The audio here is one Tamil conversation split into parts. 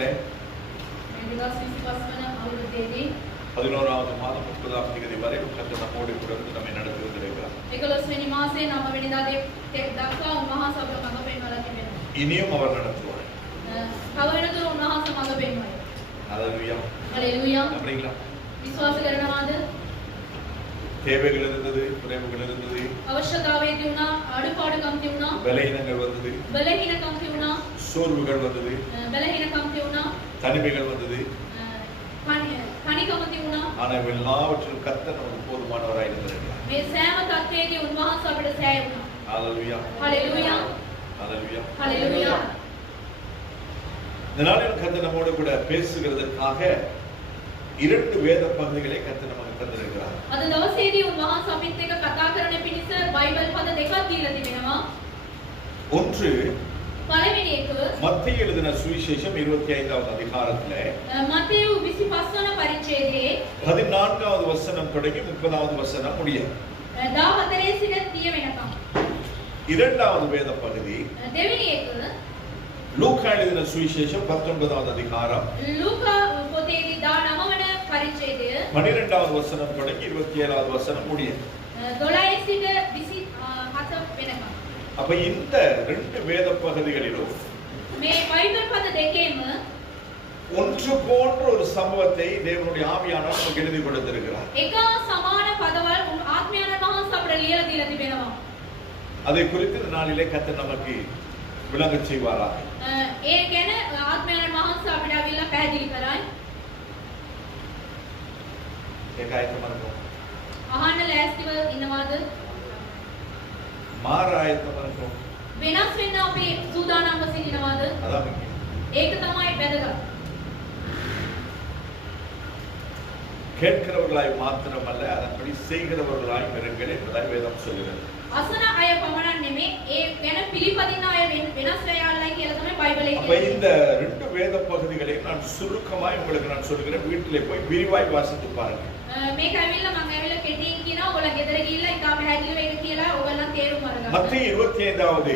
வருஷத்திலே 11வது மாதம் 30ஆம் தேதி வரை கர்த்தர் நம்மோடு கூட இருந்து நம்மை நடத்தி வந்திருக்கிறார். 11 වෙනි මාසයේ 9 වෙනිදා දක්වා උන්වහන්සේ අපට මඟ පෙන්වලා තිබෙනවා. இனியும் அவர் நடத்துவார். තවවෙනතුරු උන්වහන්සේ මඟ පෙන්වයි. ஹalleluya. ஹalleluya. அப்படிங்களா? විශ්වාස කරනවාද? தேவைகள் இருந்தது, குறைவுகள் இருந்தது, අවශ්‍යතාවය තියුණා, අඩුපාඩුකම් තියුණා, பலவீனங்கள் வந்தது, බලහීනකම් තියුණා, சோர்வுகள் வந்தது, බලහීනකම් තියුණා, தனிமைகள் வந்தது. කණිකම තියුණා. ஆனால் எல்லாவற்றிலும் கர்த்தர் நமக்கு போதுமானவராய் இருக்கிறார். මේ සෑම තත්ත්වයකදී උන්වහන්සේ අපට සෑයුණා. ஹalleluya. ஹalleluya. ஹalleluya. ஹalleluya. இந்த நாளில் கர்த்தர் நம்மோடு கூட பேசுகிறதற்காக 2 வேத பகுதிகளை கர்த்தர் நமக்கு தந்திருக்கிறார். අද දවසේදී උන්වහන්සේ අපිත් එක්ක කතා කරන පිණිස බයිබල් පද දෙකක් දීලා තිබෙනවා. ஒன்று පළවෙනි එක மத்தேயு எழுதின சுவிசேஷம் 25வது அதிகாரத்திலே මතේයු 25 වන පරිච්ඡේදයේ 14வது வசனம் தொடங்கி 30வது வசனம் முடிய 14 සිට 30 වෙනකම්. இரண்டாவது வேத பகுதி දෙවෙනි එක லூக்கா எழுதின சுவிசேஷம் 19வது அதிகாரம் ලූකා පොතේදී 19 වන පරිච්ඡේදය 12வது வசனம் தொடங்கி 27வது வசனம் முடிய 12 සිට 27 වෙනකම්. அப்ப இந்த 2 வேத பகுதிகளிலும் මේ බයිබල් පද දෙකේම ஒன்று போன்ற ஒரு சம்பவத்தை தேவனுடைய ஆவியானவர் நமக்கு எழுதி கொடுத்திருக்கிறார். එක සමාන පදවල් ආත්මයන්න් වහන්සේ අපට ලියලා දීලා තිබෙනවා. அதை குறித்து இந்த நாளிலே கர்த்தர் நமக்கு விளங்கச் செய்வாராக. ඒ ගැන ආත්මයන්න් වහන්සේ අපිට අවිල්ලා පැහැදිලි කරයි. ஏகாயத்தமா இருக்கும். අහන්න ලෑස්තිව ඉන්නවද? மாறாயத்தமா இருக்கும். වෙනස් වෙන්න අපි සූදානම්ව සිටිනවද? அதான் முக்கியம். ඒක තමයි වැදගත්. கேட்கிறவர்களாய் மாத்திரமல்ல அதன்படி செய்கிறவர்களாய் இருங்கள் என்பதை வேதம் சொல்கிறது. අසන අය පමණක් නෙමෙයි ඒ ගැන පිළිපදින අය වෙනස් වෙයාලයි කියලා තමයි බයිබලයේ அப்ப இந்த 2 வேத பகுதிகளை நான் சுருக்கமாய் உங்களுக்கு நான் சொல்கிறேன். வீட்டிலே போய் விரிவாய் வாசித்து பாருங்க. මේක ඇවිල්ලා මම ඇවිල්ලා කෙටියෙන් කියනවා ඔයගොල්ලෝ ගෙදර ගිහිල්ලා ඉතාල පැහැදිලිව ඒක කියලා ඔයගොල්ලන් තේරුම් අරගන්න. மத்தேயு 25வது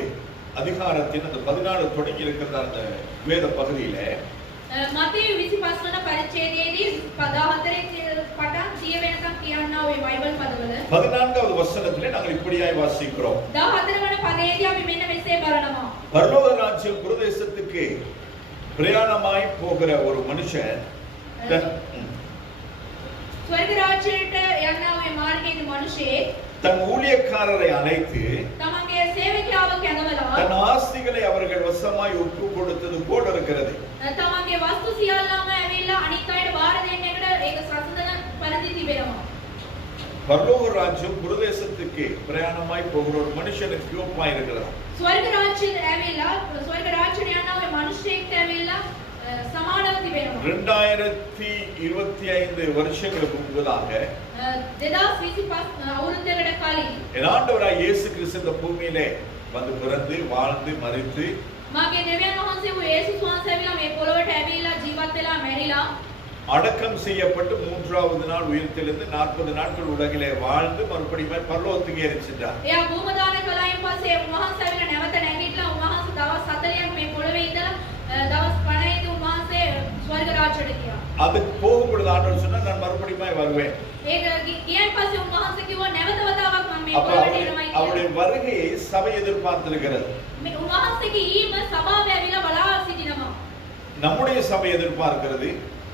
அதிகாரத்தின் அந்த 14 தொடங்கி இருக்கிற அந்த வேத பகுதியிலே මතේයු 25 වන පරිච්ඡේදයේදී 14 පටන් 30 වෙනකම් කියනවා ওই බයිබල් පදවල 14வது வசனத்திலே நாங்கள் இப்படியாய் வாசிக்கிறோம். 14 වන පදයේදී අපි මෙන්න මෙසේ බලනවා. பரலோக ராஜ்யம் பிரதேசத்துக்கு பிரயாணமாய் போகிற ஒரு மனுஷன் ස්වර්ග රාජ්‍යයට යනවා මේ මාර්ගයේ මිනිසෙක් தன் ஊழியக்காரரை அழைத்து තමන්ගේ සේවකයාව කැඳවලා தன் ஆஸ்திகளை அவர்கள் வசமாய் ஒப்பு கொடுத்தது போல இருக்கிறது. තමන්ගේ වස්තු සියල්ලම ඇවිල්ලා අනිත් අයට බාර දෙන්න එකට ඒක සසඳන පරිදි තිබෙනවා. பரலோக ராஜ்யம் பிரதேசத்துக்கு பிரயாணமாய் போகிற ஒரு மனுஷனுக்கு ஒப்பாய் இருக்கிறது. ස්වර්ග රාජ්‍යයට ඇවිල්ලා ස්වර්ග රාජ්‍යයට යනවා මේ මිනිසෙක්ට ඇවිල්ලා සමානව තිබෙනවා. 2025 வருஷங்களுக்கு முன்பதாக 2025 අවුරුද්දකට කලින් என் ஆண்டவராய் இயேசு கிறிஸ்து இந்த பூமியிலே வந்து பிறந்து வாழ்ந்து மரித்து මාගේ දෙවියන් වහන්සේ වූ යේසුස් වහන්සේ ඇවිල්ලා මේ පොළොවට ඇවිල්ලා ජීවත් වෙලා මැරිලා அடக்கம் செய்யப்பட்டு 3வது நாள் உயிர்த்தெழுந்து 40 நாட்கள் உலகிலே வாழ்ந்து மறுபடியும் பரலோகத்துக்கு ஏறிச்சிட்டார். එයා භූමදාන කලයින් පස්සේ උන්වහන්සේ ඇවිල්ලා නැවත නැගිටලා උන්වහන්සේ දවස් 40ක් මේ පොළොවේ ඉඳලා දවස් 50 උන්වහන්සේ ස්වර්ග රාජ්‍යයට ගියා. அதுக்கு போகும்பொழுது ஆண்டவர் சொன்னார் நான் மறுபடியும் வருவேன். ඒක ගියන් පස්සේ උන්වහන්සේ කිව්වා නැවත වතාවක් මම මේ පොළොවට එනවායි කියලා. அவருடைய வருகையை சபை எதிர்பார்த்திருக்கிறது. මේ උන්වහන්සේගේ ඊම සභාව ඇවිල්ලා බලා සිටිනවා. நம்முடைய சபை எதிர்பார்க்கிறது.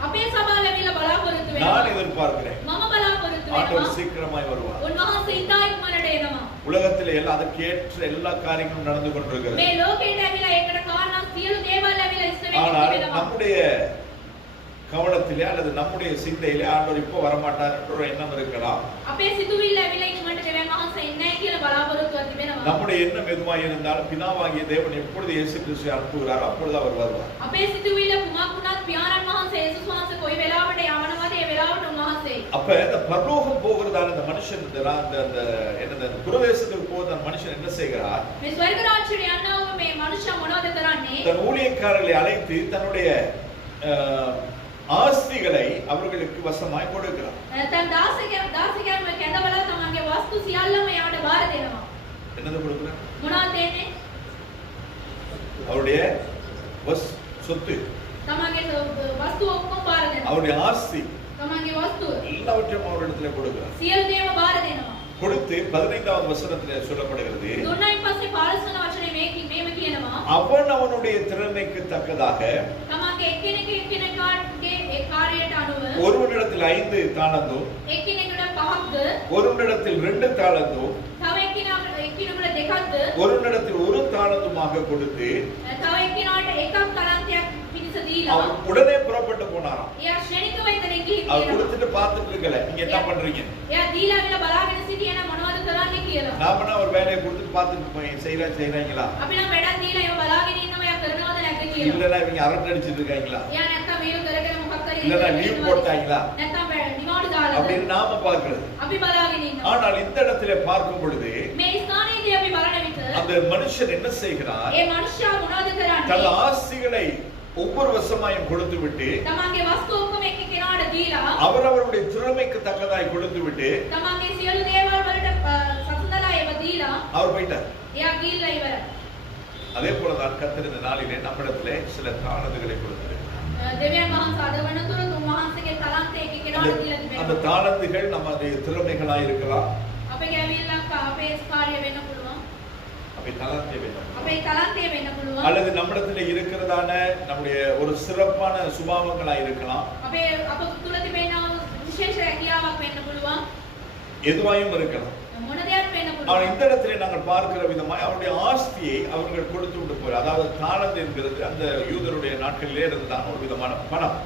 අපේ සභාව ඇවිල්ලා බලාපොරොත්තු நான் වෙනවා. எதிர்பார்க்கிறேன். මම බලාපොරොත්තු ஆண்டவர் වෙනවා. சீக்கிரமாய் வருவார். උන්වහන්සේ ඉතා ඉක්මනට එනවා. உலகத்திலே எல்லாம் அதற்கேற்ற எல்லா காரியங்களும் நடந்து கொண்டிருக்கிறது. මේ ලෝකයට ඇවිල්ලා ඒකට කාරණා සියලු දේවල් ඇවිල්ලා ඉස්ස ஆனால் වෙනවා. நம்முடைய கவனத்திலே அல்லது நம்முடைய சிந்தையிலே ஆண்டவர் இப்போ வரமாட்டார் என்ற ஒரு எண்ணம் இருக்கலாம். අපේ සිතුවිල්ල ඇවිල්ලා ඉක්මනට දෙවියන් වහන්සේ එන්නේ නැහැ කියලා බලාපොරොත්තුවක් තිබෙනවා. நம்முடைய எண்ணம் எதுவாக இருந்தாலும் பிதாவாகிய தேவன் எப்பொழுது இயேசு கிறிஸ்துவை அனுப்புகிறாரோ அப்பொழுது அவர் வருவார். අපේ සිතුවිල්ල කුමක් වුණත් පියාණන් වහන්සේ යේසුස් වහන්සේ කොයි වෙලාවට යවනවද ඒ වෙලාවට උන්වහන්සේ. அப்ப இந்த பரலோகம் போகிறதான அந்த மனுஷன் அந்த பிரதேசத்துக்கு போகிற அந்த மனுஷன் என்ன செய்கிறார்? මේ ස්වර්ග රාජ්‍යයට යනවා මේ මනුෂ්‍ය මොනවද කරන්නේ? தன் ஊழியக்காரர்களை அழைத்து தன்னுடைய ஆஸ்திகளை அவர்களுக்கு வசமாய் கொடுக்கிறார். තන් දාසිකයන්ව කැඳවලා තමන්ගේ වස්තු සියල්ලම යාට බාර දෙනවා. என்னது கொடுக்கிறார்? මොනවද දෙන්නේ? அவருடைய சொத்து තමන්ගේ වස්තු ඔක්කොම බාර දෙනවා. அவருடைய ஆஸ்தி තමන්ගේ වස්තුව எல்லாவற்றையும் அவரிடத்துல கொடுக்கிறார். සියලු දේම බාර දෙනවා. கொடுத்து 15வது வசனத்திலே சொல்லப்படுகிறது, දුන්නයින් පස්සේ 15 වන වචනේ මේම කියනවා. அவன் அவனுடைய திறமைக்கு தக்கதாக තමන්ගේ එක්කෙනෙකුගේ ඒ කාර්යයට අනුව ஒருவனிடத்தில் 5 தாளந்தும் එක්කෙනෙකුට 5ක්ද ஒருவனிடத்தில் 2 தாளந்தும் තව එක්කෙනෙකුට 2ක්ද ஒருவனிடத்தில் 1 தாளந்துமாக கொடுத்து තව එක්කෙනාට 1ක් තරන්තයක් පිණිස දීලා அவன் உடனே புறப்பட்டு போனாராம். එයා ශ්‍රේණිකව එතනින් ගිහින් அவர் කියනවා. கொடுத்துட்டு பார்த்துட்டு இருக்கல, நீங்க என்ன பண்றீங்க? එයා දීලා විල බලාගෙන සිටියේ නම් මොනවද කරන්නේ කියලා. நாமனா ஒரு வேலையை கொடுத்துட்டு பார்த்துட்டு போய் செய்றாங்களா? අපි නම් වැඩක් දීලා ඒව බලාගෙන ඉන්නවා එයා කරනවද නැද්ද කියලා. இல்லனா இவங்க அரட்டை அடிச்சிட்டு இருக்காங்களா? එයා නැත්තම් මේක කරගෙන මොකක් කරේ இல்லனா லீவ் போட்டாங்களா? නැත්තම් නිවාඩු දාලාද? அப்படின்னு நாம பார்க்கிறது. අපි බලාගෙන ඉන්නවා. ஆனால் இந்த இடத்திலே பார்க்கும் பொழுது මේ ස්ථානයේදී අපි බලන විට அந்த மனுஷன் என்ன செய்கிறார்? ඒ මනුෂ්‍යයා මොනවද தன் කරන්නේ? ஆஸ்திகளை ஒவ்வொரு வசமாயும் கொடுத்து விட்டு තමන්ගේ වස්තු ඔක්කොම එක කෙනාට දීලා அவரவருடைய திறமைக்கு தக்கதாய் கொடுத்து விட்டு තමන්ගේ සියලු දේවල් වලට සතුටලා ඒව දීලා அவர் போயிட்டார். එයා ගිහිල්ලා ඉවරයි. அதே போலதான் கர்த்தர் இந்த நாளிலே நம்மிடத்திலே சில தாளந்துகளை கொடுத்திருக்கிறார். දෙවියන් වහන්සේ අද වනතුරු තුන්වහන්සේගේ තරන්තය එක කෙනාට දීලා அந்த තිබෙනවා. தாளந்துகள் நம்முடைய திறமைகளாய் இருக்கலாம். අපේ ඇවිල්ලා අපේ කාර්ය වෙන්න පුළුවන්. அப்படி தாளந்தே வேணும். අපේ තරන්තය වෙන්න පුළුවන්. அல்லது நம்மிடத்திலே இருக்கிறதான நம்முடைய ஒரு சிறப்பான சுபாவங்களாய் இருக்கலாம். අපේ අප තුල තිබෙනා විශේෂ හැකියාවක් වෙන්න පුළුවන්. எதுவாயும் இருக்கலாம். මොන දෙයක් වෙන්න ஆனால் පුළුවන්. இந்த இடத்திலே நாங்கள் பார்க்கிற விதமாய் அவருடைய ஆஸ்தியை அவர்கள் கொடுத்து விட்டு போய், அதாவது தாளந்து என்கிறது அந்த யூதருடைய நாட்களிலே இருந்ததான ஒரு விதமான பணம்.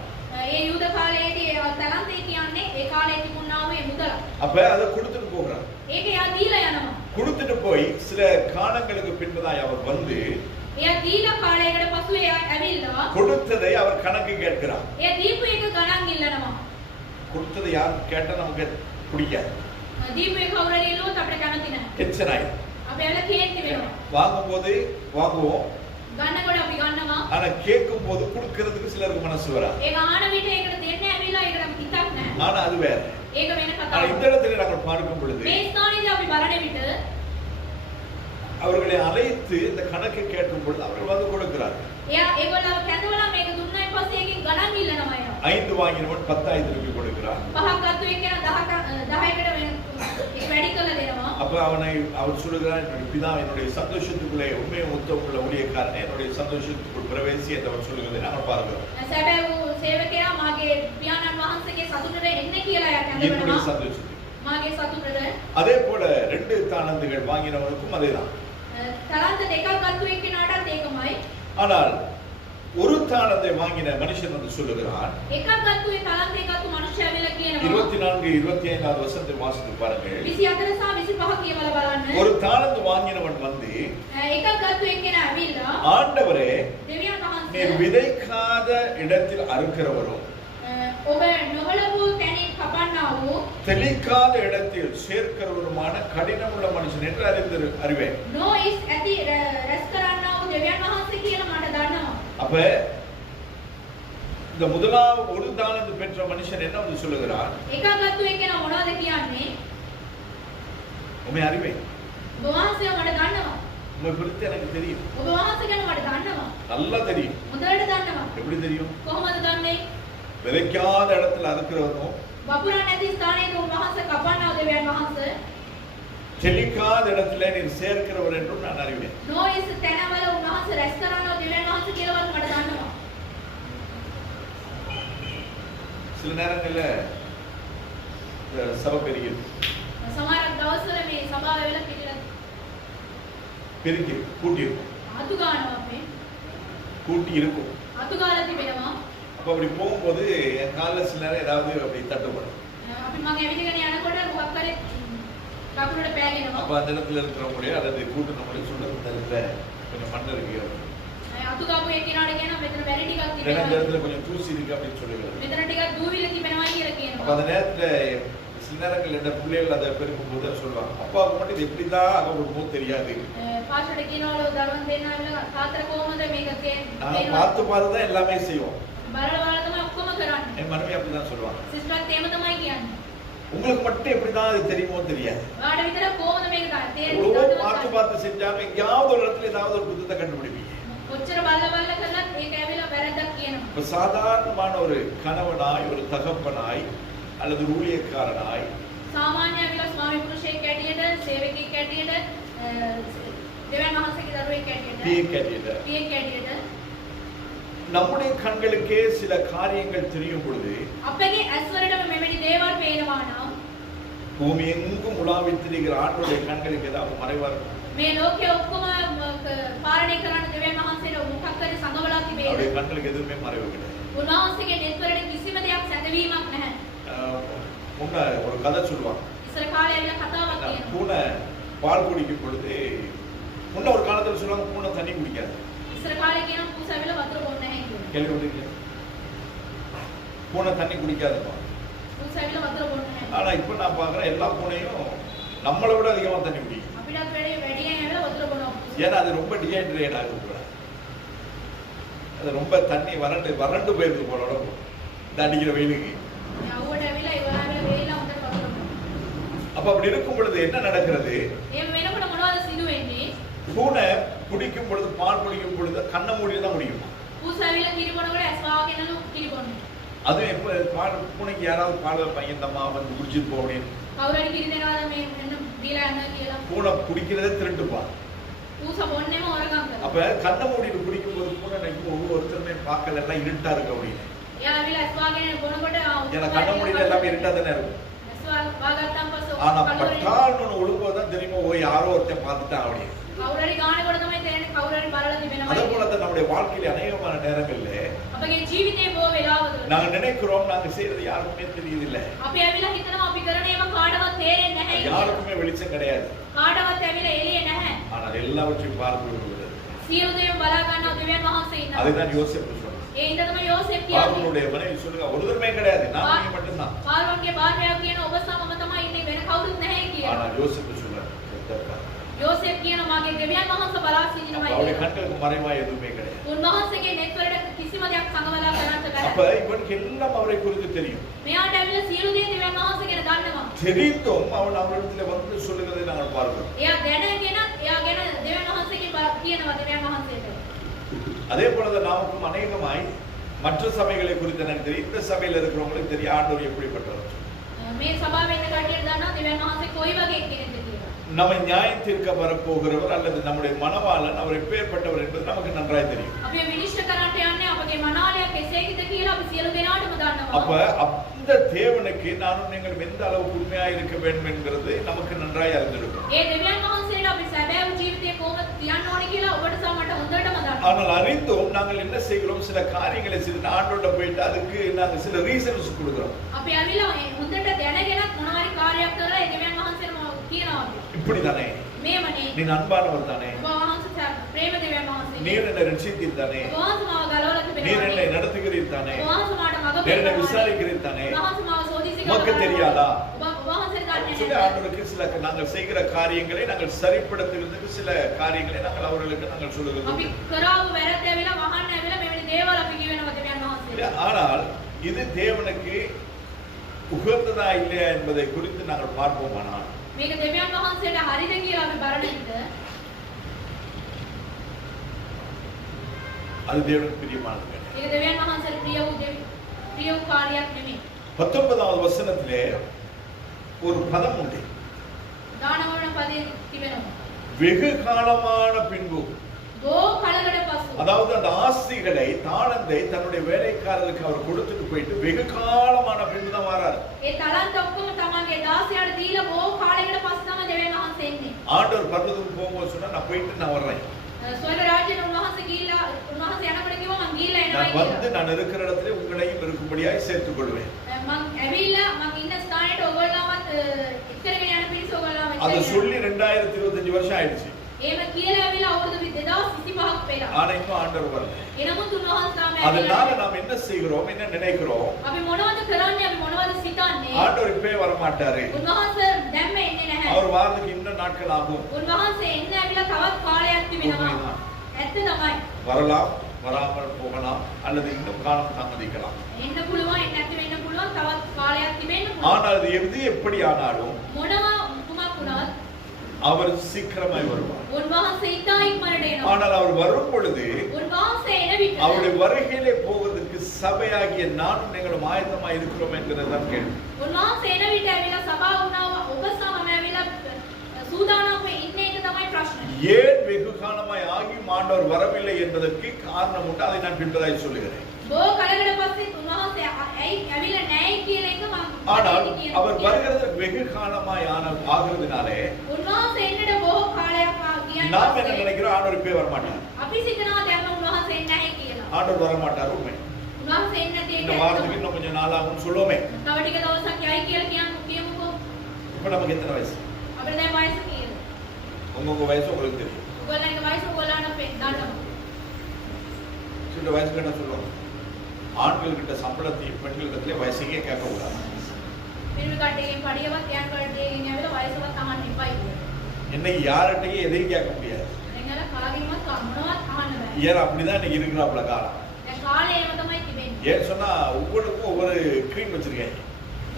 ඒ යුද කාලයේදී තරන්තය කියන්නේ ඒ කාලේ තිබුණා වූ ඒ මුදල. அப்ப அதை கொடுத்துட்டு போகிறார். ඒක එයා දීලා යනවා. கொடுத்துட்டு போய் சில காலங்களுக்கு பின்பதாய் அவர் வந்து එයා දීලා කාලයකට පසු එයා ඇවිල්ලා கொடுத்ததை அவர் கணக்கு கேட்கிறார். එයා දීපු එක ගණන් ඉල්ලනවා. கொடுத்ததை யார் கேட்டா நமக்கு பிடிக்காது, දීපු එක කවුරු හරි ඉල්ලුවොත් අපිට කැමති නැහැ. டென்ஷன் ஆயிடும். අපි එයාලා කේන්ති වෙනවා. வாங்கும் போது வாங்குவோம், ගන්නකොට අපි ගන්නවා. ஆனா கேட்கும் போது கொடுக்கிறதுக்கு சிலருக்கு மனசு வராது. ඒක ආන විට ඒකට දෙන්නේ ඇවිල්ලා ඒකට හිතක් නැහැ. ஆனா அது வேற. ඒක වෙන ஆனா இந்த කතාවක්. இடத்துல நாங்கள் பார்க்கும் பொழுது මේ ස්ථානයේදී අපි බලන විට அவர்களை அழைத்து இந்த கணக்கை கேட்கும் பொழுது அவர்கள் வந்து கொடுக்கிறார். එයා ඒගොල්ලව කැඳවලා මේක දුන්නායින් පස්සේ ඒකෙන් ගණන් ඉල්ලනවා එයා. 5 வாங்கினவன் 10,000 ரூபாய் கொடுக்கிறார். පහක් ගත්තු එක්කෙනා 10කට ඒක වැඩි කරලා දෙනවා. அப்ப அவர் சொல்லுகிறார், என்னுடைய பிதா என்னுடைய சந்தோஷத்துக்குள்ளே உண்மையை முத்தமுள்ள ஊழியக்காரனே என்னுடைய சந்தோஷத்துக்குள் பிரவேசி என்று அவர் சொல்லுவதை நாங்கள் பார்க்கிறோம். සැබෑ වූ සේවකයා මාගේ පියාණන් වහන්සේගේ සතුටට එන්න කියලා එයා என்னுடைய කැඳවනවා. சந்தோஷத்துக்கு. මාගේ සතුටට அதே போல 2 தாளந்துகள் வாங்கினவனுக்கும் அதேதான். තරන්ත දෙකක් ගත්තු එක්කෙනාටත් ඒකමයි. ஆனால் ஒரு தாளந்தை வாங்கின மனுஷன் வந்து சொல்லுகிறான், එකක් ගත්තු ඒ තරන්ත එකක් මනුෂ්‍යයා වෙලා කියනවා. 24 25வது வசனத்தை வாசித்து பாருங்கள். 24 සහ 25 කියවලා බලන්න. ஒரு தாளந்து வாங்கினவன் வந்து, එකක් ගත්තු එක්කෙනා ඇවිල්ලා ஆண்டவரே දෙවියන් நீர் වහන්සේ விதைக்காத இடத்தில் அறுக்கிறவரும் ඔබ නොවලපු තැනින් කපන්නා වූ தெளிக்காத இடத்தில் சேர்க்கிறவருமான கடினமுள்ள மனுஷன் என்று அறிவேன். නොයිස් ඇති රැස් කරන්නා වූ දෙවියන් වහන්සේ කියලා මට දන්නවා. அப்ப இந்த முதலாவது ஒரு தாளந்து பெற்ற மனுஷன் என்ன வந்து சொல்லுகிறார்? එකක් ගත්තු එක්කෙනා මොනවද කියන්නේ? உண்மை அறிவேன், ඔබ වහන්සේ මට දන්නවා. உண்மை குறித்து எனக்கு தெரியும், ඔබ වහන්සේ ගැන මට දන්නවා. நல்லா தெரியும். හොඳට දන්නවා. எப்படி தெரியும்? කොහොමද දන්නේ? விதைக்காத இடத்துல அறுக்கிறவனும் වපුරන් නැති ස්ථානයක උන්වහන්සේ කපන්නා වූ දෙවියන් වහන්සේ தெளிக்காத இடத்துல நீர் சேர்க்கிறவர் என்றும் நான் அறிவேன். නොයිස් තැනවල උන්වහන්සේ රැස් කරන්නා වූ දෙවියන් වහන්සේ කියලාවත් මට දන්නවා. சில நேரங்கள்ல சபை பெருகிடும், සමහර දවස්වල මේ සභාව වෙලා පිළිලා பெருகி கூட்டி இருக்கும், අතු ගන්නවා මේ கூட்டி இருக்கும். අතු ගාලා තිබෙනවා. அப்ப அப்படி போகும்போது என் காலில் சில நேரம் ஏதாவது அப்படி தட்டுப்படும். අපි මම ඇවිදගෙන යනකොට මොකක් කරේ කකුලට පෑගෙනවා. அப்ப அந்த இடத்துல இருக்கிறவங்களே அல்லது கூட்டினவங்களே சொல்றது தெரியல, கொஞ்சம் மண் இருக்கு, අතු ගාපු එක්කෙනාට කියනවා මෙතන වැලි ටිකක් இந்த තිබෙනවා. இடத்துல கொஞ்சம் தூசி இருக்கு அப்படின்னு சொல்லுகிறார். මෙතන ටිකක් දූවිලි තිබෙනවා කියලා அப்ப කියනවා. அந்த நேரத்துல சில நேரங்கள் என்ன பிள்ளைகள் அதை பெருக்கும் போது சொல்லுவாங்க, அப்பாவுக்கு மட்டும் இது எப்படிதான் அகப்படுமோ தெரியாது, පාෂට කියනවලු දරුවන් දෙන්නා තාත්තර කොහොමද මේක நாங்க பார்த்து பார்த்து தான் எல்லாமே செய்வோம். බලවල තමයි ඔක්කොම කරන්නේ. என் மனைவி அப்படிதான் சொல்லுவாங்க, සිස්ටර්ත් එහෙම තමයි කියන්නේ. உங்களுக்கு மட்டும் எப்படிதான் அது தெரியுமோ தெரியாது, ඔයාට විතර කොහොමද මේක எவ்வளவோ பார்த்து තේරෙන්නේ? பார்த்து செஞ்சாலும் எங்கேயாவது ஒரு இடத்துல ஏதாவது ஒரு புத்தகத்தை கண்டுபிடிப்பீங்க. කොච්චර බල්ල කරලත් ඒක ඇවිල්ලා වැරද්දක් කියනවා. இப்ப சாதாரணமான ஒரு கணவனாய் ஒரு தகப்பனாய் அல்லது ஊழியக்காரனாய் සාමාන්‍ය විලා ස්වාමි පුරුෂයෙක් ඇටියට, සේවකයෙක් ඇටියට, දෙවියන් වහන්සේගේ දරුවෙක් ඇටියට, பிள்ளைக்கு ඇටියට පියෙක් ඇටියට நம்முடைய கண்களுக்கே சில காரியங்கள் தெரியும் பொழுது අපගේ ඇස් වලටම මෙවැනි දේවල් පේනවා නම් பூமி எங்கும் உலாவித் திரிகிற ஆண்டவருடைய கண்களுக்கு ஏதாவது மறைவா இருக்கும்? මේ ලෝකයේ ඔක්කොම පාලනය කරන දෙවියන් වහන්සේට මොකක් හරි සංගවලා තිබේද? அவருடைய கண்களுக்கு எதுவுமே மறைவு கிடையாது. උන්වහන්සේගේ නෙත් වලට කිසිම දෙයක් සැදවීමක් නැහැ. முன்ன ஒரு கதை சொல்லுவாங்க. ඉස්සර කාලේ ඇවිල්ලා කතාවක් කියනවා. பூனை பால் குடிக்கும் பொழுது முன்ன ஒரு காலத்துல சொல்லுவாங்க பூனை தண்ணி குடிக்காது. ඉස්සර කාලේ කියනවා පූස ඇවිල්ලා වතුර බොන්නේ නැහැ කියලා. கேள்விப்பட்டிருக்கீங்க? பூனை தண்ணி குடிக்காதுமா. පූස ඇවිල්ලා වතුර බොන්නේ නැහැ. ஆனா இப்ப நான் பாக்குறேன் எல்லா பூனையும் நம்மளை விட அதிகமா தண்ணி குடிக்கும். අපිටත් වැඩියෙන් ඇවිල්ලා වතුර බොනවා. ஏன்னா அது ரொம்ப டிஹைட்ரேட் ஆகுது. அது ரொம்ப தண்ணி வறண்டு போயிருது போல உடம்பு இந்த அடிக்கிற வெயிலுக்கு. අවුවට ඇවිල්ලා ඒ වගේ වේලා හොඳට වතුර බොනවා. அப்ப அப்படி இருக்கும் பொழுது என்ன நடக்கிறது? එහෙම වෙනකොට මොනවද සිදු වෙන්නේ? பூனை குடிக்கும் பொழுது பால் குடிக்கும் பொழுது கண்ணை மூடி தான் குடிக்கும். පූස ඇවිල්ලා කිරි බොනකොට ඇස් වහගෙනලු කිරි බොන්නේ. அது எப்ப பால் பூனைக்கு யாராவது பால் பையன் தம்மா வந்து குடிச்சிட்டு போ அப்படின்னு කවුරු හරි කිරි දෙනවාද මේ මෙන්න දීලා යන්න කියලා. பூனை குடிக்கிறதே திருட்டுப்பா. පූස බොන්නේම හොරගම් කරනවා. அப்ப கண்ணை மூடிட்டு குடிக்கும் போது பூனை நினைக்கும் ஒருத்தருமே பார்க்கல எல்லாம் இருட்டா இருக்கு அப்படின்னு. එයා ඇවිල්ලා ඇස් වහගෙන බොනකොට ஏன்னா கண்ணை மூடிட்டு எல்லாமே இருட்டா தானே இருக்கும். ඇස් වහගත්තාන් පස්සේ ஆனா பட்டால்னு ஒழுங்குதான் தெரியுமா ஓ யாரோ ஒருத்தன் பார்த்துட்டான் அப்படின்னு. කවුරු හරි ගානකොට තමයි තේරෙන්නේ කවුරු හරි බලලා තිබෙනවා. அதே போல தான் நம்முடைய வாழ்க்கையில அநேகமான நேரங்கள்ல අපගේ ජීවිතේ බොහෝ වෙලාවක நாங்க நினைக்கிறோம் நாங்க செய்யறது யாருக்குமே தெரியுது இல்ல. අපි ඇවිල්ලා හිතනවා අපි කරන ඒවා කාටවත් තේරෙන්නේ නැහැ කියලා. யாருக்குமே வெளிச்சம் கிடையாது. කාටවත් ඇවිල්ලා එළිය නැහැ. ஆனால் எல்லாவற்றையும் பார்த்து விடுவது. සියලු දේම බලා ගන්නවා දෙවියන් වහන්සේ ඉන්නවා. அதுதான் யோசேப்பு சொல்றாரு. ඒ ඉඳ තමයි යෝසෙෆ් කියන්නේ. பார்வோனுடைய மனைவி சொல்லுங்க ஒருத்தருமே கிடையாது நான் நீங்க மட்டும்தான். පාර්වන්ගේ භාර්යාව කියන ඔබ සමම තමයි ඉන්නේ වෙන කවුරුත් නැහැ කියලා. ஆனால் யோசேப்பு சொல்றாரு යෝසෙෆ් කියන මගේ දෙවියන් වහන්සේ බලා සිටිනවා அவருடைய කියලා. கண்களுக்கு மறைவா எதுவுமே கிடையாது. උන්වහන්සේගේ නෙත් වලට කිසිම දෙයක් සංගවලා කරන්නට அப்ப බැහැ. இவனுக்கு எல்லாம் அவரை குறித்து தெரியும். මෙයාට ඇවිල්ලා සියලු දේ දෙවියන් වහන්සේ ගැන දන්නවා. தெரிந்தும் அவன் அவரிடத்துல வந்து சொல்லுகிறதை நாங்கள் பார்க்கிறோம். එයා දැනගෙන එයා ගැන දෙවියන් වහන්සේගෙන් කියනවා දෙවියන් වහන්සේට. அதே போலதான் நமக்கும் அநேகமாய் மற்ற சபைகளை குறித்து எனக்கு தெரியும். இந்த சபையில இருக்கிறவங்களுக்கு தெரியும் ஆண்டவர் எப்படிப்பட்டவர். මේ සභාවේ ඉන්න කට්ටියට දන්නවා දෙවියන් වහන්සේ කොයි වගේ කෙනෙක්ද කියලා. நம்மை நியாயம் தீர்க்க வரப்போகிறவர் அல்லது நம்முடைய மனவாளன் அவர் எப்பேற்பட்டவர் என்பது நமக்கு நன்றாய் தெரியும். අපි විනිශ්චය කරන්නට යන්නේ අපගේ මනාලයා කෙසේද කියලා අපි සියලු දෙනාටම அப்ப දන්නවා. அந்த தேவனுக்கு நானும் நீங்கள் எந்த அளவு உண்மையா இருக்க வேண்டும் என்கிறது நமக்கு நன்றாய் அறிந்திருக்கிறோம். ඒ දෙවියන් වහන්සේට අපි සැබෑව ජීවිතයේ කොහොමද තියන්න ඕනේ කියලා ඔබට සහ මට හොඳටම දන්නවා. ஆனால் அறிந்தும் நாங்கள் என்ன செய்கிறோம் சில காரியங்களை செய்து ஆண்டோட போயிட்டு அதுக்கு நாங்கள் சில ரீசன்ஸ் கொடுக்கிறோம். අපි ඇවිල්ලා හොඳට දැනගෙනත් මොනවාරි කාර්යයක් කරලා ඒ දෙවියන් වහන්සේට කියනවා. இப்படிதானே මේමනේ. நீ அன்பானவர் தானே ඔබ වහන්සේ ප්‍රේම දෙවියන් වහන්සේ. நீர் என்னை ரட்சித்தீர் தானே ඔබ වහන්සේ මාව ගලවලා நீர் තිබෙනවා. என்னை நடத்துகிறீர் தானே ඔබ වහන්සේ මාට මඟ நீர் என்னை පෙන්නනවා. விசாரிக்கிறீர் தானே ඔබ වහන්සේ මාව සෝදිසි உமக்கு කරනවා. தெரியாதா? ඔබ වහන්සේ දන්නේ சில නැහැ. ஆண்டவருக்கு சில நாங்கள் செய்கிற காரியங்களை நாங்கள் சரிப்படுத்துகிறதுக்கு சில காரியங்களை நாங்கள் அவர்களுக்கு நாங்கள் අපි சொல்லுகிறோம். කරාව වැරද්ද ඇවිල්ලා වහන්න ඇවිල්ලා මෙවැනි දේවල් අපි කියවෙනවා දෙවියන් වහන්සේට. ஆனால் இது தேவனுக்கு உகந்ததா இல்லையா என்பதை குறித்து நாங்கள் பார்ப்போமானால் මේක දෙවියන් වහන්සේට හරිද කියලා අපි බලන විට அது தேவனுக்கு பிரியமானது கிடையாது. මේක දෙවියන් වහන්සේට ප්‍රිය වූ කාර්යයක් නෙමෙයි. 19வது வசனத்திலே ஒரு பதம் உண்டு. දානවන පදේ තිබෙනවා. வெகு காலமான பின்பு බොහෝ කලකට පසු. அதாவது அந்த ஆஸ்திகளை தாளந்தை தன்னுடைய வேலைக்காரருக்கு அவர் கொடுத்துட்டு போயிட்டு வெகு காலமான பின்பு தான் வராரு. ඒ තලන්ත ඔක්කොම තමන්ගේ දාසයාට දීලා බොහෝ කාලයකට පස්සේ තමයි දෙවියන් වහන්සේ එන්නේ. ஆண்டவர் பரலோகத்துக்கு போகும்போது சொன்னா நான் போயிட்டு நான் வர்றேன். ස්වර්ග රාජ්‍යයට උන්වහන්සේ ගිහිල්ලා උන්වහන්සේ යනකොට කිව්වා මං ගිහිල්ලා එනවා நான் வந்து කියලා. நான் இருக்கிற இடத்துல உங்களையும் இருக்கும்படியாய் சேர்த்துக் கொள்வேன். මං ඇවිල්ලා මං ඉන්න ස්ථානෙට ඔයගොල්ලන්වත් එක්කරගෙන යන පිරිස ඔයගොල්ලන්ව அதை එක්කගෙන சொல்லி 2025 வருஷம் ஆயிடுச்சு. එහෙම කියලා ඇවිල්ලා අවුරුදු 2025ක් වෙලා. ஆனா இன்னும் ஆண்டவர் வரல. එනමුත් උන්වහන්සේ තාම அதனால ඇවිල්ලා நாம் என்ன செய்கிறோம் என்ன நினைக்கிறோம்? අපි මොනවද කරන්නේ අපි මොනවද සිතන්නේ? ஆண்டவர் இப்பவே வர மாட்டாரு. උන්වහන්සේ දැම්ම එන්නේ නැහැ. அவர் வாரத்துக்கு இன்னும் நாட்கள் ஆகும். උන්වහන්සේ එන්න ඇවිල්ලා තවත් කාලයක් තිබෙනවා. உண்மைதான். ඇත්ත තමයි. வரலாம் வராமல் போகலாம் அல்லது இன்னும் காலம் தாமதிக்கலாம். එන්න පුළුවන් එන්න නැති වෙන්න පුළුවන් තවත් කාලයක් තිබෙන්න පුළුවන්. ஆனால் அது எது எப்படி ஆனாலும் මොනවා කුමක් වුණත් அவர் சீக்கிரமாய் வருவார். උන්වහන්සේ ඉතා ඉක්මනට එනවා. ஆனால் அவர் வரும் பொழுது උන්වහන්සේ එන විට அவருடைய வருகையிலே போவதற்கு சபையாகிய நானும் நீங்களும் ஆயத்தமாய் இருக்கிறோம் என்கிறதுதான் கேள்வி. උන්වහන්සේ එන විට ඇවිල්ලා සභාව වුණා ඔබ සමම ඇවිල්ලා සූදානම්ව ඉන්නේ එක තමයි ප්‍රශ්නේ. ஏன் வெகு காலமாய் ஆகியும் ஆண்டவர் வரவில்லை என்பதற்கு காரணம் உண்டு. அதை நான் பின்பதாய் சொல்லுகிறேன். බොහෝ කලකට පස්සේ උන්වහන්සේ ඇයි ඇවිල්ලා නැහැ කියන එක මම ஆனால் அவர் வருகிறது வெகு காலமாய் ஆகிறதுனாலே උන්වහන්සේ එන්නට බොහෝ කාලයක් ගියන් நாம் என்ன நினைக்கிறோம், ஆண்டவர் இப்பவே வர மாட்டார். අපි සිතනවා දැන් උන්වහන්සේ එන්නේ නැහැ කියලා. ஆண்டவர் வர மாட்டார் உண்மை. උන්වහන්සේ එන්න இந்த දෙන්නේ வாரத்துக்கு இன்னும் கொஞ்சம் நாள் ஆகும்னு சொல்லுவோமே. තව ටික දවසක් යයි කියලා කියමුකෝ. இப்ப நமக்கு எத்தனை வயசு? අපිට දැන් වයස කීයද? உங்க வயசு உங்களுக்கு தெரியும். ඔයගොල්ලන්ගේ වයස ඔයගොල්ලන්ට දන්නවා. சில வயசுக்கு என்ன சொல்லுவாங்க, ஆண்கள் கிட்ட சம்பளத்தையும் பெண்கள் கிட்ட வயசுக்கே கேட்க கூடாது. පිරිමි කට්ටියගෙන් පඩියවත් ගෑනු කට්ටියගෙන් ඇවිල්ලා වයසවත් අහන්න එපා කියලා. இன்னைக்கு யார்கிட்டயும் எதையும் கேட்க முடியாது. එංගල කාගෙන්වත් මොනවත් අහන්න බෑ. ஏன் அப்படிதான் இன்னைக்கு இருக்கிறாப்ல காலம். දැන් කාලේ ඒව තමයි තිබෙන්නේ. ஏன் சொன்னா ஒவ்வொருக்கும் ஒவ்வொரு க்ரீம் வச்சிருக்காங்க.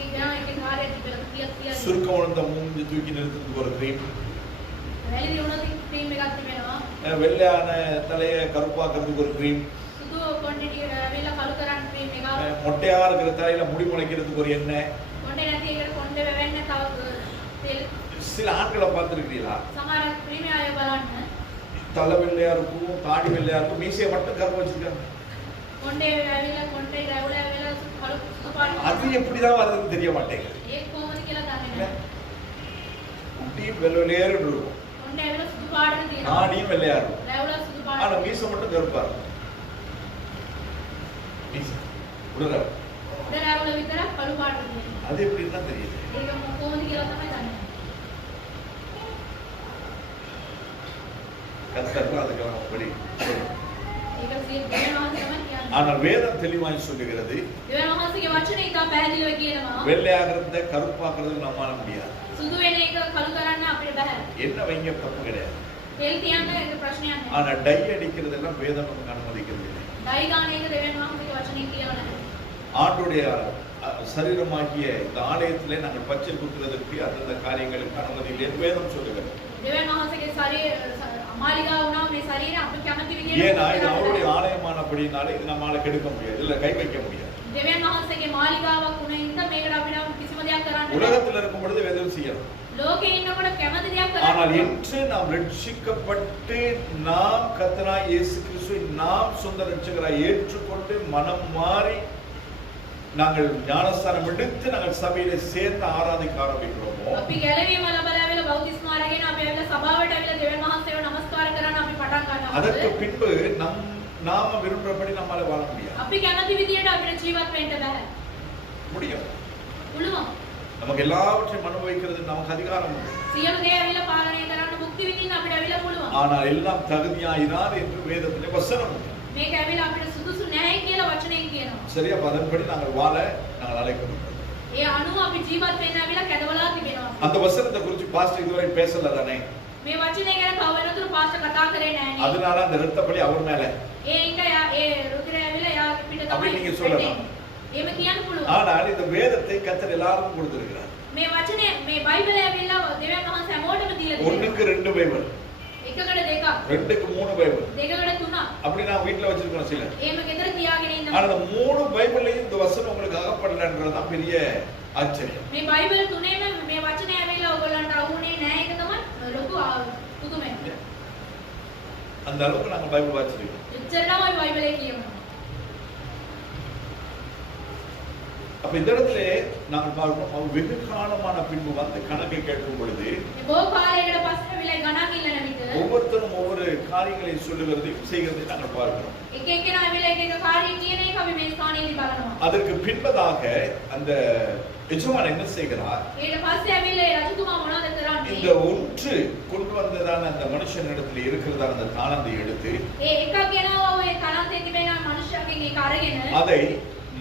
ඉතින් කාර්යය තිබෙලා තියලා சுருக்கம் உணர்ந்த மூஞ்சி தூக்கி நிறுத்துறதுக்கு ஒரு க்ரீம், වැලිලි උනොත් ක්‍රීම් එකක් තිබෙනවා. வெள்ளையான தலையை கருப்பாக்குறதுக்கு ஒரு க்ரீம், සුදු කොණ්ඩේ ඇවිල්ලා කළු කරන්න ක්‍රීම් එකක්. மொட்டையா இருக்கிற தலையில முடி முளைக்கிறதுக்கு ஒரு எண்ணெய். කොණ්ඩේ නැති එකට කොණ්ඩේ වැවෙන්න තව තෙල්. சில ஆண்களை பார்த்துருக்கீங்களா, සමහර ක්‍රීම් ආය බලන්න. தலை வெள்ளையா இருக்கும், தாடி வெள்ளையா இருக்கும், மீசையை மட்டும் கருப்பு வச்சிருக்காங்க. කොණ්ඩේ ඇවිල්ලා කොණ්ඩේ රැවුල ඇවිල්ලා කළු සුදු පාට. அது எப்படிதான் வருதுன்னு தெரிய மாட்டேங்குது. ඒක කොහොමද කියලා දන්නේ නැහැ. முட்டியும் வெள்ளையா இருக்கும், කොණ්ඩේ ඇවිල්ලා සුදු පාටට තියෙනවා. தாடியும் வெள்ளையா இருக்கும், රැවුල සුදු පාට. ஆனா மீசை மட்டும் கருப்பா இருக்கும். மீசை உடனே උඩ රැවුල විතරක් කළු පාටට තියෙනවා. அது எப்படின்னு தான் தெரியுது. ඒක කොහොමද කියලා තමයි දන්නේ. கர்த்தர் அதுக்கு படி. ඒක දෙවියන් වහන්සේ තමයි කියන්නේ. ஆனால் வேதம் தெளிவாய் சொல்லுகிறது, දෙවියන් වහන්සේගේ වචනේ ඉතා පැහැදිලිව කියනවා. வெள்ளையாகிறத கருப்பாக்குறது நம்மால முடியாது. සුදු වෙන එක කළු කරන්න අපිට බෑ. என்ன வைங்க தப்பு கிடையாது. තෙල් තියන්න ඒක ප්‍රශ්නයක් නෑ. ஆனா டை அடிக்கிறதெல்லாம் வேதம் நமக்கு அனுமதிக்கிறது இல்லை. ඩයි ගාන එක දෙවියන් වහන්සේගේ වචනේ කියලා නැහැ. ஆண்டுடைய சரீரமாகிய இந்த ஆலயத்திலே நாங்கள் பச்சை குத்துறதற்கு அந்தந்த காரியங்களுக்கு அனுமதி இல்லை என்று வேதம் சொல்லுகிறது. දෙවියන් වහන්සේගේ ශරීර අමාලිගා වුණා මේ ශරීරය අපි කැමති විදියට ஏன்னா இது அவருடைய ஆலயமானபடினாலே இது நம்மால கெடுக்க முடியாது, இல்ல கை வைக்க முடியாது. දෙවියන් වහන්සේගේ මාලිගාවක් වුණ හින්දා මේකට අපිට කිසිම දෙයක් කරන්න බෑ. உலகத்தில் இருக்கும் பொழுது வேதம் செய்யலாம். ලෝකේ ඉන්නකොට කැමති දෙයක් ஆனால் කරන්න. இன்று நாம் ரட்சிக்கப்பட்டு நாம் கர்த்தராகிய இயேசு கிறிஸ்துவை நாம் சொந்த ரட்சகராய் ஏற்றுக்கொண்டு மனம் மாறி நாங்கள் ஞானஸ்தானம் எடுத்து நாங்கள் சபையிலே சேர்ந்து ஆராதிக்க ஆரம்பிக்கிறோமோ, අපි ගැලවීම ලබලා ඇවිල්ලා බෞතිස්ම අරගෙන අපි ඇවිල්ලා සභාවට ඇවිල්ලා දෙවියන් වහන්සේව නමස්කාර කරන්න අපි පටන් அதற்கு ගන්නවා. பின்பு நாம விரும்புறபடி நம்மால வாழ முடியாது. අපි කැමති විදියට අපිට ජීවත් වෙන්න බෑ. முடியும். පුළුවන්. நமக்கு எல்லாவற்றையும் அனுபவிக்கிறது நமக்கு அதிகாரம் உண்டு. සියලු දේ ඇවිල්ලා පාලනය කරන්න මුක්ති විඳින්න අපිට ඇවිල්ලා පුළුවන්. ஆனால் எல்லாம் தகுதியாயினார் என்று வேதத்திலே வசனம் உண்டு. මේක ඇවිල්ලා අපිට සුදුසු නැහැ කියලා වචනයෙන් කියනවා. சரியா? அதன்படி நாங்கள் வாழ நாங்கள் அழைக்கப்பட்டோம். ඒ අනුව අපි ජීවත් වෙන්න ඇවිල්ලා කැදවලා තිබෙනවා. அந்த வசனத்தை குறித்து பாஸ்டர் இதுவரை பேசல தானே. මේ වචනේ ගැන තව වෙනතුරු පාස්ටර් කතා කරේ නැහැ නේ. அதனால அந்த இரத்தப்படி அவர் மேல. ඒ එක ඒ රුධිරය ඇවිල්ලා යා පිට அப்படி තමයි. நீங்க சொல்லலாம். එහෙම කියන්න පුළුවන්. ஆனால் இந்த வேதத்தை கர்த்தர் எல்லாருக்கும் கொடுத்திருக்கிறார். මේ වචනේ මේ බයිබලය ඇවිල්ලා දෙවියන් වහන්සේ හැමෝටම දීලා තියෙනවා. ஒண்ணுக்கு 2 பைபிள், එකකට දෙකක්, 2க்கு 3 பைபிள். දෙකකට තුනක්. அப்படி நான் வீட்ல வச்சிருக்கோம் சில. එහෙම ගෙදර තියාගෙන ඉන්න. ஆனா அந்த 3 பைபிளையும் இந்த வசனம் உங்களுக்கு அகப்படலன்றது தான் பெரிய ஆச்சரியம். මේ බයිබල් තුනේම මේ වචනේ ඇවිල්ලා ඔයගොල්ලන්ට අහුනේ නැහැ එක තමයි ලොකු පුදුමයක්. அந்த அளவுக்கு நாங்க பைபிள் வாசிக்கிறோம். එච්චරම අපි බයිබලේ කියනවා. அப்ப இந்த இடத்துல நாங்கள் பார்க்கிறோம், அவர் வெகு காலமான பின்பு வந்து கணக்கை கேட்கும் பொழுது මේ බොහෝ කාලයකට පස්සේ ඇවිල්ලා ගණන් ඉල්ලන විට ஒவ்வொருத்தரும் ஒவ்வொரு காரியங்களை சொல்லுகிறதையும் செய்கிறதை நாங்கள் பார்க்கிறோம். එක එක්කෙනා ඇවිල්ලා එක එක කාර්ය කියන එක අපි මේ ස්ථානයේදී බලනවා. அதற்கு பின்பதாக அந்த எஜமான் என்ன செய்கிறார், ඊට පස්සේ ඇවිල්ලා ඒ රජතුමා මොනවද இந்த කරන්නේ? ஒன்று கொண்டு வந்ததான அந்த மனுஷனிடத்தில் இருக்கிறதான அந்த தாளந்தை எடுத்து ඒ එකක් ගෙනාවා ඔය තරන්තේ තිබෙන මනුෂ්‍යයෙක්ගෙන් ඒක අරගෙන அதை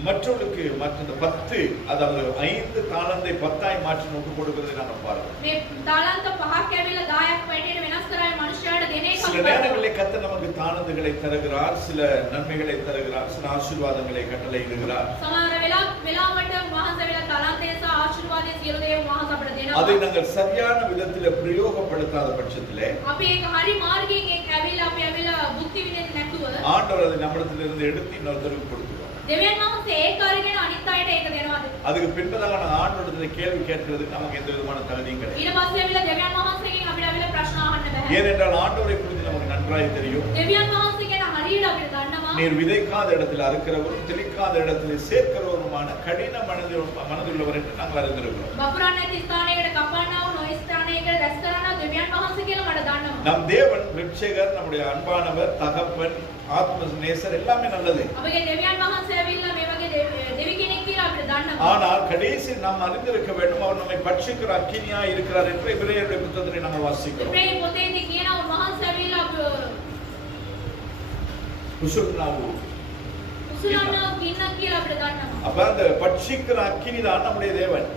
மற்றவர்களுக்கு மற்ற இந்த 10 அதாவது 5 தாளந்தை 10ஆய் மாற்றி ஒப்பு கொடுக்கிறதை நாங்கள் பார்க்கிறோம். මේ තාලන්ත පහක් ඇවිල්ලා 10ක් පැටියට වෙනස් කරලා මනුෂ්‍යයාට දෙන එක சில நேரங்களிலே கர்த்தர் நமக்கு தாளந்துகளை தருகிறார், சில நன்மைகளை தருகிறார், சில ஆசீர்வாதங்களை கட்டளையிடுகிறார். සමහර වෙලාවට මහන්ස වෙලා තාලන්තය සහ ආශිර්වාදයේ සියලු දේ මහන්ස අපිට දෙනවා. அதை நாங்கள் சரியான விதத்தில் பிரயோகப்படுத்தாத பட்சத்திலே අපි ඒක හරි මාර්ගයෙන් ඒක ඇවිල්ලා බුද්ධි විඳින්න නැතුව ஆண்டவர் அதை நம்மிடத்திலிருந்து எடுத்து இன்னொருத்தருக்கு கொடுத்துருவார். දෙවියන් වහන්සේ ඒක අරගෙන අනිත් අයට ඒක දෙනවාද? அதுக்கு பின்பதாக நான் ஆண்டவரிடத்தில் கேள்வி கேட்கிறதுக்கு நமக்கு எந்த விதமான தகுதியும் கிடையாது. ඊට පස්සේ ඇවිල්ලා දෙවියන් වහන්සේගෙන් අපිට ඇවිල්ලා ප්‍රශ්න අහන්න බෑ. ஏனென்றால் ஆண்டவரை குறித்து நமக்கு நன்றாய் தெரியும். දෙවියන් වහන්සේ ගැන හරියට අපිට දන්නවා. நீர் விதைக்காத இடத்தில் அறுக்கிறவரும் தெளிக்காத இடத்தில் சேர்க்கிறவருமான கடின மனதுள்ளவர் என்று நாங்கள் அறிந்திருக்கிறோம். වපුරන්නේ නැති ස්ථානයකට කපන්නා වූ නොයි ස්ථානයකට රැස් කරනා දෙවියන් වහන්සේ කියලා මට දන්නවා. நம் தேவன் ரட்சகர், நம்முடைய அன்பானவர், தகப்பன், ஆத்ம நேசர் எல்லாமே நல்லது. අපගේ දෙවියන් වහන්සේ ඇවිල්ලා මේ වගේ දෙවි කෙනෙක් කියලා අපිට දන්නවා. ஆனால் கடைசி நாம் அறிந்திருக்க வேண்டும், அவர் நம்மை பட்சிக்கிற அக்கினியாய் இருக்கிறார் என்று எபிரேயருடைய புத்தகத்திலே நாங்கள் வாசிக்கிறோம். මේ පොතේදී කියනවා උන්වහන්සේ ඇවිල්ලා குசுல்னாவு උසුලන්නා ගින්නක් කියලා අපිට දන්නවා. அப்ப அந்த பட்சிக்கிற அக்கினி தான் நம்முடைய தேவன்.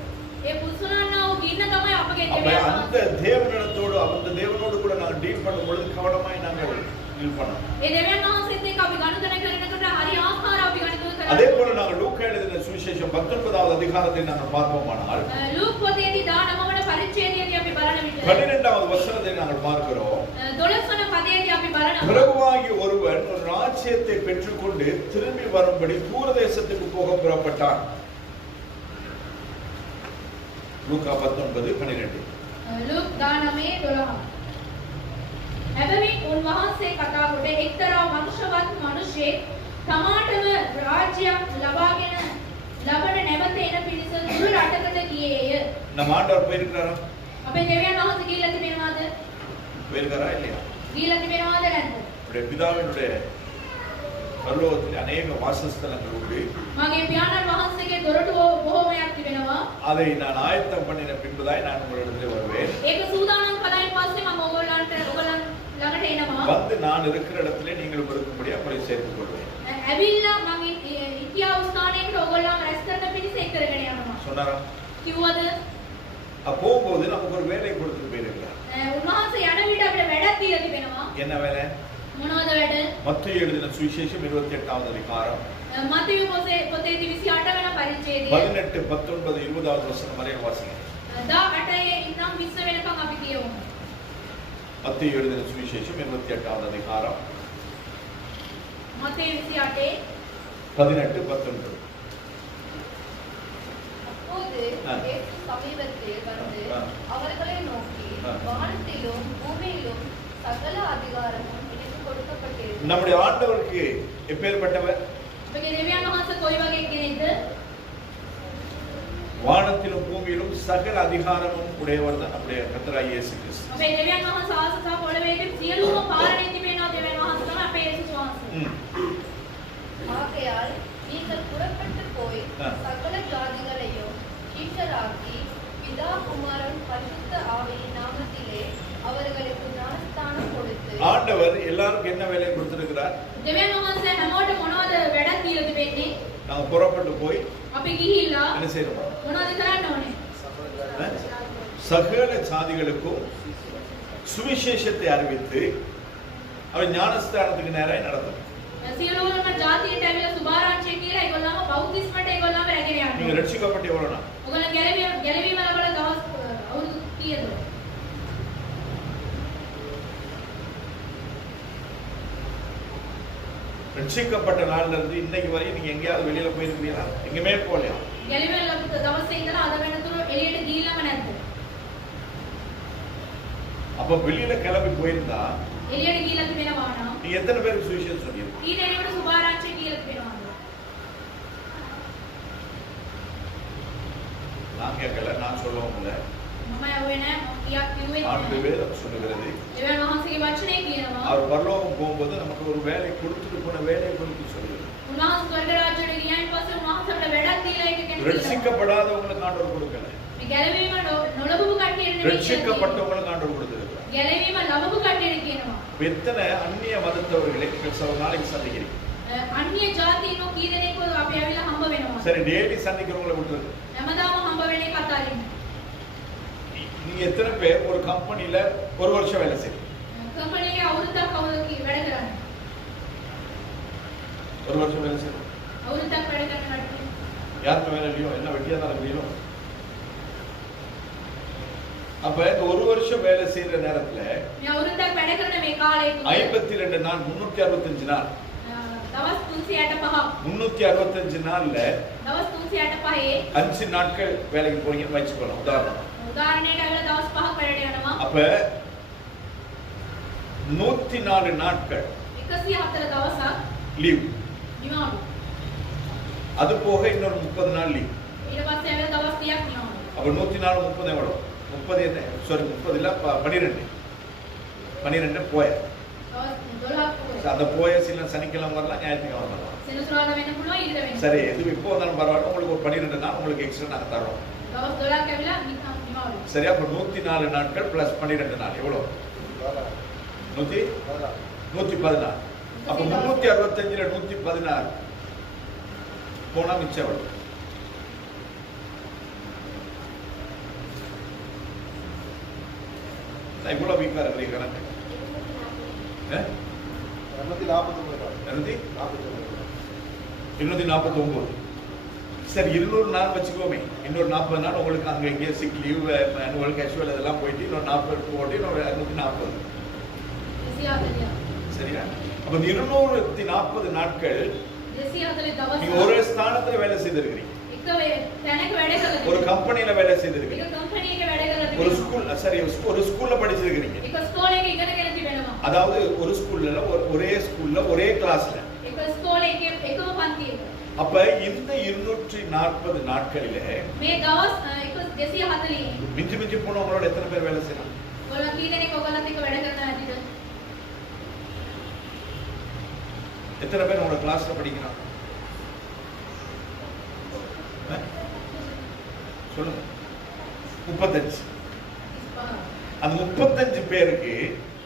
ඒ පුසුලන්නා වූ ගින්න තමයි අපගේ அப்ப දෙවියන් அந்த தேவனிடத்தோடு அந்த தேவனோடு கூட நாங்கள் டீல் பண்ணும் பொழுது கவனமாய் நாங்கள் டீல் பண்ணணும். ඒ දෙවියන් වහන්සේත් එක්ක අපි ගනුදෙනු කරනකොට හරි ආකාර අපි ගනුදෙනු කරනවා. அதே போல நாங்கள் லூக்கா எழுதின சுவிசேஷம் 19வது அதிகாரத்தை நாங்கள் பார்ப்போமானால் ලූක් පොතේදී 19 වන පරිච්ඡේදයේදී අපි බලන විට 12வது வசனத்தை நாங்கள் பார்க்கிறோம். 12 වන පදයේදී අපි බලනවා பிரபுவாகிய ஒருவன் ஒரு ராஜ்யத்தை பெற்றுக்கொண்டு திரும்பி வரும்படி தூரதேசத்துக்கு போக புறப்பட்டான். லூக்கா 19:12. ලූක් 19:12. එබැවින් උන්වහන්සේ කතා කොට එක්තරා වංශවත් මිනිසෙක් තමාටම රාජ්‍යයක් ලබාගෙන ලබන නැවත එන පිණිස දුර රටකට ගියේය. நம்ம ஆண்டவர் போயிருக்காரா? අපේ දෙවියන් වහන්සේ ගිහිල්ලා තිබෙනවද? போயிருக்காரா இல்லையா? ගිහිල්ලා තිබෙනවද නැද්ද? நம்முடைய பிதாவினுடைய பரலோகத்தில் அநேக வாசஸ்தலங்கள் உண்டு. මගේ පියාණන් වහන්සේගේ දොරටු බොහෝමයක් තිබෙනවා. அதை நான் ஆயத்தம் பண்ணின பின்புதான் நான் உங்களிடத்தில் வருவேன். ඒක සූදානම් කළායින් පස්සේ මම ඔයගොල්ලන් ළඟට එනවා. வந்து நான் இருக்கிற இடத்திலே நீங்களும் இருக்கும்படி அவரை சேர்த்துக் கொள்வேன். ඇවිල්ලා මම ඉතියා ස්ථානයකට ඔයගොල්ලන්ව රැස් කරන පිණිස ඒක කරගෙන යනවා. சொன்னாரா? කිව්වද? போகும்போது நமக்கு ஒரு வேலை கொடுத்துட்டு போயிருக்கிறார். උන්වහන්සේ යන විට අපිට වැඩක් දීලා තිබෙනවා. என்ன வேலை? මොනවද වැඩ? மத்தேயு எழுதின சுவிசேஷம் 28வது அதிகாரம் මතෙවි පොතේදී 28 වෙනි පරිච්ඡේදය 18, 19, 20வது வசனம் வரை வாசிங்க. 18 ඉඳන් 20 වෙනකම් අපි කියවමු. மத்தேயு எழுதின சுவிசேஷம் 28வது அதிகாரம் මතෙවි 28 18, 19. அப்போது இயேசு சமீபத்தில் வந்து அவர்களை நோக்கி, வானத்திலும் பூமியிலும் சகல அதிகாரமும் எனக்கு கொடுக்கப்பட்டிருக்கிறது. நம்முடைய ஆண்டவருக்கு எப்பேற்பட்டவர்? අපගේ දෙවියන් වහන්සේ කොයි වගේ කෙනෙක්ද? வானத்திலும் பூமியிலும் சகல அதிகாரமும் உடையவர் தான் நம்முடைய கர்த்தராகிய இயேசு கிறிஸ்து. අපේ දෙවියන් වහන්සේ ආසස පොළවේදී සියලුම පාරණේ තිබෙනවා දෙවියන් වහන්සේ තමයි අපේ යේසුස් වහන්සේ. ஆகையால் நீங்கள் புறப்பட்டு போய் சகல ஜாதிகளையும் சீஷராக்கி பிதா குமாரன் பரிசுத்த ஆவியின் நாமத்திலே அவர்களுக்கு ஞானஸ்நானம் கொடுத்து. ஆண்டவர் எல்லாருக்கும் என்ன வேலையை கொடுத்திருக்கிறார்? දෙවියන් වහන්සේ හැමෝටම මොනවද වැඩක් දීලා තිබෙන්නේ? நாங்க புறப்பட்டு போய் අපි ගිහිල්ලා என்ன செய்யணும்? මොනවද කරන්න ඕනේ? சகல ஜாதிகளுக்கும் சுவிசேஷத்தை அறிவித்து அவர் ஞானஸ்தானத்துக்கு நேராக நடத்தும். සියලුම ජාතියට ඇවිල්ලා සුභාරංචිය කියලා ඒගොල්ලන්ව බෞද්ධිස්මට ඒගොල්ලන්ව රැගෙන යනවා. நீங்க ரட்சிக்கப்பட்டு எவ்வளவு நாள்? ඔයගොල්ලන් ගැලවීම ලබලා දවස් අවුරුදු කීයද? ரட்சிக்கப்பட்ட நாள்ல இருந்து இன்னைக்கு வரை நீங்க எங்கேயாவது வெளியில போயிருக்கீங்களா? எங்கேயுமே போகலையா? ගැලවීම ලබන දවසේ ඉඳලා අද වෙනතුරු එළියට ගිහිල්ලාම නැද්ද? அப்ப வெளியில கிளம்பி போயிருந்தா එළියට ගිහිල්ලා තිබෙනවා නම් நீங்க எத்தனை பேருக்கு சுவிசேஷம் சொன்னீங்க? ඊනෙකට සුභාරංචිය කියලා තිබෙනවාද? நான் கேட்கல, நான் சொல்லவும் இல்லை. මම යුවේ නැහැ. මම කියක් කිව්වේ ஆண்டு නැහැ. வேதம் சொல்லுகிறது. දෙවියන් වහන්සේගේ වචනේ කියනවා. அவர் பரலோகம் போகும்போது நமக்கு ஒரு வேலை கொடுத்துட்டு போன வேலையை குறித்து சொல்லுகிறது. උන්වහන්සේ ස්වර්ග රාජ්‍යයට ගියයින් පස්සේ උන්වහන්සේට වැඩක් දීලා ඒක ගැන කියනවා. ரட்சிக்கப்படாதவங்களுக்கு ஆண்டவர் கொடுக்கல. මේ ගැලවීම නොලබපු කට්ටියට නෙමෙයි. ரட்சிக்கப்பட்டவங்களுக்கு ஆண்டவர் கொடுத்திருக்கிறார். ගැලවීම ලබපු කට්ටියට කියනවා. எத்தனை அந்நிய மதத்தவர்களை நீங்கள் நாளைக்கு சந்திக்கிறீங்க? අන්‍ය ජාතීන්ව කී දෙනෙක්ව අපි ඇවිල්ලා හම්බ சரி, டெய்லி சந்திக்கிறவங்களை விட்டுருக்கு. හැමදාම හම්බ වෙන එක අතාරින්න. நீங்க எத்தனை பேர் ஒரு கம்பெனில ஒரு வருஷம் வேலை செய்றீங்க? කම්පැනි එකේ අවුරුද්දක් වැඩ කරන්නේ. ஒரு வருஷம் வேலை செய்றீங்க. අවුරුද්දක් වැඩ කරන කට්ටිය. யாருக்கும் வேலை இல்லையோ, என்ன வெட்டியா தான் இருக்கிறீங்களோ? அப்ப இந்த ஒரு வருஷம் வேலை செய்யற நேரத்துல මේ අවුරුද්දක් වැඩ කරන මේ කාලය තුල 52 நாள் 365 நாள் දවස් 365 365 நாள்ல දවස් 365 5 நாட்கள் வேலைக்கு போறீங்கன்னு வச்சுக்கலாம் உதாரணம். උදාහරණයට අවිල දවස් 5ක් වැඩට යනවා. அப்ப 104 நாட்கள் 104 දවසක් லீவ். නිවාඩු. அது போக இன்னொரு 30 நாள் லீவ். ඊට පස්සේ අවිල දවස් 30ක් නිවාඩු. அப்ப 104 30 எவ்வளவு? 30 என்ன? சாரி 30 இல்ல 12. 12 போய. දවස් 12ක් පොය. அந்த போய சில சனிக்கிழமை வரலாம், ஞாயிற்றுக்கிழமை வரலாம். සෙනසුරාදා වෙන්න පුළුවන්, ඊට වෙන්න. சரி, எது இப்போ வந்தாலும் பரவாயில்ல, உங்களுக்கு ஒரு 12 நாள் உங்களுக்கு எக்ஸ்ட்ரா நாங்க தரோம். දවස් 12ක් ඇවිලා නිවාඩු. சரியா? அப்ப 104 நாட்கள் பிளஸ் 12 நாள் எவ்வளவு? 114. அப்ப 365ல 116 போனா மிச்சம் எவ்வளவு? நான் இவ்வளவு வீக்கா இருக்கிறீங்க கணக்கு. 249. சரி, 200 நாள் வச்சுக்கோமே. இன்னொரு 40 நாள் உங்களுக்கு அங்க இங்கே சிக் லீவ், ஆனுவல் கேஷுவல் இதெல்லாம் போயிட்டு இன்னொரு 40 போட்டு இன்னொரு 240. சரியா? அப்ப 240 நாட்கள் 240 දවස් நீங்க ஒரு ஸ்தானத்துல வேலை செய்திருக்கிறீங்க. තැනක වැඩ කළා. ஒரு கம்பெனில வேலை செய்திருக்கிறீங்க. එක කම්පැනි එකේ වැඩ කරලා ஒரு තිබෙනවා. ஸ்கூல், சரி, ஒரு ஸ்கூல்ல படிச்சிருக்கிறீங்க. එක ස්කෝලේ එකේ ඉගෙනගෙන තිබෙනවා. அதாவது ஒரு ஸ்கூல்ல ஒரே ஸ்கூல்ல ஒரே கிளாஸ்ல. එක ස්කෝලේ එකේ එකම පන්තියක. அப்ப இந்த 240 நாட்களிலே මේ දවස් 240 மிஞ்சி மிஞ்சி போனவங்களோட எத்தனை பேர் வேலை செய்யலாம்? ඔයාලා කී දෙනෙක් ඔයගලත් එක්ක වැඩ කරන්න ඇතිද? எத்தனை பேர் உங்களோட கிளாஸ்ல படிக்கிறாங்க? சொல்லுங்க. 35. 35. அந்த 35 பேருக்கு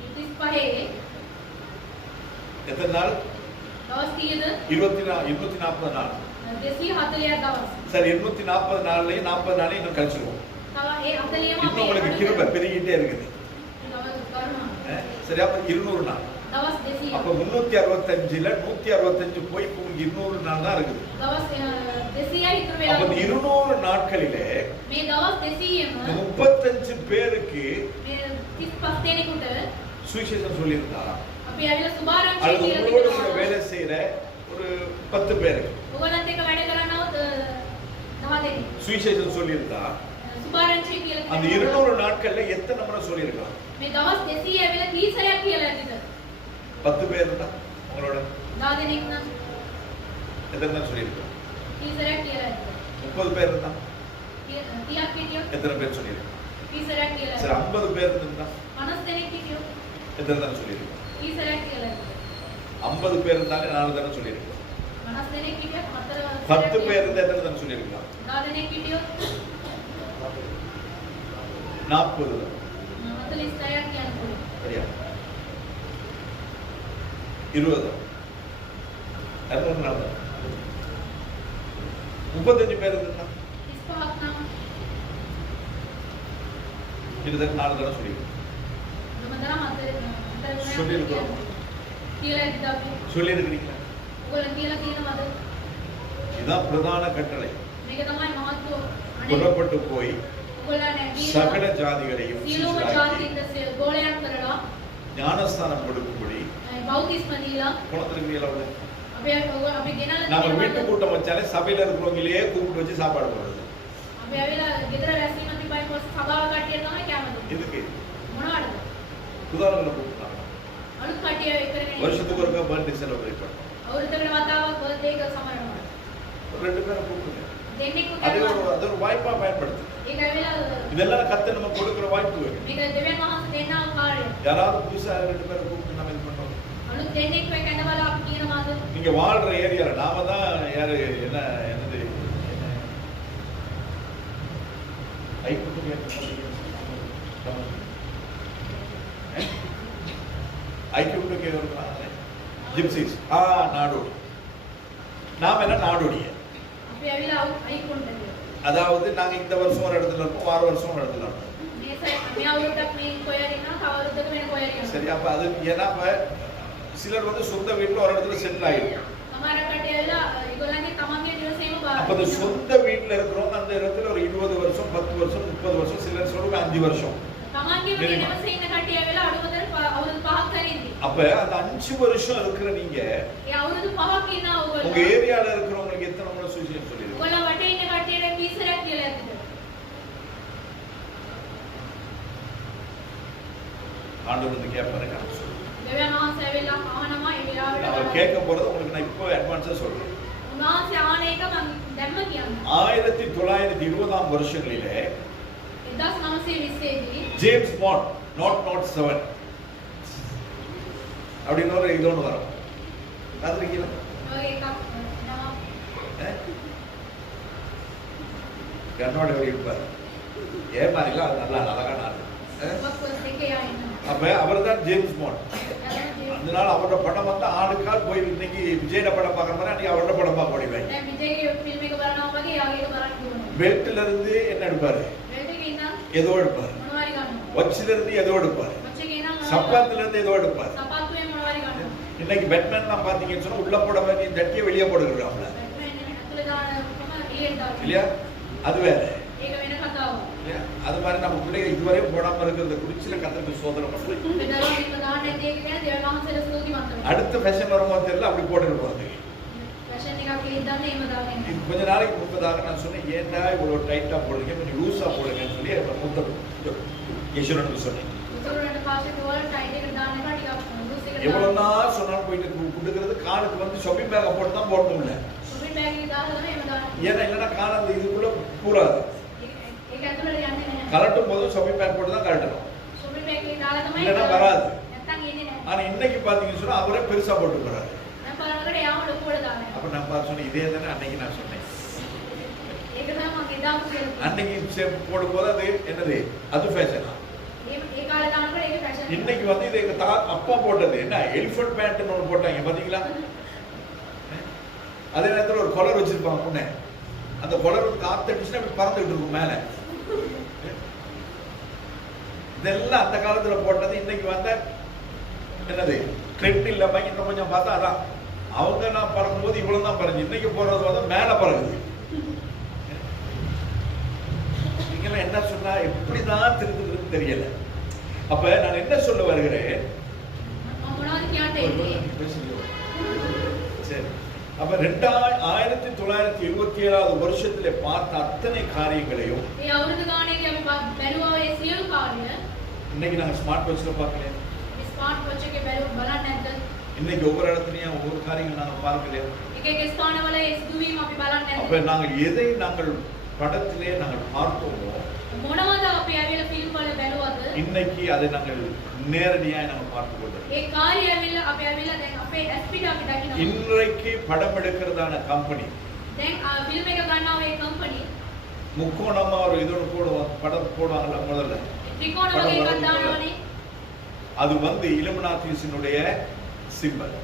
35 எத்தனை நாள்? දවස් කීයද? 240 நாள். 240 දවස්. சரி, 240 நாள்லயும் 40 நாளையும் இன்னும் கழிச்சிருவோம். තව ඒ 40ම இன்னும் உங்களுக்கு கிருபை பெருகிட்டே இருக்குது. දවස් කරනවා. சரி, அப்ப 200 நாள். දවස් 200. அப்ப 365ல 165 போய் இப்போ 200 நாள் தான் இருக்குது. දවස් 200යි ඉතුරු அப்ப වෙලා. 200 நாட்களிலே මේ දවස් 200ම 35 பேருக்கு මේ 35 දෙනෙකුට சுவிசேஷம் சொல்லியிருந்தா, අපි ඇවිල්ලා සුභාරංචිය அல்லது කියලා உங்களோட கூட තිබෙනවා. வேலை செய்யற ஒரு 10 பேருக்கு ඔයගලත් එක්ක වැඩ කරනවොත් 10 දෙනෙක්. சுவிசேஷம் சொல்லியிருந்தா, සුභාරංචිය කියලා அந்த තිබෙනවා. 200 நாட்கள்ல எத்தனை முறை சொல்லியிருக்கலாம்? මේ දවස් 200 ඇවිල්ලා කී සැරයක් කියලා ඇතිද? 10 பேர் இருந்தா உங்களோட 10 දෙනෙක් නම් எத்தனை தான் சொல்லியிருக்கலாம்? කී සැරයක් කියලා ඇතිද? 30 பேர் இருந்தா 30ක් හිටියොත් எத்தனை பேர் சொல்லியிருக்கலாம்? කී සැරයක් කියලා சரி, ඇතිද? 50 பேர் இருந்தா 50 දෙනෙක් හිටියොත් எத்தனை தான் சொல்லியிருக்கலாம்? කී සැරයක් කියලා ඇතිද? 50 பேர் இருந்தாலே 4 தானே சொல்லியிருக்கலாம். 50 දෙනෙක් හිටියොත් 10 பேர் இருந்தா எத்தனை தான் சொல்லியிருக்கலாம்? 10 දෙනෙක් හිටියොත් 40 தான். 46ක් කියන්න පුළුවන්. சரியா? 20 தான். 200 நாள் தான். 35 பேர் இருந்தா 35ක් නම් கிட்டத்தட்ட 4 தடவை சொல்லியிருக்கோம். මොනතරම් අතර சொல்லியிருக்கோம். කියලා ඇතිද අපි? சொல்லியிருக்கிறீங்களா? ඔයගොල්ලෝ කියලා තියෙනවද? இதுதான் பிரதான கட்டளை. මේක තමයි මහත්ව புறப்பட்டு போய் ඔයගොල්ලෝ නැගී சகல ஜாதிகளையும் සියලුම சீஷராக்கி ජාතින්ට ගෝලයක් කරලා ஞானஸ்தானம் கொடுக்கும்படி බෞතිස්ම දීලා குளத்திருக்கிறீங்களா? අපි ගෙනල්ලා நாம வீட்டு තියෙනවා. கூட்டம் வச்சாலே சபையில இருக்கிறவங்களே கூப்பிட்டு வச்சு சாப்பாடு போடுறது. අපි ඇවිල්ලා ගෙදර රැස්වීම තිබයි පොස් සභාව කට්ටිය තමයි කැමති. இதுக்கு මොනවද? உதாரணங்களை கூப்பிட்டாங்க. අලුත් කට්ටිය එකගෙන வருஷத்துக்கு ஒருக்கா பர்த்டே செலிப்ரேட் பண்ணுவோம். අවුරුද්දකට වතාවක් බර්ත්ඩේ එක සමරනවා. ஒரு 2 பேரை கூப்பிடுங்க. දෙන්නෙක්ව அது කරනවා. ஒரு வாய்ப்பா பயன்படுத்து. ඒක ඇවිල්ලා இதெல்லாம் கத்த நம்ம கொடுக்கிற வாய்ப்பு. මේක දෙවියන් වහන්සේ දෙන්නා කාර්යය. யாராவது புதுசா 2 பேரை கூப்பிட்டு நம்ம இது பண்றோம். අලුත් දෙන්නෙක්ව කැඳවලා අපි කියනවාද? நீங்க வாழ்ற ஏரியால நாம தான் யாரு என்னது ஐக்கியம் ஜிப்சிஸ் நாடோடி. நாம என்ன நாடோடிய? අපි ඇවිල්ලා අයිකොන්ටද. அதாவது நாங்க இந்த வருஷம் ஒரு இடத்துல இருப்போம், வார வருஷம் ஒரு இடத்துல இருப்போம். මේ අවුරුද්දක් මේ කොයරිනවා, තව අවුරුද්දක වෙන කොයරිනවා. சரி, அப்ப அது ஏன்னா இப்ப சிலர் வந்து சொந்த வீட்டுல ஒரு இடத்துல செட்டில் ஆயிடும். සමහර කට්ටිය ඇවිල්ලා ඒගොල්ලන්ගේ තමන්ගේ නිවසේම அப்ப அந்த சொந்த வீட்டுல இருக்கிறவங்க அந்த இடத்துல ஒரு 20 வருஷம் 10 வருஷம் 30 வருஷம், சிலர் சொல்லுவாங்க 5 வருஷம். තමන්ගේ නිවසේ ඉන්න කට්ටිය ඇවිල්ලා අඩුමතර අවුරුදු 5ක් හරින්දි. அப்ப அந்த 5 வருஷம் இருக்கிற நீங்க ඒ අවුරුදු 5ක් ඉන්න உங்க ඕගොල්ලෝ ஏரியால இருக்கிறவங்களுக்கு எத்தனை முறை சுவிசேஷம் சொல்லிருக்கீங்க? ඔයගොල්ලෝ වටේ ඉන්න කට්ටියට කීසරයක් කියලා ඇද්ද? ஆண்டவர் வந்து கேட்பாரு. දෙවියන් වහන්සේ ඇවිල්ලා අහනවා ඒ වෙලාවට நான் கேட்க போறது உங்களுக்கு நான் இப்போ அட்வான்ஸா சொல்றேன். උන්වහන්සේ ආන එක මම දැම්ම කියන්න. 1920 வருஷங்களிலே 1920 දී ஜேம்ஸ் பாண்ட் நாட் 7 அப்படின்னு ஒரு இது ஒன்று வரும். பார்த்துருக்கீங்களா? ඔය එකක් கண்ணோட இருப்பார். ஏன் மாதிரிலாம் அது நல்லா அழகான ஆள். වක්වස් එකේ ආயிනවා. அப்ப அவர் தான் ஜேம்ஸ் பாண்ட். அதனால அவரோட படம் வந்து ஆளுக்கால் போய் இன்னைக்கு விஜயோட படம் பார்க்குற மாதிரி அன்னைக்கு அவரோட படம் பார்க்க ஓடிவேன். දැන් විජේගේ ෆිල්ම් එක බලනවා වගේ යාගේ එක බලන්න ඕන. பெல்ட்ல இருந்து என்ன எடுப்பாரு? බෙල්ට් එකේ ඉඳන් ஏதோ எடுப்பாரு. මොනවාරි ගන්නවා. வாட்ச்ல இருந்து ஏதோ எடுப்பாரு. වච් එකේ ඉඳන් சப்பாத்துல இருந்து ஏதோ எடுப்பாரு. සපත්තුවේ මොනවාරි ගන්නවා. இன்னைக்கு பேட்மேன் தான் பாத்தீங்கன்னு சொன்னா உள்ள போட வேண்டிய ஜட்டியை வெளியே போடுறாங்க. බැට්මෑන් ඇතුලේ දාන කොහොම එළියට දානවා. இல்லையா? அது வேற. ඒක වෙන කතාවක්. இல்லையா? அது மாதிரி நம்ம பிள்ளைங்க இதுவரை போடாம இருக்கிறத குடிச்சில கத்தருக்கு சோதனை பண்றோம். මේ දරුවෝ ඉන්න දාන්න නැති එක ගැන දෙවියන් වහන්සේට ස්තුතිමත් වෙනවා. அடுத்த ஃபேஷன் வரும்போது தெரியல அப்படி போட்டுட்டு போறது. ෆැෂන් එකක් ඉදන්න එහෙම දාගෙන. இது கொஞ்ச நாளைக்கு முன்பதாக நான் சொன்னேன், ஏன்டா இவ்வளவு டைட்டா போடுறீங்க, கொஞ்சம் லூசா போடுங்கன்னு சொல்லி முத்த ஈஸ்வரனுக்கு சொன்னேன். උතුරට පාෂේ තෝල ටයිට් එක දාන්න එපා ටිකක් ලූස් එක දාන්න. எவ்வளவு நாள் சொன்னாலும் போயிட்டு குடுக்கிறது காலுக்கு வந்து ஷாப்பிங் பேக்கை போட்டு தான் போடணும் இல்ல. ෂොපින් බෑග් එක දාලා තමයි එහෙම දාන්න. ஏன்னா இல்லைன்னா கால் அந்த இதுக்குள்ள பூராது. ඒක ඇතුලට යන්නේ නැහැ. கலட்டும் போது ஷாப்பிங் பேக் போட்டு தான் கலட்டணும். ෂොපින් බෑග් එක දාලා තමයි இல்லைன்னா வராது. නැත්තම් එන්නේ නැහැ. ஆனா இன்னைக்கு பாத்தீங்கன்னு சொன்னா அவரே பெருசா போட்டு போறாரு. දැන් බලනකොට යාම ලොකුවට දානවා. அப்ப நான் பார்த்து சொன்னேன், இதே தானே அன்னைக்கு நான் சொன்னேன். ඒක තමයි මම එදාම කියලා. அன்னைக்கு போடும்போது அது என்னது, அது ஃபேஷனா. ඒ කාලේ දානකොට ඒක ෆැෂන්. இன்னைக்கு வந்து இது எங்க அப்பா போட்டது என்ன, எலிஃபண்ட் பேண்ட்னு ஒன்று போட்டாங்க பாத்தீங்களா? அதே நேரத்தில் ஒரு கொலர் வச்சிருப்பாங்க முன்னே, அந்த கொலர் வந்து காத்தடிச்சுன்னா அப்படி பறந்துகிட்டு இருக்கும் மேல. இதெல்லாம் அந்த காலத்துல போட்டது. இன்னைக்கு வந்த என்னது ட்ரெண்ட் இல்லாம இன்னும் கொஞ்சம் பார்த்தா அதான் அவங்க நான் பறக்கும்போது இவ்வளவு தான் பறஞ்சு, இன்னைக்கு போடுறது வந்து மேல பறகுது. நீங்களாம் என்ன சொன்னா எப்படிதான் திருத்துறதுன்னு தெரியல. அப்ப நான் என்ன சொல்ல வருகிறேன், මම මොනවද කියන්න ඉන්නේ? சரி, அப்ப 1927 வருஷத்துல பார்த்த அத்தனை காரியங்களையும் මේ අවුරුදු ගානේදී අපි බැලුවා ඒ සියලු කාර්ය. இன்னைக்கு நாங்க ஸ்மார்ட் வாட்ச்ல பார்க்கல. මේ ස්මාර්ට් වොච් එකේ බලන්නේ නැද්ද? இன்னைக்கு ஒவ்வொரு இடத்துலயும் ஒவ்வொரு காரியங்கள் நாங்க பார்க்கலையா? එක එක ස්ථානවල ඒ සිදුවීම් අපි බලන්නේ அப்ப නැද්ද? நாங்கள் எதை நாங்கள் படத்திலே நாங்கள் பார்த்தோமோ මොනවද අපි ඇවිල්ලා ෆිල්ම් වල බැලුවද? இன்னைக்கு அதை நாங்கள் நேரடியாக நாங்கள் பார்த்து கொண்டிருக்கிறோம். ඒ කාර්ය ඇවිල්ලා අපි ඇවිල්ලා දැන් අපේ ඇස් පිට අපි දකිනවා. இன்றைக்கு படம் எடுக்கிறதான கம்பெனி දැන් ෆිල්ම් එක ගන්නවා ඒ කම්පැනි முக்கோணமா ஒரு இது போடுவாங்க, படம் போடுவாங்கல்ல முதல்ல, ත්‍රිකෝණ වගේ එකක් දානවනේ. அது வந்து இலுமினாட்டிஸினுடைய சிம்பல்.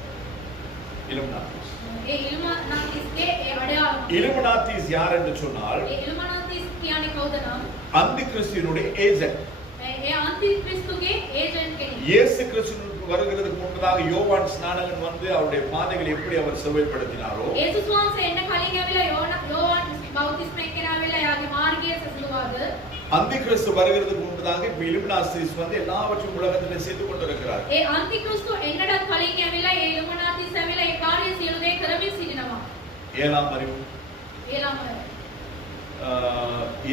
இலுமினாட்டிஸ் ඒ ඉලුමනාතිස්ගේ ඒ අඩයාලම. இலுமினாட்டிஸ் யார் என்று சொன்னால் ඒ ඉලුමනාතිස් කියන්නේ කවුද නම්? அந்தி கிறிஸ்துவினுடைய ஏஜென்ட். ඒ අන්තික්‍රිස්තුගේ ඒජන්ට් කෙනෙක්. இயேசு கிறிஸ்துவுக்கு வருகிறதுக்கு முன்பதாக யோவான் ஸ்நானகன் வந்து அவருடைய பாதைகளை எப்படி அவர் செவ்வாய்ப்படுத்தினாரோ, යේසුස් වහන්සේ එන්න කලින් ඇවිල්ලා යෝවාන් බෞතිස්ම එක්කෙනා ඇවිල්ලා යාගේ මාර්ගය සසඳුවාද? அந்தி கிறிஸ்து வருகிறதுக்கு முன்பதாக இப்ப இலுமினாட்டிஸ் வந்து எல்லாவற்றையும் உலகத்திலே செய்து கொண்டிருக்கிறார். ඒ අන්තික්‍රිස්තු එන්නටත් කලින් ඇවිල්ලා ඒ ඉලුමනාතිස් ඇවිල්ලා ඒ කාර්ය සියලු දේ කරමින් සිටිනවා. ஏழாம் அறிவு, ඒලම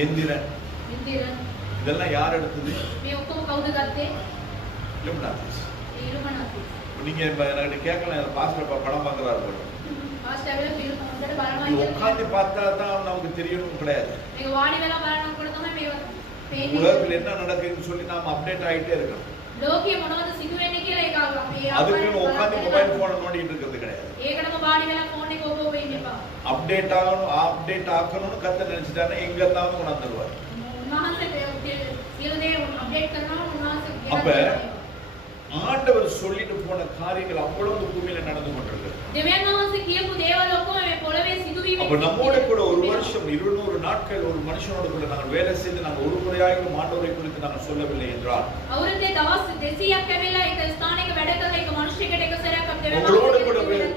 எந்திரன், ඉන්දිරන් இதெல்லாம் யார் எடுத்தது? මේ ඔක්කොම කවුද ගත්තේ? இலுமினாட்டிஸ். ඒ ඉලුමනාතිස්. நீங்க என்கிட்ட கேட்கலாம், பாஸ்டர் படம் பார்க்கறாரு போல. පාස්ටර් ඇවිල්ලා ෆිල්ම් හොඳට බලනවා இது කියලා. உட்கார்ந்து பார்த்தா தான் நமக்கு தெரியணும் கிடையாது. මේක වාඩි වෙලා බලනකොට තමයි මේක පේන්නේ. உலகத்தில் என்ன நடக்குதுன்னு சொல்லி நாம அப்டேட் ஆயிட்டே இருக்கோம். ලෝකයේ මොනවද සිදු වෙන්නේ කියලා ඒක අපි அதுக்குன்னு உட்கார்ந்து மொபைல் போனை நோண்டிட்டு இருக்கிறது கிடையாது. ඒකටම වාඩි වෙලා ෆෝන් එක ඔබ ඉන්න එපා. அப்டேட் ஆகணும்னு கத்த நினைச்சிட்டானே எங்க இருந்தாலும் உணர்ந்துருவார். උන්වහන්සේ සියලු දේ අප්ඩේට් කරනවා උන්වහන්සේ அப்ப ஆண்டவர் சொல்லிட்டு போன காரியங்கள் அவ்வளவு பூமியில நடந்து கொண்டிருக்கு. දෙවියන් වහන්සේ කියපු දේවල් ඔක්කොම මේ පොළවේ සිදුවීම. அப்ப நம்மோட கூட ஒரு வருஷம் 200 நாட்கள் ஒரு மனுஷனோட கூட நாங்கள் வேலை செய்து நாங்கள் ஒரு முறையாகவும் ஆண்டவரை குறித்து நாங்கள் சொல்லவில்லை என்றால் අවුරුද්දේ දවස් 200ක් ඇවිල්ලා එක ස්ථානයක වැඩ කරන එක මිනිහෙකුට එක සැරයක් අපි දෙවියන් உங்களோட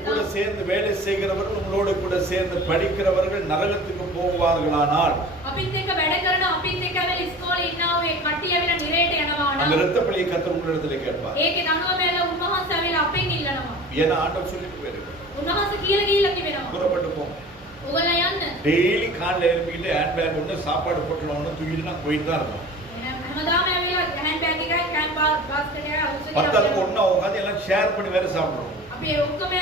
கூட சேர்ந்து வேலை செய்கிறவர்கள் உங்களோட கூட சேர்ந்து படிக்கிறவர்கள் நரகத்துக்கு போவார்களானால் අපිත් එක්ක වැඩ කරන අපිත් එක්ක ඇවිල්ලා ඉස්කෝලේ ඉන්නා වූ ඒ කට්ටිය ඇවිල්ලා නිරේට යනවා அந்த නම් இரத்த பழியை கர்த்தர் உங்களிடத்துல கேட்பார். ඒකේ දනුව மேல උන්වහන්සේ ඇවිල්ලා අපෙන් ඉල්ලනවා. ஏன்னா ஆண்டவர் சொல்லிட்டு போயிருக்கார். උන්වහන්සේ කියලා ගිහිල්ලා තිබෙනවා. புறப்பட்டு போங்க. ඔයගොල්ලෝ යන්න. டெய்லி காலையில எழும்பிட்டு ஹேண்ட் பேக் ஒண்ணு சாப்பாடு போட்டுறோம்னு தூக்கிட்டு நான் போயிட்டு தான் இருக்கோம். හැමදාම ඇවිල්ලා හෑන්ඩ් බෑග් එකයි කෑන් බාස්කට් එකයි අවුස්සගෙන பத்தாளுக்கு ஒண்ணா உட்கார்ந்து எல்லாம் ஷேர் பண்ணி வேற சாப்பிடுறோம். අපි ඔක්කොම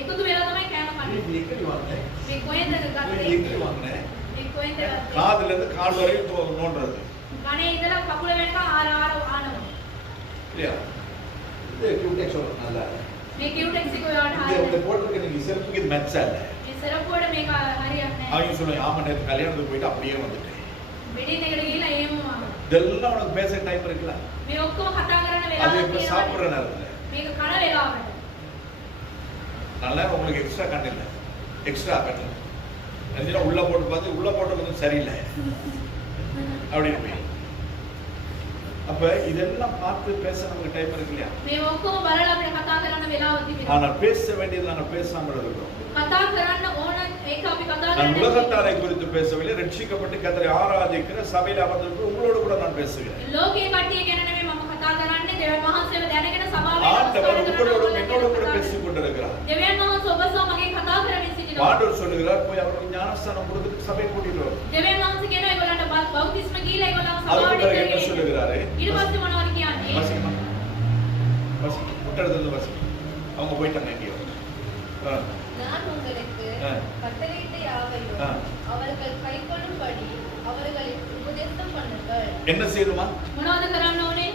එකතු වෙලා තමයි කෑම කන්නේ. நீ எங்கடி வாங்குனே? මේ කොහෙන්ද நீ ගත්තේ? எங்கடி வாங்குனே? මේ කොහෙන්ද ගත්තේ? காதுல இருந்து கால் வரையும் நோண்டுறது. කනේ ඉඳලා කකුල වෙනකන් ආර ආනවා. இல்லையா? இது கியூடெக்ஸ் சொல்ற நல்லா. මේ කියුටෙක්ස් එක ඔයාලට இந்த හරියට. போட்டுருக்கு நீங்க செருப்புக்கு இது மேட்சா இல்ல. මේ සරපුවට මේක හරියක් නැහැ. அவங்க சொல்லுவாங்க ஆமா நேத்து கல்யாணத்துக்கு போயிட்டு அப்படியே வந்துட்டேன். වෙඩින් එකට ගිහිල්ලා එහෙම இதெல்லாம் உனக்கு பேச டைம் இருக்குல்ல? මේ ඔක්කොම කතා කරන්න அது වෙලාවක් இப்ப சாப்பிடுற நேரத்துல. මේක කන වෙලාවට. நல்லா உங்களுக்கு எக்ஸ்ட்ரா கண்டில்ல. எக்ஸ்ட்ரா கண்டில்ல. அதுனா உள்ள போட்டு பார்த்து உள்ள போட்டு கொஞ்சம் சரியில்லை. அப்படி போய். அப்ப இதெல்லாம் பார்த்து பேச நமக்கு டைம் இருக்கு இல்லையா? මේ ඔක්කොම බලලා අපිට කතා කරන්න වෙලාවක් තිබෙනවා. ஆனால் பேச வேண்டியது நாங்கள் பேசாமல் இருக்கிறோம். කතා කරන්න ඕන ඒක අපි කතා நான் කරන්නේ. உலகத்தாரை குறித்து பேசவில்லை, ரட்சிக்கப்பட்டு கர்த்தரை ஆராதிக்கிற சபையில் அமர்ந்திருக்கிற உங்களோட கூட நான் பேசுகிறேன். ලෝකයේ කට්ටිය ගැන නෙමෙයි මම කතා කරන්නේ දෙවියන් වහන්සේව දැනගෙන සභාවේ ஆண்டவர் නමස්කාර உங்களோடு කරන என்னோடு கூட කතා பேசிக் கொண்டிருக்கிறார். දෙවියන් වහන්සේ ඔබ සහ මගෙන් කතා කරමින් සිටිනවා. ஆண்டவர் சொல்லுகிறார் போய் அவருக்கு ஞானஸ்தானம் கொடுத்து சபையை கூட்டிட்டு வா. දෙවියන් වහන්සේ කියනවා ඒගොල්ලන්ට බෞතිස්ම ගිහිල්ලා ඒගොල්ලන්ව அதுக்கு සභාවට பிறகு என்ன ගෙනගෙන சொல்லுகிறாரு? ඊට පස්සේ මොනවද කියන්නේ? வசிக்கமா புத்தகத்துல வசி அவங்க போயிட்டாங்க எங்கேயோ. நான் உங்களுக்கு ஆ. கட்டளையிட்ட யாவையும் ஆ. அவர்கள் கைக்கொள்ளும்படி அவர்களுக்கு உபதேசம் பண்ணுங்கள். என்ன செய்யணுமா? මොනවද කරන්න ඕනේ?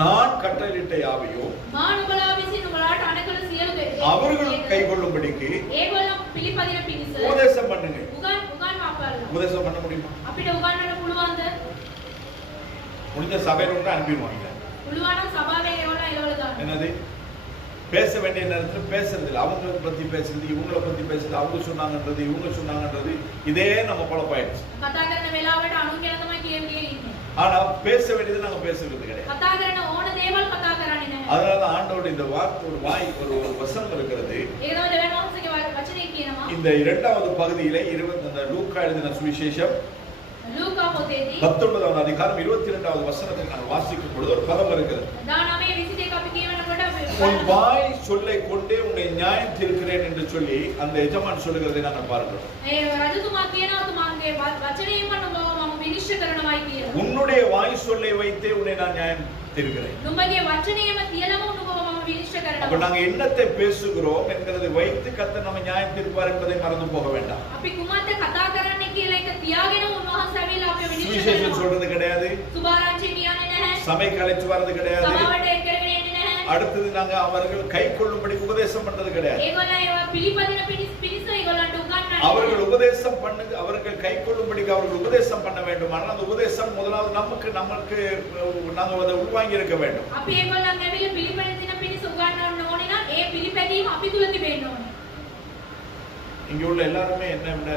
நான் கட்டளையிட்ட யாவையோ මා නුඹලා විසින් නුඹලාට අනකල සියලු දේ அவர்கள் கை கொள்ளும்படிக்கு ඒගොල්ලෝ පිළිපදින පිණිස உபதேசம் பண்ணுங்க. උගන්වා කරලා உபதேசம் பண்ண முடியுமா? අපිට උගන්වන්න පුළුවන්ද? முடிஞ்ச சபையில ஒன்று அனுப்பிடுவாங்க. පුළුවන් නම් සභාවේ ඒගොල්ලෝ එළවල දාන්න. என்னது பேச வேண்டிய நேரத்தில் பேசுறது இல்லை. அவங்களை பத்தி பேசுறது, இவங்களை பத்தி பேசுறது, அவங்க சொன்னாங்கன்றது, இவங்க சொன்னாங்கன்றது, இதே நம்ம குழப்பாயிடுச்சு. කතා කරන වෙලාවට අනුන් ගැන තමයි කියන්නේ ඉන්නේ. ஆனா பேச வேண்டியது நாங்க பேசுறது கிடையாது. කතා කරන ඕන දේවල් කතා කරන්නේ නැහැ. அதனால ஆண்டோட இந்த வார்த்தை ஒரு வாய் ஒரு வசனம் இருக்கிறது. ඒක තමයි දෙවියන් වහන්සේගේ වචනේ කියනවා. இந்த இரண்டாவது பகுதியிலே 20 அந்த லூக்கா எழுதின சுவிசேஷம் ලූකා පොතේදී 19வது அதிகாரம் 22வது வசனத்தை நான் வாசிக்கும் பொழுது ஒரு பதம் இருக்கிறது. 19:22 අපි කියවනකොට உன் வாய் சொல்லை கொண்டே உன்னை நியாயம் தீர்க்கிறேன் என்று சொல்லி அந்த எஜமான் சொல்லுகிறதை நாங்கள் பார்க்கிறோம். ඒ රජතුමා කියනවා තුමාගේ වචනයෙන්ම නුඹව මම විනිශ්චය කරනවායි කියලා. உன்னுடைய வாய் சொல்லை வைத்தே உன்னை நான் நியாயம் தீர்க்கிறேன். නුඹගේ වචනයම කියලාම නුඹව මම විනිශ්චය அப்ப කරනවා. நாங்க என்னத்தை பேசுகிறோம் என்கிறதை வைத்து கர்த்தர் நம்ம நியாயம் தீர்ப்பார் என்பதை மறந்து போக வேண்டாம். අපි කුමක්ද කතා කරන්නේ කියලා එක තියාගෙන උන්වහන්සේ ඇවිල්ලා අපිව විනිශ්චය சுவிசேஷம் කරනවා. சொல்றது கிடையாது, සුභාරංචි කියන්නේ නැහැ. சபை கலைச்சு வர்றது கிடையாது. සභාවට එක්කගෙන එන්නේ නැහැ. அடுத்தது நாங்க அவர்கள் கை கொள்ளும்படி உபதேசம் பண்றது கிடையாது. ඒගොල්ලෝ ඒවා පිළිපදින පිණිස ඒගොල්ලන්ට උගන්වන්නේ. அவர்கள் உபதேசம் பண்ணுங்க, அவர்கள் கை கொள்ளும்படிக்கு அவர்கள் உபதேசம் பண்ண வேண்டும். ஆனால் அந்த உபதேசம் முதலாவது நமக்கு நாங்கள் அதை உள்வாங்கி இருக்க வேண்டும். අපි ඒගොල්ලන් ඇවිල්ලා පිළිපදින පිණිස උගන්වන්න ඕනේ නම් ඒ පිළිපැදීම අපි තුල තිබෙන්න ඕනේ. இங்க உள்ள எல்லாருமே என்ன விட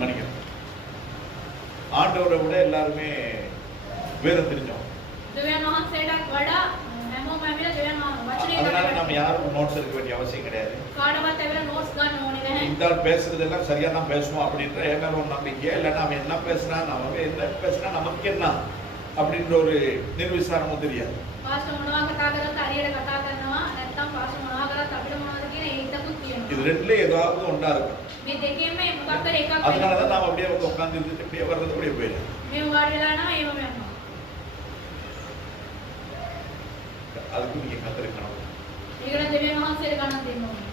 மன்னிக்கணும், ஆண்டவரை விட எல்லாருமே வேதம் தெரிஞ்சோம். දෙවියන් වහන්සේටත් වඩා හැමෝම ඇවිල්ලා දෙවියන් වචනේ அதனால කතා நம்ம யாரும் நோட்ஸ் எடுக்க வேண்டிய அவசியம் கிடையாது. කාටවත් ඇවිල්ලා නෝට්ස් ගන්න ඕනේ නැහැ. இந்த ஆள் பேசுறதெல்லாம் சரியா தான் பேசுவோம் அப்படின்ற என் மேல ஒரு நம்பிக்கை இல்லை. நாம என்ன பேசுனா நமக்கு என்ன அப்படின்ற ஒரு நிர்விசாரமும் தெரியாது. පාස්ටර් මොනවා කතා කරත් හරියට කතා කරනවා නැත්නම් පාස්ටර් මොනවා කරත් අපිට මොනවද කියන ඒකකුත් කියනවා. இது ரெண்டுல ஏதாவது ஒன்றா இருக்கும். මේ දෙකෙන්ම මොකක් හරි එකක් அதனாலதான் நாம அப்படியே வந்து உட்கார்ந்து இருந்துட்டு அப்படியே வர்றது அப்படியே போயிடும். මේ වාඩි වෙලා නම් ඒවම යනවා. அதுக்கு நீங்க கத்திருக்கணும். ඒකට දෙවියන් වහන්සේට ගණන් දෙන්න ඕනේ.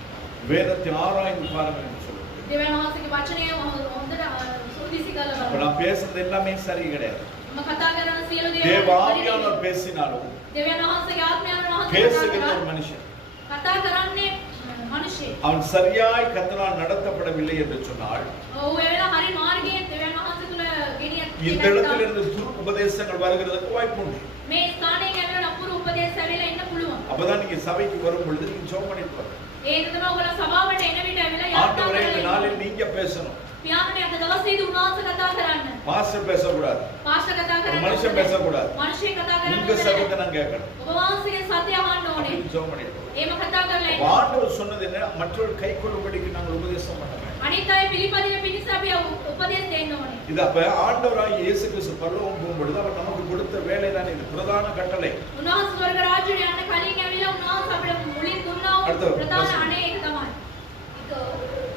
வேதத்தின் ஆராய்ந்து பாருங்கள் என்று சொல்லுது. දෙවියන් වහන්සේගේ වචනය හොඳට සුදුසු කරලා அப்ப බලන්න. நான் பேசுறது எல்லாமே சரி கிடையாது. මම කතා කරන සියලු தேவ දේවල් ஆவியானவர் பேசினாலும் දෙවියන් වහන්සේගේ ආත්මයන් වහන්සේ பேசுகிற ஒரு மனுஷன் කතා කරන්නේ මිනිහෙක්. அவன் சரியாய் கர்த்தரால் நடத்தப்படவில்லை என்று சொன்னால் ඔව් ඒ වෙලාව හරි මාර්ගයෙන් දෙවියන් වහන්සේ තුල ගෙනියත් இந்த இடத்துல இருந்து துரு உபதேசங்கள் வருகிறதுக்கு வாய்ப்பு உண்டு. මේ ස්ථානයේ යන නපුරු උපදේශ ඇවිල්ලා ඉන්න පුළුවන්. அப்பதான் நீங்க சபைக்கு வரும் பொழுது நீங்க ஜெபம் பண்ணிட்டு வரணும். ඒ තමයි ඔයගොල්ලෝ සභාවට එන විට ඇවිල්ලා යාත්‍රා ஆண்டவரே இந்த කරලා நாளில் நீங்க பேசணும். පියාණනේ අද දවසේදී උන්වහන්සේ කතා කරන්න. பாஸ்டர் பேசக்கூடாது, පාස්ටර් කතා කරන්න. மனுஷன் பேசக்கூடாது. මනුෂ්‍ය කතා உங்க කරන්න. சத்தத்தை நான் கேட்கணும். ඔබ වහන්සේගේ සත්‍ය අහන්න ඕනේ. அப்படின்னு ஜெபம் பண்ணிட்டு வரணும். එහෙම කතා කරලා එන්න. ஆண்டவர் சொன்னது என்ன? மற்றவர்கள் கை கொள்ளும்படிக்கு நாங்கள் உபதேசம் பண்ண வேண்டும். අනිත් අය පිළිපදින පිණිස අපි උපදේශ දෙන්න ඕනේ. இது அப்ப ஆண்டவராகிய இயேசு கிறிஸ்து பரலோகம் போகும்பொழுது அவர் நமக்கு கொடுத்த வேலை தான் இது, பிரதான கட்டளை. උන්වහන්සේ ස්වර්ග රාජ්‍යයට යන්න කලින් ඇවිල්ලා උන්වහන්සේ අපිට මුලින් දුන්නා වූ ප්‍රධාන අනේ ඒක තමයි. இதோ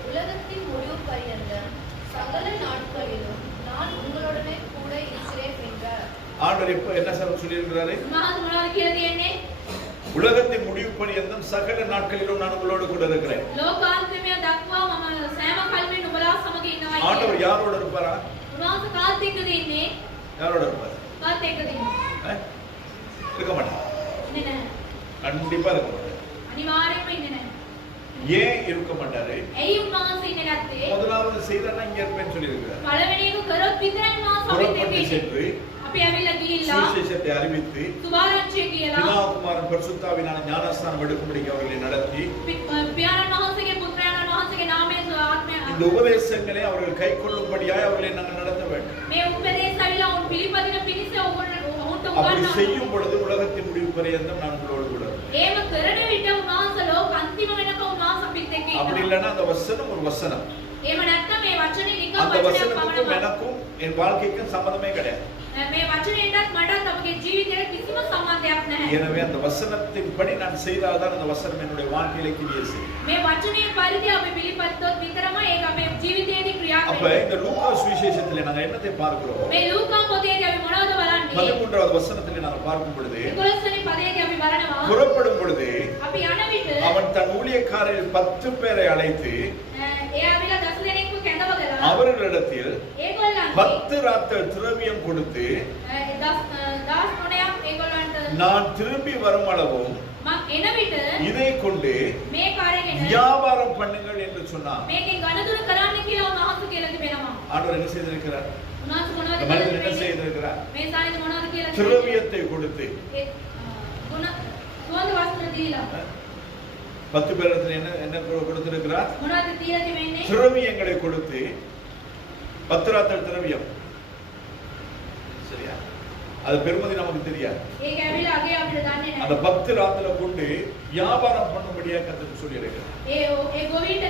உலகத்தின் முடிவு பரியந்தம் சகல நாட்களிலும் நான் உங்களுடனே கூட இருக்கிறேன் என்றார். ஆண்டவர் இப்ப என்ன சொல்லி இருக்கிறாரு? උන්වහන්සේ මොනවද කියලා තියෙන්නේ? உலகத்தின் முடிவு பரியந்தம் சகல நாட்களிலும் நான் உங்களோடு கூட இருக்கிறேன். ලෝකාන්තමය දක්වා මම සෑම කල්මෙන් ඔබලා සමග ඉන්නවා. ஆண்டவர் யாரோட இருப்பாரா? උන්වහන්සේ කාත් එක්කද ඉන්නේ? யாரோட இருப்பாரு? කාත් එක්කද ඉන්නේ? இருக்க மாட்டார். ඉන්නේ නැහැ. கண்டிப்பா இருக்க மாட்டார். අනිවාර්යයෙන්ම ඉන්නේ නැහැ. ஏன் இருக்க மாட்டாரு? ඇයි උන්වහන්සේ ඉන්නේ නැත්තේ? முதலாவது செய்தானா இங்க இருப்பேன்னு சொல்லி இருக்கிறார். පළවෙනි එක කරොත් විතරයි උන්වහන්සේ අපිත් එක්ක புறப்பட்டு ඉන්නේ. சென்று අපි ඇවිල්ලා ගිහිල්ලා சுவிசேஷத்தை அறிவித்து සුභාරංචිය කියලා பிதாகுமாரன் பரிசுத்தாவினால ஞானஸ்நானம் எடுக்கும்படி அவர்களை நடத்தி පියාණන් වහන්සේගේ පුත්‍රයාණන් වහන්සේගේ நாமයෙන් ආත්මය இந்த உபதேசங்களை அவர்கள் கை கொள்ளும்படியாய் அவர்களை நாங்கள் நடத்த வேண்டும். මේ උපදේශ ඇවිල්ලා උන් පිළිපදින පිණිස ඔවුන්ට அப்படி උගන්වන්න. செய்யும் பொழுது உலகத்தின் முடிவு பரியந்தம் நான் உங்களோடு கூட இருப்பேன். එහෙම කරන විට උන්වහන්සේ ලෝක අන්තිම වෙනකම් උන්වහන්සේ අපිත් එක්ක அப்படி ඉන්නවා. இல்லைன்னா அந்த வசனம் ஒரு வசனம், එහෙම නැත්නම් මේ වචනේ නිකන් அந்த වචනයක් வசனத்துக்கும் පමණයි. எனக்கும் என் வாழ்க்கைக்கும் சம்பந்தமே கிடையாது. මේ වචනේටත් මටත් අපගේ ජීවිතේට කිසිම සම්බන්ධයක් නැහැ. எனவே அந்த வசனத்தின்படி நான் செய்தால்தான் அந்த வசனம் என்னுடைய வாழ்க்கையில கிரியை செய்யும். මේ වචනේ පරිදි අපි පිළිපදිතොත් විතරමයි ඒක අපේ ජීවිතයේදී ක්‍රියා அப்ப වෙන්නේ. இந்த லூக்கா சுவிசேஷத்திலே நாங்கள் என்னத்தை பார்க்கிறோம்? මේ ලූකා පොතේදී අපි මොනවද බලන්නේ? 13வது வசனத்திலே நாங்கள் பார்க்கும் பொழுது 11 වෙනි පදයේදී අපි බලනවා புறப்படும் பொழுது අපි යන විට அவன் தன் ஊழியக்காரரில் 10 பேரை அழைத்து එයාවිලා 10 දෙනෙක්ව කැඳවගලා அவர்களிடத்தில் ඒගොල්ලන්ගේ 10 ராத்தல் திரவியம் கொடுத்து 19ක් ඒගොල්ලන්ට நான் திரும்பி வரும் அளவும் මම එන විට இதை கொண்டு මේ කාර්යගෙන வியாபாரம் பண்ணுங்கள் என்று சொன்னார். මේකෙන් ගණදුරු කරන්න කියලා උන්වහන්සේ කියලා තිබෙනවා. ஆண்டவர் என்ன செய்திருக்கிறார்? උන්වහන්සේ මොනවද இந்த மனிதன் என்ன செய்திருக்கிறார்? මේ සායන මොනවද කියලා திரவியத்தை கொடுத்து ගුණ සුවඳ වස්ත්‍ර දීලා 10 பேரிடத்தில் என்ன என்ன கொடுத்திருக்கிறார்? මොනවද දීලා තිබෙන්නේ? திரவியங்களை கொடுத்து 10 ராத்தல் திரவியம். சரியா? அது பெருமதி நமக்கு தெரியாது. ඒක ඇවිල්ලා අගේ අපිට දන්නේ அந்த නැහැ. 10 ராத்தல கொண்டு வியாபாரம் பண்ணும்படியா கர்த்தர் சொல்லி இருக்கிறார். ඒ ගොවින්ට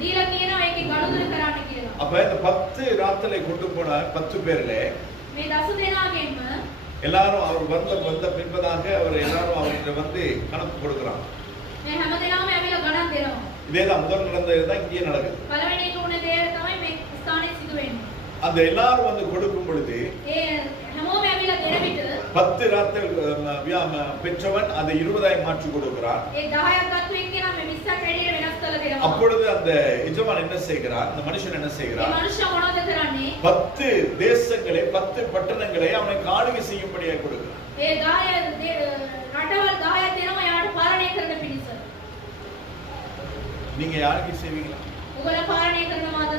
දීලා කියනවා ඒකේ ගණදුරු කරන්න කියලා. அப்ப இந்த 10 ராத்தலை கொண்டு போன 10 பேர்ல මේ 10 දෙනාගෙන්ම எல்லாரும் அவர் வந்த பின்பதாக அவர் எல்லாரும் அவர்கிட்ட வந்து கணக்கு கொடுக்குறாங்க. මේ හැම දෙනාම ඇවිල්ලා ගණන් දෙනවා. இதேதான் முதல் நடந்ததுதான் இங்கே நடக்குது. පළවෙනි එක උනේ දේ තමයි මේ ස්ථානයේ සිදු වෙන්නේ. அந்த எல்லாரும் வந்து கொடுக்கும் பொழுது ඒ හැමෝම ඇවිල්ලා දෙන විට 10 ராத்தல் பெற்றவன் அதை 20ஆய் மாற்றி கொடுக்கிறான். ඒ 10ක් ගත්ත එක්කෙනා මේ 20ක් වැඩිය වෙනස් කරලා දෙනවා. அப்பொழுது அந்த எஜமான் என்ன செய்கிறார்? அந்த மனுஷன் என்ன මේ செய்கிறார்? මනුෂ්‍ය මොනවද කරන්නේ? 10 தேசங்களை 10 பட்டணங்களை அவனுக்கு ஆளுகை செய்யும்படியாக கொடுக்கிறார். ඒ 10 රටවල් 10ක් දෙනවා යාට පාලනය කරන පිණිස. நீங்க யாருக்கு செய்வீங்களா? ඔයගොල්ලෝ පාලනය කරනවාද?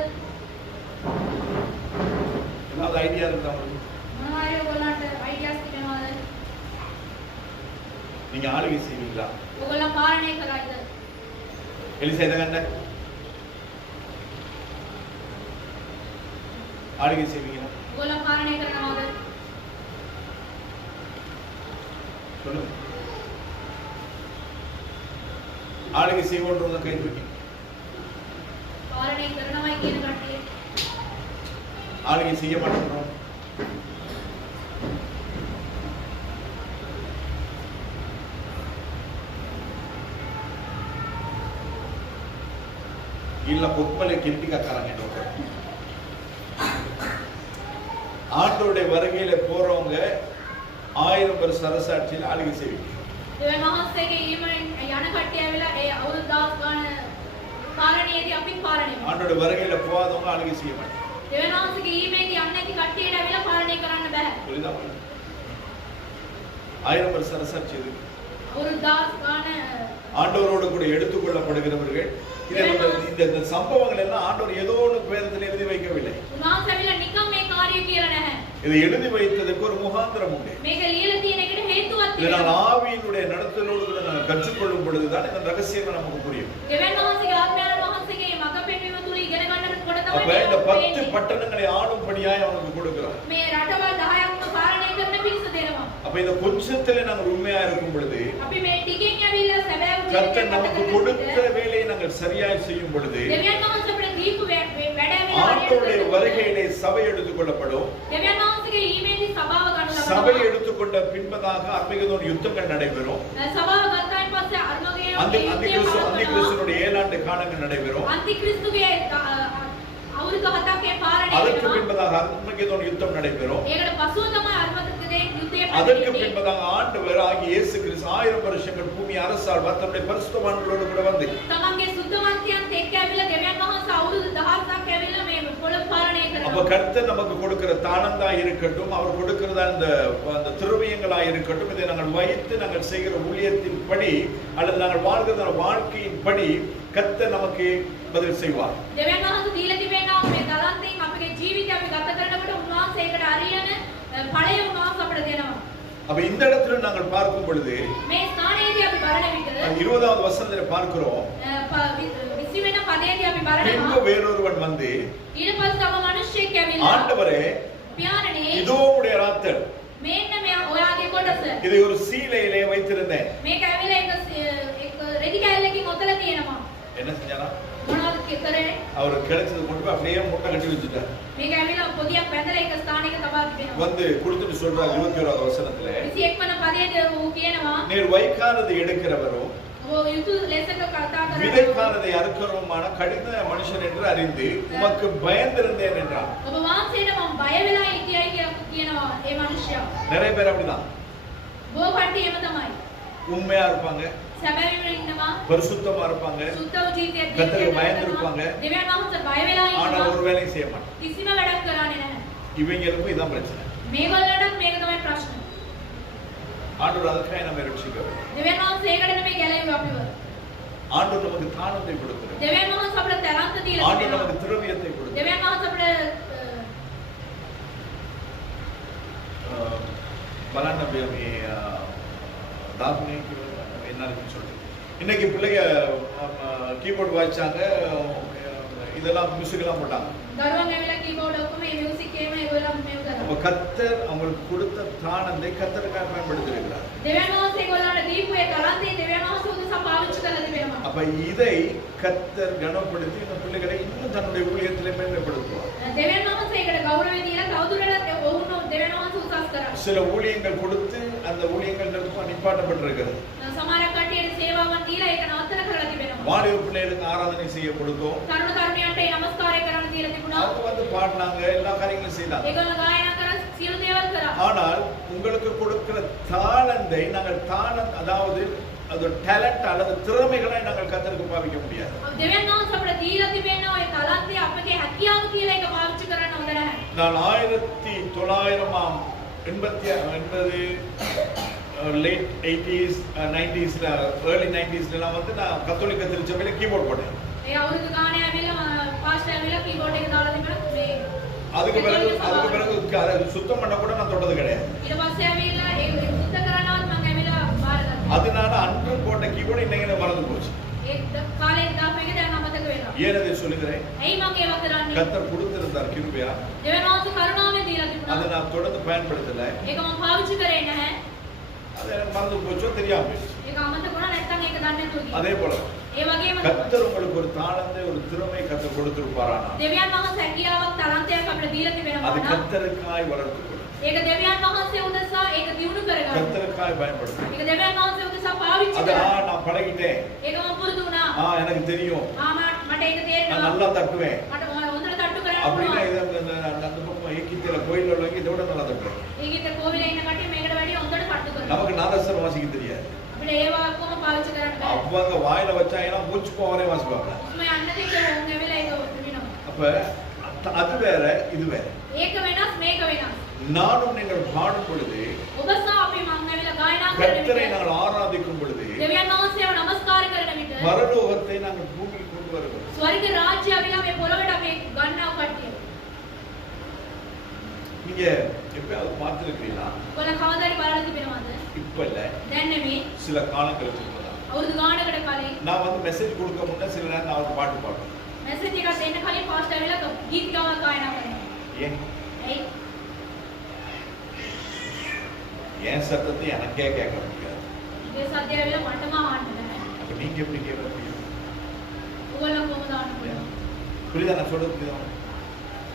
ஏதாவது ஐடியா இருக்கா உங்களுக்கு? මොනවාරි ඔයගොල්ලන්ට අයිඩියාස් තිබෙනවද? நீங்க ஆளுகை செய்வீங்களா? ඔයගොල්ලෝ පාලනය කරයිද? எலிசா இதை கண்ட ஆளுகை செய்வீங்களா? ඔයගොල්ලෝ පාලනය කරනවාද? சொல்லுங்க. ஆளுகை செய்வோன்றத கை தூக்கி. පාලනය කරනවයි කියන කට්ටිය ஆளுகை செய்ய மாட்டோம். இல்ல பொத்மலை கிருட்டிக்காரங்க ஆண்டோடைய வருகையில போறவங்க 1000 வருஷ அரசாட்சியில் ஆளுகை செய்வீங்க. දෙවියන් වහන්සේගේ ඊමෙන් යන කට්ටිය ඇවිල්ලා ඒ අවුරුදු 10 ගාන පාලනයේදී අපි පාලනය කරනවා. ஆண்டோட வருகையில போகாதவங்க ஆளுகை செய்ய மாட்டாங்க. දෙවියන් වහන්සේගේ ඊමේදී යන්නේ නැති කට්ටියට ඇවිල්ලා පාලනය කරන්න බෑ. புரியுதா? 1000 வருஷ அரசாட்சி இது. අවුරුදු 10 ගාන ஆண்டவரோடு கூட எடுத்துக்கொள்ளப்படுகிறவர்கள் இந்த சம்பவங்கள் எல்லாம் ஆண்டவர் ஏதோ ஒரு வேதத்தில் எழுதி வைக்கவில்லை. උන්වහන්සේ ඇවිල්ලා නිකම් මේ කාර්යය කියලා නැහැ. இதை எழுதி வைத்ததற்கு ஒரு முகாந்திரம் உண்டு. මේක ලියලා තියෙන එකට හේතුවක් இதை තියෙනවා. ஆவியினுடைய நடத்தலோடு கூட நாம் கற்றுக்கொள்ளும் பொழுதுதான் இந்த ரகசியம் நமக்கு புரியும். දෙවියන් වහන්සේගේ ආත්මයන් වහන්සේගේ මඟ පෙන්වීම තුල ඉගෙන ගන්නකොට அப்ப තමයි இந்த 10 பட்டணங்களை ஆளும்படியாய் அவனுக்கு கொடுக்கிறார். මේ රටවල් 10ක්ම පාලනය කරන පිරිස දෙනවා. அப்ப இந்த கொஞ்சத்திலே நாங்கள் உண்மையா இருக்கும் பொழுது අපි මේ ටිකෙන් ඇවිල්ලා සැබෑ கர்த்தர் நமக்கு கொடுத்த வேலையை நாங்கள் சரியாய் செய்யும் பொழுது දෙවියන් වහන්සේ අපිට දීපු වැඩ ஆண்டவருடைய வருகையிலே சபை எடுத்துக்கொள்ளப்படும். දෙවියන් වහන්සේගේ ඊමේදී සභාව ගන්න சபை எடுத்துக்கொண்ட பின்பதாக அர்மகெதோன் யுத்தங்கள் நடைபெறும். සභාව ගත්තායින් පස්සේ අර්මගේඩෝන් அந்திகிறிஸ்துனுடைய 7 ஆண்டு காலங்கள் நடைபெறும். අන්තික්‍රිස්තුගේ අවුරුදු 7ක් පාලනය அதற்கு කරනවා. பின்பதாக அர்மகெதோன் யுத்தம் நடைபெறும். ඒකට පසුව තමයි අර්මගේඩෝන් யுத்தය அதற்கு பின்பதாக ஆண்டவர் ஆகிய இயேசு கிறிஸ்து 1000 வருஷங்கள் பூமி அரசால் தம்முடைய பரிசுத்தவான்களோடு கூட வந்து තමන්ගේ සුද්ධවන්තයන් එක්ක ඇවිල්ලා දෙවියන් වහන්සේ අවුරුදු 10ක් ඇවිල්ලා මේ පොළොව පාලනය அப்ப කරනවා. கர்த்தர் நமக்கு கொடுக்கிற தானந்தா இருக்கட்டும், அவர் கொடுக்கிறதா அந்த திரவியங்களா இருக்கட்டும், இதை நாங்கள் வைத்து நாங்கள் செய்கிற ஊழியத்தின் படி அல்லது நாங்கள் வாழ்கிற வாழ்க்கையின் படி கர்த்தர் நமக்கு பதில் செய்வார். දෙවියන් වහන්සේ දීලා තිබෙනවා මේ දලන්තෙන් අපේ ජීවිතය අපි ගත කරනකොට උන්වහන්සේ ඒකට අරියන ඵලය උන්වහන්සේ අපිට දෙනවා. அப்ப இந்த இடத்துல நாங்கள் பார்க்கும் பொழுது මේ ස්ථානයේදී අපි බලන විට 20வது வசனத்திலே பார்க்கிறோம். 20 වෙනි පදයේදී අපි பின்பு බලනවා வேறொருவன் வந்து ඊට පස්සේ තම මිනිහෙක් ඇවිල්ලා ஆண்டவரே පියාණනි இதோ உடைய ராத்தல் මේන්න මේ ඔයාගේ කොටස இதை ஒரு சீலையிலே வைத்திருந்தேன். මේක ඇවිල්ලා එක රෙදි කැල්ලකින් ඔතලා තියෙනවා. என்ன செஞ்சாரா? මොනවද කරේ? அவர் கிடைச்சது கொண்டு போய் அப்படியே மூட்டை கட்டி வச்சுட்டார். මේක ඇවිල්ලා පොදියක් බැඳලා එක ස්ථානයක තබා තිබෙනවා. வந்து கொடுத்துட்டு சொல்றார் 21வது வசனத்திலே 21 වන පදයේදී ඌ කියනවා நீர் வைக்காததை எடுக்கிறவரும் ඔව් යුතු ලෙසක කතා කරනවා. விதைக்காததை அறுக்கிறவருமான கடின மனுஷன் என்று அறிந்து உமக்கு பயந்திருந்தேன் என்றார். ඔබ වහන්සේට මම බය වෙලා හිටියයි කියලා කියනවා ඒ මිනිහයා. நிறைய பேர் அப்படிதான் බොහෝ කට්ටිය එම තමයි. உண்மையா இருப்பாங்க, සැබෑවීම ඉන්නවා. பரிசுத்தமா இருப்பாங்க, සුද්ධව ජීවිතයක් கர்த்தருக்கு பயந்திருப்பாங்க. දෙවියන් වහන්සේ බය වෙලා ஆனா ඉන්නවා. ஒரு வேலையும் செய்ய மாட்டாங்க. කිසිම වැඩක් කරන්නේ නැහැ. இவங்களுக்கும் இதான் பிரச்சனை. මේගොල්ලන්ට මේක තමයි ප්‍රශ්නේ. ஆண்டவர் அதுக்காக நம்ம ரட்சிக்கவே. දෙවියන් වහන්සේ ඒකට නෙමෙයි ගැලෙන්නේ අපිව. ஆண்டவர் நமக்கு தானத்தை கொடுக்கிறார். දෙවියන් වහන්සේ අපිට තරන්ත දීලා ஆண்டவர் තියෙනවා. நமக்கு திரவியத்தை கொடுக்கிறார். දෙවියන් වහන්සේ අපිට බලන්න මේ දාපුනේ என்ன இருக்குன்னு சொல்லிட்டு இன்னைக்கு பிள்ளைங்க கீபோர்டு வாசிச்சாங்க, இதெல்லாம் மியூசிக் எல்லாம் போட்டாங்க. දරුවන් ඇවිල්ලා කීබෝඩ් ඔක්කොම මේ මියුසික් එකේම ඒගොල්ලෝ මේව කරනවා. அப்ப கர்த்தர் அவங்களுக்கு கொடுத்த தானத்தை கர்த்தருக்காக பயன்படுத்தி இருக்கிறார். දෙවියන් වහන්සේ ඒගොල්ලන්ට දීපු ඒ තරන්තේ දෙවියන් වහන්සේ උදෙසා පාවිච්චි කරලා තිබෙනවා. அப்ப இதை கர்த்தர் கனப்படுத்தி இந்த பிள்ளைகளை இன்னும் தன்னுடைய ஊழியத்திலே மேம்படுத்துவார். දෙවියන් වහන්සේ ඒකට ගෞරවය දීලා තවදුරටත් ඔවුන් දෙවියන් වහන්සේ උසස් කරා. சில ஊழியங்கள் கொடுத்து அந்த ஊழியங்கள் நிப்பாட்டப்பட்டிருக்கிறது. සමහර කට්ටියට සේවාවන් දීලා ඒක නවත්තන කරලා තිබෙනවා. வாலிப பிள்ளைகளுக்கு ஆராதனை செய்ய கொடுத்தோம். තරුණ තරුණියන්ට ඒ නමස්කාරය කරන්න දීලා තිබුණා. அவங்க வந்து பாடினாங்க, எல்லா காரியங்களும் செய்தாங்க. ඒගොල්ලෝ ගායනා කරා සියලු දේවල් කරා. ஆனால் உங்களுக்கு கொடுக்கிற தாளந்தை நாங்கள் அதாவது அது டேலண்ட் அல்லது திறமைகளை நாங்கள் கர்த்தருக்கு பாவிக்க முடியாது. දෙවියන් වහන්සේ අපිට දීලා තිබෙනවා ඒ තලන්තය අපගේ හැකියාව කියලා ඒක පාවිච්චි කරන්න හොඳ නැහැ. நான் 1980 late 80s 90s early 90s எல்லாம் வந்து நான் கத்தோலிக்க திருச்சபையில கீபோர்ட் போட்டேன். ඒ අවුරුදු ගානේ ඇවිල්ලා පාස්ටර් ඇවිල්ලා කීබෝඩ් එක දාලා තිබුණා මේ அதுக்கு பிறகு அதை சுத்தம் பண்ண கூட நான் தொட்டது கிடையாது. ඊට පස්සේ ඇවිල්ලා ඒ සුද්ධ කරනවත් මම ඇවිල්ලා බාරගත්තා. அதனால அன்று போட்ட கீபோர்டு இன்னைக்கு எனக்கு மறந்து போச்சு. ඒ කාලේ දාපු එක දැන් අමතක වෙනවා. ஏன் அதை சொல்லுகிறேன்? ඇයි මම ඒව කරන්නේ? கர்த்தர் கொடுத்திருந்தார் கிருபையா. දෙවියන් වහන්සේ කරුණාවෙන් දීලා அதை තිබුණා. நான் தொடர்ந்து பயன்படுத்தல. ඒක මම පාවිච්චි කරේ නැහැ. அது எனக்கு மறந்து போச்சோ தெரியாம போச்சு. ඒක අමතක වුණා නැත්නම් ඒක දන්නේ නැතුව ගියා. அதே போல ඒ වගේම கர்த்தர் உங்களுக்கு ஒரு தாளந்தை ஒரு திறமை கர்த்தர் கொடுத்திருப்பாரானா දෙවියන් වහන්සේ හැකියාවක් තරන්තයක් අපිට දීලා තිබෙනවා அது නම් கர்த்தருக்காய் வளர்த்துக்கொள்ளும். ඒක දෙවියන් වහන්සේ උදෙසා ඒක දියුණු කරගන්න. கர்த்தருக்காய் பயன்படுத்தும். ඒක දෙවියන් වහන්සේ උදෙසා පාවිච්චි அது කරන්න. நான் பழகிட்டேன், ඒක මම පුරුදු වුණා. எனக்கு தெரியும், මට ඒක நான் තේරෙනවා. நல்லா தட்டுவேன் මට හොඳට තට්ටු කරන්න அப்படின்னா පුළුවන්. இது அந்த பக்கம் ஏக்கித்தில கோயில்ல உள்ளவங்க இதை விட நல்லா தட்டுவேன். ඒකිට කෝවිලේ ඉන්න කට්ටිය මේකට වැඩිය හොඳට තට්ටු කරනවා. நமக்கு நாதஸ்வரம் வாசிக்க தெரியாது. අපිට ඒව ඔක්කොම පාවිච්චි කරන්න බෑ. அவங்க வாயில வச்சா ஏன்னா மூச்சு போவரே வாசிப்பாங்க. මේ අන්න දෙක උන් ඇවිල්ලා ඒක වෙනවා. அப்ப அது வேற இது வேற. ඒක වෙනස් මේක වෙනස්. நானும் நீங்கள் பாடும் பொழுது ඔබසා අපි මම ඇවිල්ලා ගායනා කරන கர்த்தரை විට நாங்கள் ஆராதிக்கும் பொழுது දෙවියන් වහන්සේව නමස්කාර කරන විට பரலோகத்தை நாங்கள் பூமியில் கொண்டு கொண்டு வருகிறோம். ස්වර්ග රාජ්‍ය අවිලා මේ පොළොවට අපි ගන්නව කට්ටිය. நீங்க எப்பயாவது பார்த்திருக்கீங்களா? ඔයාලා කවදාද බලලා තිබෙනවද? இப்ப இல்ல, දැන් නෙමෙයි. சில காலங்களுக்கு முன்னதான். අවුරුදු ගානකට කලින් நான் வந்து மெசேஜ் கொடுக்க முன்ன சில நேரம் நான் ஒரு பாட்டு பாடுவேன். මැසේජ් එකක් දෙන්න කලින් පාස්ටර් ඇවිල්ලා ගීතිකාවක් ගායනා කරනවා. ஏன்? ඇයි? என் சத்தத்தை எனக்கே கேட்க முடியாது. මේ සද්දය ඇවිල්ලා මටම අහන්න බෑ. அப்ப நீங்க எப்படி கேட்க முடியும்? ඔයාලා කොහොමද අහන්න පුළුවන්? புரியுதா நான் சொல்றது? புரியுதா?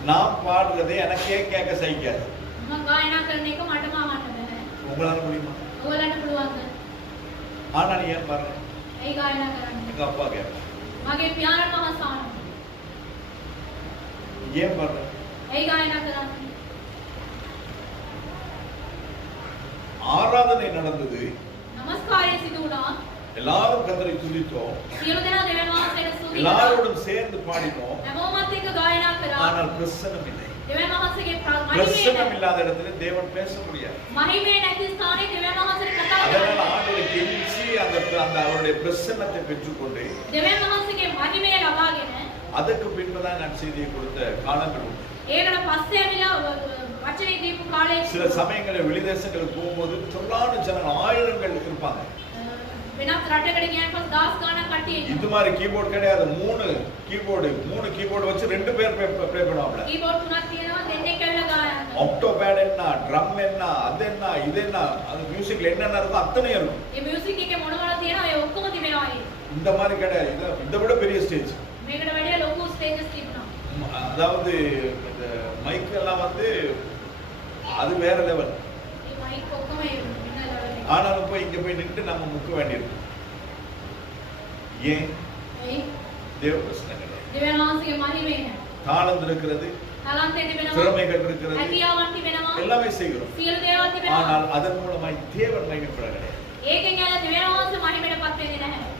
நான் பாடுறதை எனக்கே கேட்க சகிக்காது. මම ගායනා කරන එක මටම අහන්න බෑ. உங்களால முடியுமா? ඔයාලට පුළුවන්ද? ஆனா நீ ஏன் பாருங்க, ඇයි ගායනා කරන්නේ? எங்க அப்பா கேட்பேன். මගේ පියාණන් වහන්සේ අහනවා. ஏன் பாருங்க? ඇයි ගායනා කරන්නේ? ஆராதனை நடந்தது, නමස්කාරය සිදු වුණා. எல்லாரும் கர்த்தரை துதித்தோம், සියලු දෙනා දෙවියන් වහන්සේට ස්තුති කළා. எல்லாரோடும் சேர்ந்து பாடினோம். හැමෝමත් එක්ක ගායනා කරා. ஆனால் பிரசன்னம் இல்லை. දෙවියන් වහන්සේගේ මහිමේ பிரசன்னம் இல்லாத இடத்துல தேவன் பேச முடியாது. මහිමේ නැති ස්ථානයේ දෙවියන් වහන්සේට කතා அதனால කරනවා. ஆண்டவரை கெஞ்சி அந்த அவருடைய பிரசன்னத்தை பெற்றுக்கொண்டு දෙවියන් වහන්සේගේ මහිමය ලබාගෙන அதற்கு பின்புதான் நான் செய்தியை கொடுத்த காலங்கள் உண்டு. ඒකට පස්සේ ඇවිල්ලා වචනේ දීපු කාලේ சில சமயங்களில் வெளிதேசங்களுக்கு போகும்போது தொல்லான ஜனங்கள் ஆயிரங்கள் இருப்பாங்க. වෙනත් රටකට ගියන් පස්සේ දාස් ගානක් කට්ටිය இது ඉන්නවා. மாதிரி கீபோர்டு கிடையாது. மூணு கீபோர்டு வச்சு 2 பேர் ப்ளே பண்ணுவாங்க. කීබෝඩ් තුනක් තියෙනවා දෙන්නෙක් ඇවිල්ලා ගායනා කරනවා. ஆக்டோ பேட் என்ன, ட்ரம் என்ன, அது என்ன, இது என்ன, அது மியூசிக்ல என்னென்ன இருக்கோ அத்தனையும் இருக்கும். මේ මියුසික් එකේ මොන මොනවද තියෙනවා ඒ ඔක්කොම තිබෙනවා ඒ. இந்த மாதிரி கிடையாது. இதை விட பெரிய ஸ்டேஜ். මේකට වැඩිය ලොකු ස්ටේජස් තිබුණා. அதாவது இந்த மைக் எல்லாம் வந்து அது வேற லெவல். මේ මයික් ඔක්කොම ඒ වෙන level එක. ஆனாலும் போய் இங்க போய் நின்று நம்ம முக்க வேண்டியிருக்கு. ஏன்? ඇයි? தேவ பிரச்சனை கிடையாது. දෙවියන් වහන්සේගේ මහිමය නැහැ. தாளம் இருக்கிறது, තලන්තේ තිබෙනවා. திறமைகள் இருக்கிறது, හැකියාවන් තිබෙනවා. எல்லாமே செய்கிறோம். සියලු දේවල් තිබෙනවා. ஆனால் அதன் மூலமாய் தேவன் மகிமைப்பட கிடையாது. ඒකෙන් යන දෙවියන් වහන්සේ මහිමයටපත් වෙන්නේ නැහැ.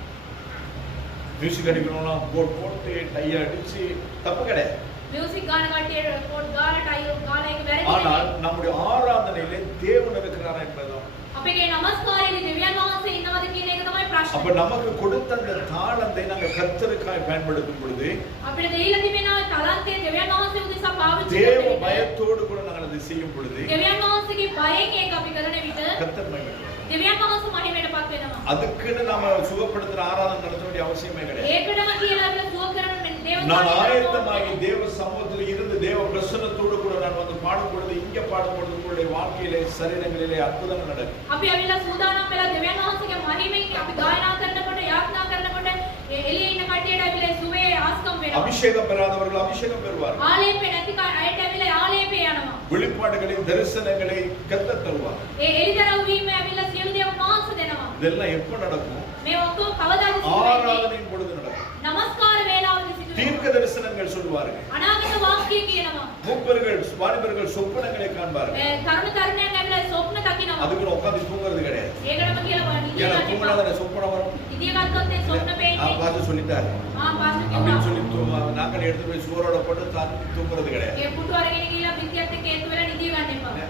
மியூசிக் அடிக்கணும்னா போட்டு டை அடிச்சு தப்பு கிடையாது. මියුසික් ගාන කට්ටිය පොඩ් ගාලා ටයිල් ගාලා ඒක වැරදි ஆனால் නෙමෙයි. நம்முடைய ஆராதனையிலே தேவன் இருக்கிறாரா என்பதுதான். අපේ නමස්කාරයේ දෙවියන් වහන්සේ ඉන්නවද කියන එක තමයි அப்ப ප්‍රශ්නේ. நமக்கு கொடுத்த அந்த தாளத்தை நாங்கள் கர்த்தருக்காய் பயன்படுத்தும் பொழுது අපිට දෙයිලා තිබෙන තලන්තේ දෙවියන් වහන්සේ උදෙසා පාවිච්චි தேவ කරන විට பயத்தோடு கூட நாங்கள் அதை செய்யும் பொழுது දෙවියන් වහන්සේගේ බයෙන් ඒක අපි කරන විට கர்த்தர் மகிமைப்படுவார். දෙවියන් වහන්සේ මහිමයටපත් වෙනවා. அதுக்குன்னு நாம சுகப்படுத்துற ஆராதனை நடத்த வேண்டிய அவசியமே கிடையாது. ඒකටම කියලා අපිට සුව කරන දේව நான் ஆயத்தமாகி தேவ சமூகத்தில் இருந்து தேவ பிரசன்னத்தோடு கூட நான் வந்து பாடும் பொழுது, இங்க பாடும் பொழுது உங்களுடைய வாழ்க்கையிலே சரீரங்களிலே அற்புதங்கள் நடக்கும். අපි අවිලා සූදානම් වෙලා දෙවියන් වහන්සේගේ මහිමෙන් අපි ගායනා කරනකොට යාත්‍රා කරනකොට එළියේ ඉන්න කට්ටියට අවිලා සුවේ ආස්කම් වෙනවා. அபிஷேகம் பெறாதவர்கள் அபிஷேகம் பெறுவார்கள். ආලේපේ නැති අයට අවිලා ආලේපේ යනවා. வெளிப்பாடுகளை தரிசனங்களை கர்த்தர் தருவார். ඒ එළිදරව් වීම අවිලා සියලු දේවල් මාංශ දෙනවා. இதெல்லாம் எப்ப நடக்கும்? මේ ඔක්කොම කවදාද සිදු වෙන්නේ? ஆராதனையின் பொழுது நடக்கும். නමස්කාර වේලාවදී සිදු වෙනවා. தீர்க்க தரிசனங்கள் சொல்வார்கள். අනාගත වාක්‍ය කියනවා. மூப்பர்கள் வாலிபர்கள் சொப்பனங்களை காண்பார்கள். මේ තරුණ තරුණයන් ඇවිල්ලා ස්වප්න දකිනවා. அதுக்கு உட்கார்ந்து தூங்குறது கிடையாது. ඒකටම කියලා ஏன்னா නිදිය தூங்கினா தானே சொப்பனம் வரும். නිදිය ගත්තොත් ඒ ස්වප්න පේන්නේ. பாத்து சொல்லிட்டாரு පාස්ටර් அப்படின்னு කිව්වා. சொல்லி நாங்கள் எடுத்து போய் சுவரோட போட்டு தாண்டி தூங்குறது கிடையாது. ඒ පුටු අරගෙන ගිහලා පිටියත් එක්ක ඒතු වෙලා නිදිය ගන්න එපා.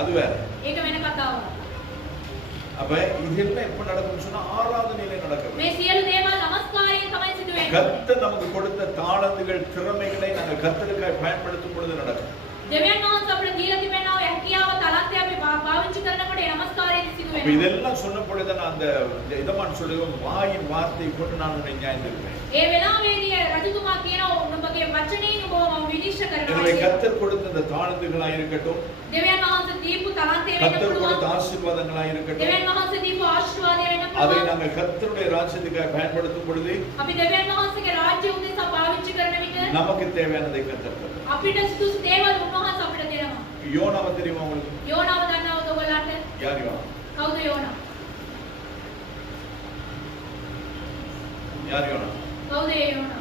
அது வேற. ඒක වෙන කතාවක්. அப்ப இதெல்லாம் எப்ப நடக்கும்னு சொன்னா ஆராதனையிலே நடக்கும். මේ සියලු දේවල් නමස්කාරයෙන් තමයි සිදු වෙන්නේ. கர்த்தர் நமக்கு கொடுத்த தாளந்துகள் திறமைகளை நாங்கள் கர்த்தருக்காய் பயன்படுத்தும் பொழுது நடக்கும். දෙවියන් වහන්සේ අපිට දීලා තිබෙනා ඔය හැකියාව තලන්තය අපි පාවිච්චි කරනකොට ඒ නමස්කාරයෙන් සිදු அப்ப වෙනවා. இதெல்லாம் சொன்ன பொழுது நான் அந்த இதமான் சொல்லுவேன், வாயின் வார்த்தை கொண்டு நான் உன்னை நியாயந்திருப்பேன். ඒ වෙලාවේදී රජතුමා කියනවා ඔබගේ වචනයෙන් ඔබ විනිශ්චය எனவே කරනවා. கர்த்தர் கொடுத்த அந்த தாளந்துகளாய் இருக்கட்டும், දෙවියන් වහන්සේ දීපු තලන්තය වෙන්න கர்த்தர் கொடுத்த පුළුවන්. ஆசீர்வாதங்களாய் இருக்கட்டும், දෙවියන් වහන්සේ දීපු ආශිර්වාදය වෙන්න அதை පුළුවන්. நாங்கள் கர்த்தருடைய ராஜ்யத்துக்காய் பயன்படுத்தும் பொழுது අපි දෙවියන් වහන්සේගේ රාජ්‍ය උදෙසා පාවිච්චි කරන විට நமக்கு தேவையானதை கர்த்தர் தருவார். අපිට සුදුසු දේවල් උන්වහන්සේ අපිට දෙනවා. யோனாவை தெரியுமா உங்களுக்கு? යෝනාව දන්නවද ඔයගොල්ලන්ට? யார் யோனா? කවුද යෝනා? யார் யோனா? කවුද ඒ යෝනා?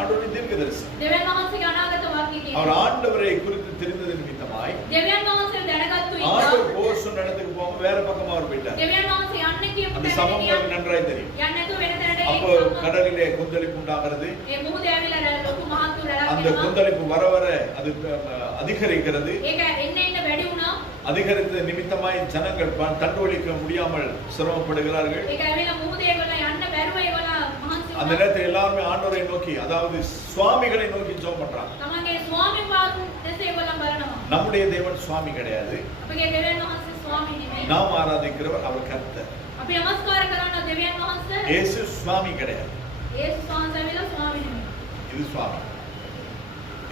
ஆண்டவரின் தீர்க்கதரிசி. දෙවියන් වහන්සේගේ අනාගත වාක්‍ය அவர் කියනවා. ஆண்டவரை குறித்து தெரிந்தது நிமித்தமாய் දෙවියන් වහන්සේ දැනගත්තු ஆண்டவர் ඉඳලා போர் சொன்ன இடத்துக்கு போகாம வேற பக்கமா அவர் போயிட்டார். දෙවියන් වහන්සේ යන්න කියපු அந்த තැනට சம்பவம் ගියා. உங்களுக்கு நன்றாய் தெரியும். යන්න නැතුව වෙන තැනට அப்போ ගියා. கடலிலே கொந்தளிப்பு உண்டாகிறது. ඒ මුහුද ඇවිල්ලා ලොකු මහත් රැළක් அந்த වෙනවා. கொந்தளிப்பு வர வர அது அதிகரிக்கிறது. ඒක එන්න එන්න වැඩි වුණා. அதிகரித்த நிமித்தமாய் ஜனங்கள் தண்டுவலிக்க முடியாமல் சிரமப்படுகிறார்கள். ඒක ඇවිල්ලා මුහුදේ ඒගොල්ලෝ යන්න බැරුව அந்த நேரத்தில் எல்லாரும் ஆண்டவரை நோக்கி, அதாவது சுவாமிகளை நோக்கி ஜெபம் பண்றாங்க. තමන්ගේ ස්වාමීන් වහන්සේ දෙස ඒගොල්ලන් බලනවා. நம்முடைய தேவன் சுவாமி கிடையாது. අපගේ දෙවියන් වහන්සේ ස්වාමී නෙමෙයි. நாம் ஆராதிக்கிறவர் அவர் கர்த்தர். අපි නමස්කාර කරන දෙවියන් වහන්සේ இயேசு சுவாமி கிடையாது. යේසුස් වහන්සේ විලා ස්වාමී නෙමෙයි. இது சுவாமி,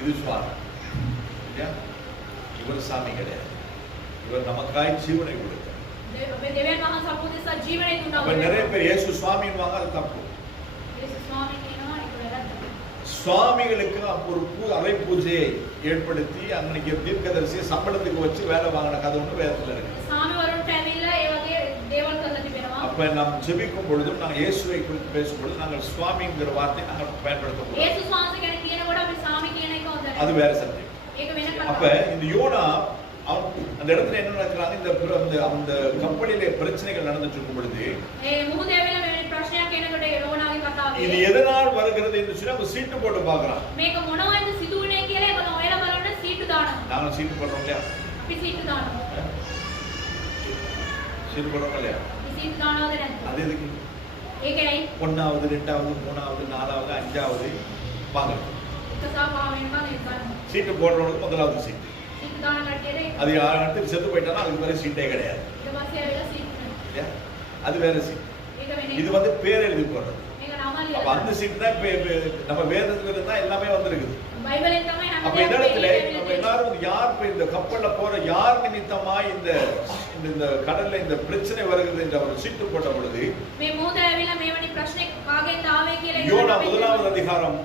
இது சுவாமி. இல்லையா? இவர் சாமி கிடையாது. இவர் நமக்காய் ஜீவனை கொடுத்தார். අපේ දෙවියන් වහන්සේ අපෝ දෙස ජීවනය දුන්නා. அப்ப நிறைய பேர் இயேசு சுவாமின்னுவாங்க, அது தப்பு. යේසුස් ස්වාමී කියනවා ඒක වැරද්ද. சுவாமிகளுக்கு ஒரு அறை பூஜையை ஏற்படுத்தி அன்னைக்கு தீர்க்கதரிசியை சம்பளத்துக்கு வச்சு வேலை வாங்கின கதை ஒன்று வேதத்துல இருக்கு. ස්වාමී වරුන්ට ඇවිල්ලා ඒ වගේ දේවල් කරලා තිබෙනවා. அப்ப நாம் ஜெபிக்கும் பொழுதும் நாங்கள் இயேசுவை குறித்து பேசும் பொழுது நாங்கள் சுவாமிங்கிற வார்த்தை நாங்கள் பயன்படுத்தக்கூடாது. යේසුස් වහන්සේ ගැන කියනකොට අපි ස්වාමී කියන එක හොඳ නැහැ. அது வேற சப்ஜெக்ட். ඒක වෙන அப்ப කතාවක්. இந்த யோனா அந்த இடத்துல என்ன நடக்கிறாங்க, இந்த அந்த கப்பலிலே பிரச்சனைகள் நடந்துட்டு இருக்கும் பொழுது ඒ මුහුදේ ඇවිල්ලා මෙවැනි ප්‍රශ්නයක් එනකොට යෝනාගේ කතාවේ இது எதனால் வருகிறது என்று சொல்லி அவங்க சீட்டு போட்டு பார்க்கறாங்க. මේක මොනවද සිදුුනේ කියලා ඒගොල්ලෝ ඔයලා බලන්න සීටු දානවා. நாங்க சீட்டு போடுறோம் இல்லையா? අපි සීටු දානවා. சீட்டு போடுறோம் இல்லையா? අපි සීටු දානවද නැද්ද? அது எதுக்கு? ඒකයි 1வது 2வது 3வது 4வது 5வது வாங்க. එක සහ පහ වෙනකන් ඒක ගන්නවා. சீட்டு போடுறவங்களுக்கு முதலாவது சீட்டு. සීටු දාන කට්ටියට அது அடுத்து செத்து போயிட்டானா அதுக்கு வேற சீட்டே கிடையாது. ඊට පස්සේ ඇවිල්ලා සීටු නැහැ. இல்லையா? அது வேற சீட். ඒක වෙන இது එක. வந்து பேர் எழுதி போடுறது. මේක නම அப்ப அந்த ලියලා. சீட் தான் நம்ம வேதத்துல இருந்தா எல்லாமே வந்திருக்குது. බයිබලෙන් තමයි அப்ப හැම இந்த இடத்துல දෙයක්ම நம்ம எல்லாரும் யார் இப்ப இந்த கப்பல்ல போற யார் நிமித்தமா இந்த கடல்ல இந்த பிரச்சனை வருகிறது என்று அவர் சீட்டு போட்ட பொழுது මේ මොහොත ඇවිල්ලා මේ වැනි ප්‍රශ්නේ කාගෙන්ද ආවේ කියලා யோனா 1வது அதிகாரம்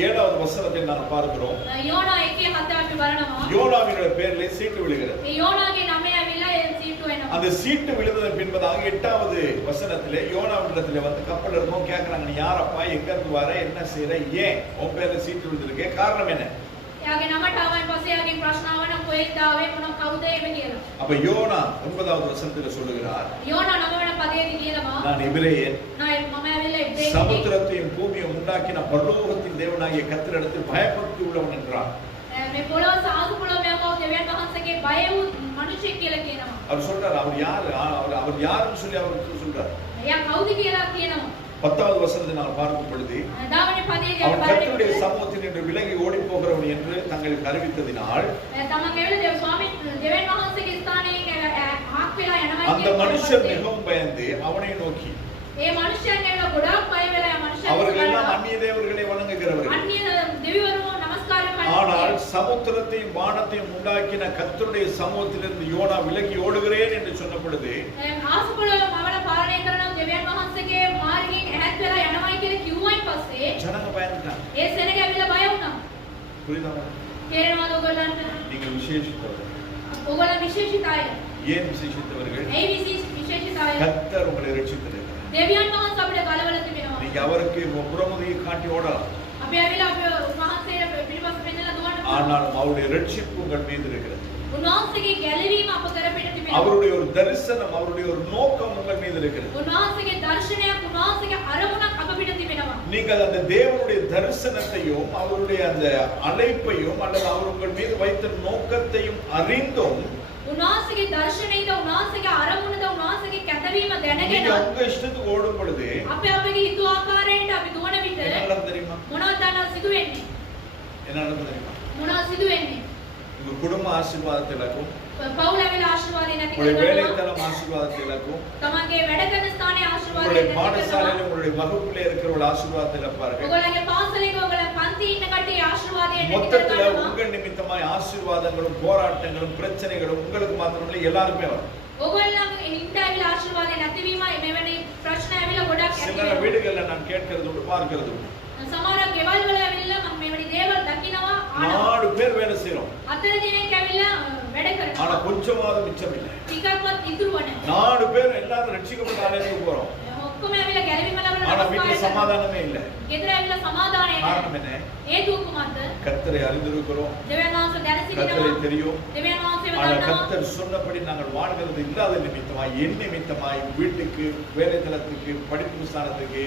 7வது வசனத்தை நாம் பார்க்கிறோம். යෝනා 1:7 අපි බලනවා. யோனாவினுடைய பேர்ல சீட்டு விழுகிறது. මේ යෝනාගේ නමේ ඇවිල්ලා ඒ සීටු වෙනවා. அந்த சீட்டு விழுந்ததன் பின்பதாக 8வது வசனத்திலே யோனாவிடத்திலே வந்து கப்பல் இருக்கோம் கேக்குறாங்க, நீ யாரப்பா, எங்க இருந்து வர, என்ன செய்யற, ஏன் உன் பேர்ல சீட்டு விழுந்திருக்கே, காரணம் என்ன? එයාගේ නමට ආවයින් පස්සේ එයාගේ ප්‍රශ්න ආවනම් කොහෙන්ද ආවේ මොන කවුද එහෙම කියලා. அப்ப யோனா 9வது வசனத்திலே சொல்லுகிறார், යෝනා 9 වෙනි පදයේදී කියනවා நான் எபிரேயன், මම ඇවිල්ලා ඉබ්‍රේමී சமுத்திரத்தையும் பூமியையும் உண்டாக்கின பரலோகத்தின் தேவனாகிய கர்த்தரிடத்தில் பயபக்தி உள்ளவன் என்றார். මේ පොළොව සාසු පොළොව මෙවකව දෙවියන් වහන්සේගේ බය වූ මිනිසෙක් කියලා කියනවා. அவர் சொல்றார், அவர் யாருன்னு சொல்லி அவர் சொல்றார். එයා කවුද කියලා කියනවා. 10வது வசனத்தை நாம் பார்க்கும் பொழுது 10 වෙනි පදයේදී அவன் கர்த்தருடைய බලන්නේ சமூகத்தில் நின்று விலகி ஓடி போகிறவன் என்று தங்களுக்கு அறிவித்ததினால் තමන් ඇවිල්ලා ස්වාමීන් දෙවියන් වහන්සේගේ ස්ථානයේ ආක් වෙලා යනවා அந்த மனுஷர் மிகவும் பயந்து அவனை நோக்கி, ඒ මනුෂ්‍යයන් ඇවිල්ලා ගොඩාක් බය වෙලා මනුෂ්‍යයන් அவர்கள் எல்லாம் அந்நிய தேவர்களை வணங்குகிறவர்கள், අන්‍ය දෙවිවරු නමස්කාර ஆனால் කරනවා. சமுத்திரத்தையும் வானத்தையும் உண்டாக்கின கர்த்தருடைய சமூகத்திலிருந்து யோனா விலகி ஓடுகிறேன் என்று சொன்ன பொழுது ආසු පොළොව මවල පාලනය කරන දෙවියන් වහන්සේගේ මාර්ගයෙන් ඈත් වෙලා යනවායි කියලා කිව්වයින් පස්සේ ஜனங்க பயந்துட்டாங்க. ඒ සෙනග ඇවිල්ලා බය වුණා. புரியுதா? තේරෙනවද ඔයගොල්ලන්ට? நீங்கள் விசேஷித்தவர்கள். ඔයගොල්ලෝ විශේෂිත අය. ஏன் விசேஷித்தவர்கள்? ඒ විශේෂිත අය. கர்த்தர் உங்களை ரட்சித்திருக்கிறார். දෙවියන් වහන්සේ අපිට ගලවලා තිබෙනවා. நீங்க அவருக்கு புறமுதுகை காட்டி ஓடலாம், අපි ඇවිල්ලා අපි උන්වහන්සේ පිළිපස්ස පෙන්නලා දුවන්න පුළුවන්. ஆனாலும் அவருடைய ரட்சிப்பு உங்கள் மீது இருக்கிறது. උන්වහන්සේගේ ගැලවීම අප කරපිට තිබෙනවා. அவருடைய ஒரு தரிசனம், அவருடைய ஒரு நோக்கம் உங்கள் மீது இருக்கிறது. උන්වහන්සේගේ දර්ශනයක් උන්වහන්සේගේ අරමුණක් අප පිට තිබෙනවා. நீங்கள் அந்த தேவனுடைய தரிசனத்தையும் அவருடைய அந்த அழைப்பையும் அல்லது அவர் உங்கள் மீது வைத்த நோக்கத்தையும் அறிந்தும் උන්වහන්සේගේ දර්ශනයද උන්වහන්සේගේ අරමුණද උන්වහන්සේගේ කැතවීම நீங்க දැනගෙන உங்க இஷ்டத்துக்கு ஓடும் பொழுது අපි අපගේ හිතු ආකාරයට අපි දුවන විට என்ன நடக்கும் தெரியுமா? මොනවද සිදු වෙන්නේ? என்ன நடக்கும் தெரியுமா? මොනවද සිදු වෙන්නේ? உங்க குடும்ப ஆசீர்வாதத்தை இழக்கும், පවුල ඇවිල්ලා ආශිර්වාදේ නැති உங்களுடைய කරනවා. வேலைத்தலம் ஆசீர்வாதத்தை இழக்கும், තමන්ගේ වැඩ කරන ස්ථානයේ ආශිර්වාදේ உங்களுடைய නැති பாடசாலையில කරනවා. உங்களுடைய வகுப்பிலே இருக்கிறவர்கள் ஆசீர்வாதத்தை இழப்பார்கள். ඔයගොල්ලන්ගේ පාසලේ ඔයගොල්ලෝ පන්ති ඉන්න කට්ටිය ආශිර්වාදේ නැති மொத்தத்துல කරනවා. உங்கள் நிமித்தமாய் ஆசீர்வாதங்களும் போராட்டங்களும் பிரச்சனைகளும் உங்களுக்கு மாத்திரமல்ல எல்லாருமே வரும். ඔයගොල්ලන්ගේ හින්දාවිලා ආශිර්වාදේ නැතිවීම මෙවැනි ප්‍රශ්න ඇවිල්ලා ගොඩක් ඇති சில වෙනවා. வீடுகள்ல நான் கேட்கிறது உண்டு, பார்க்கிறது உண்டு. සමහර ගෙවල් වල ඇවිල්ලා මම මෙවැනි දේවල් දකිනවා. 4 பேர் வேலை செய்றோம், අතර දිනක් ඇවිල්ලා වැඩ ஆனா කරනවා. கொஞ்சமாவது மிச்சம் இல்லை. ටිකක්වත් ඉතුරුව නැහැ. 4 பேர் எல்லாரும் ரட்சிக்கப்பட்ட ஆலயத்துக்கு போறோம், ඔක්කොම ඇවිල්ලා ගැලවීම ලබන ஆனா வீட்டுல சமாதானமே இல்லை. ගෙදර ඇවිල්ලා සමාදානය காரணம் නැහැ. என்ன? හේතුව කුමක්ද? கர்த்தரை அறிந்திருக்கிறோம், දෙවියන් වහන්සේ දැන கர்த்தரை සිටිනවා. தெரியும், දෙවියන් වහන්සේව ஆனா දන්නවා. கர்த்தர் சொன்னபடி நாங்கள் வாழ்கிறது இல்லாத நிமித்தமாய் என் நிமித்தமாய் வீட்டுக்கு வேலைத்தலத்துக்கு படிப்பு ஸ்தானத்துக்கு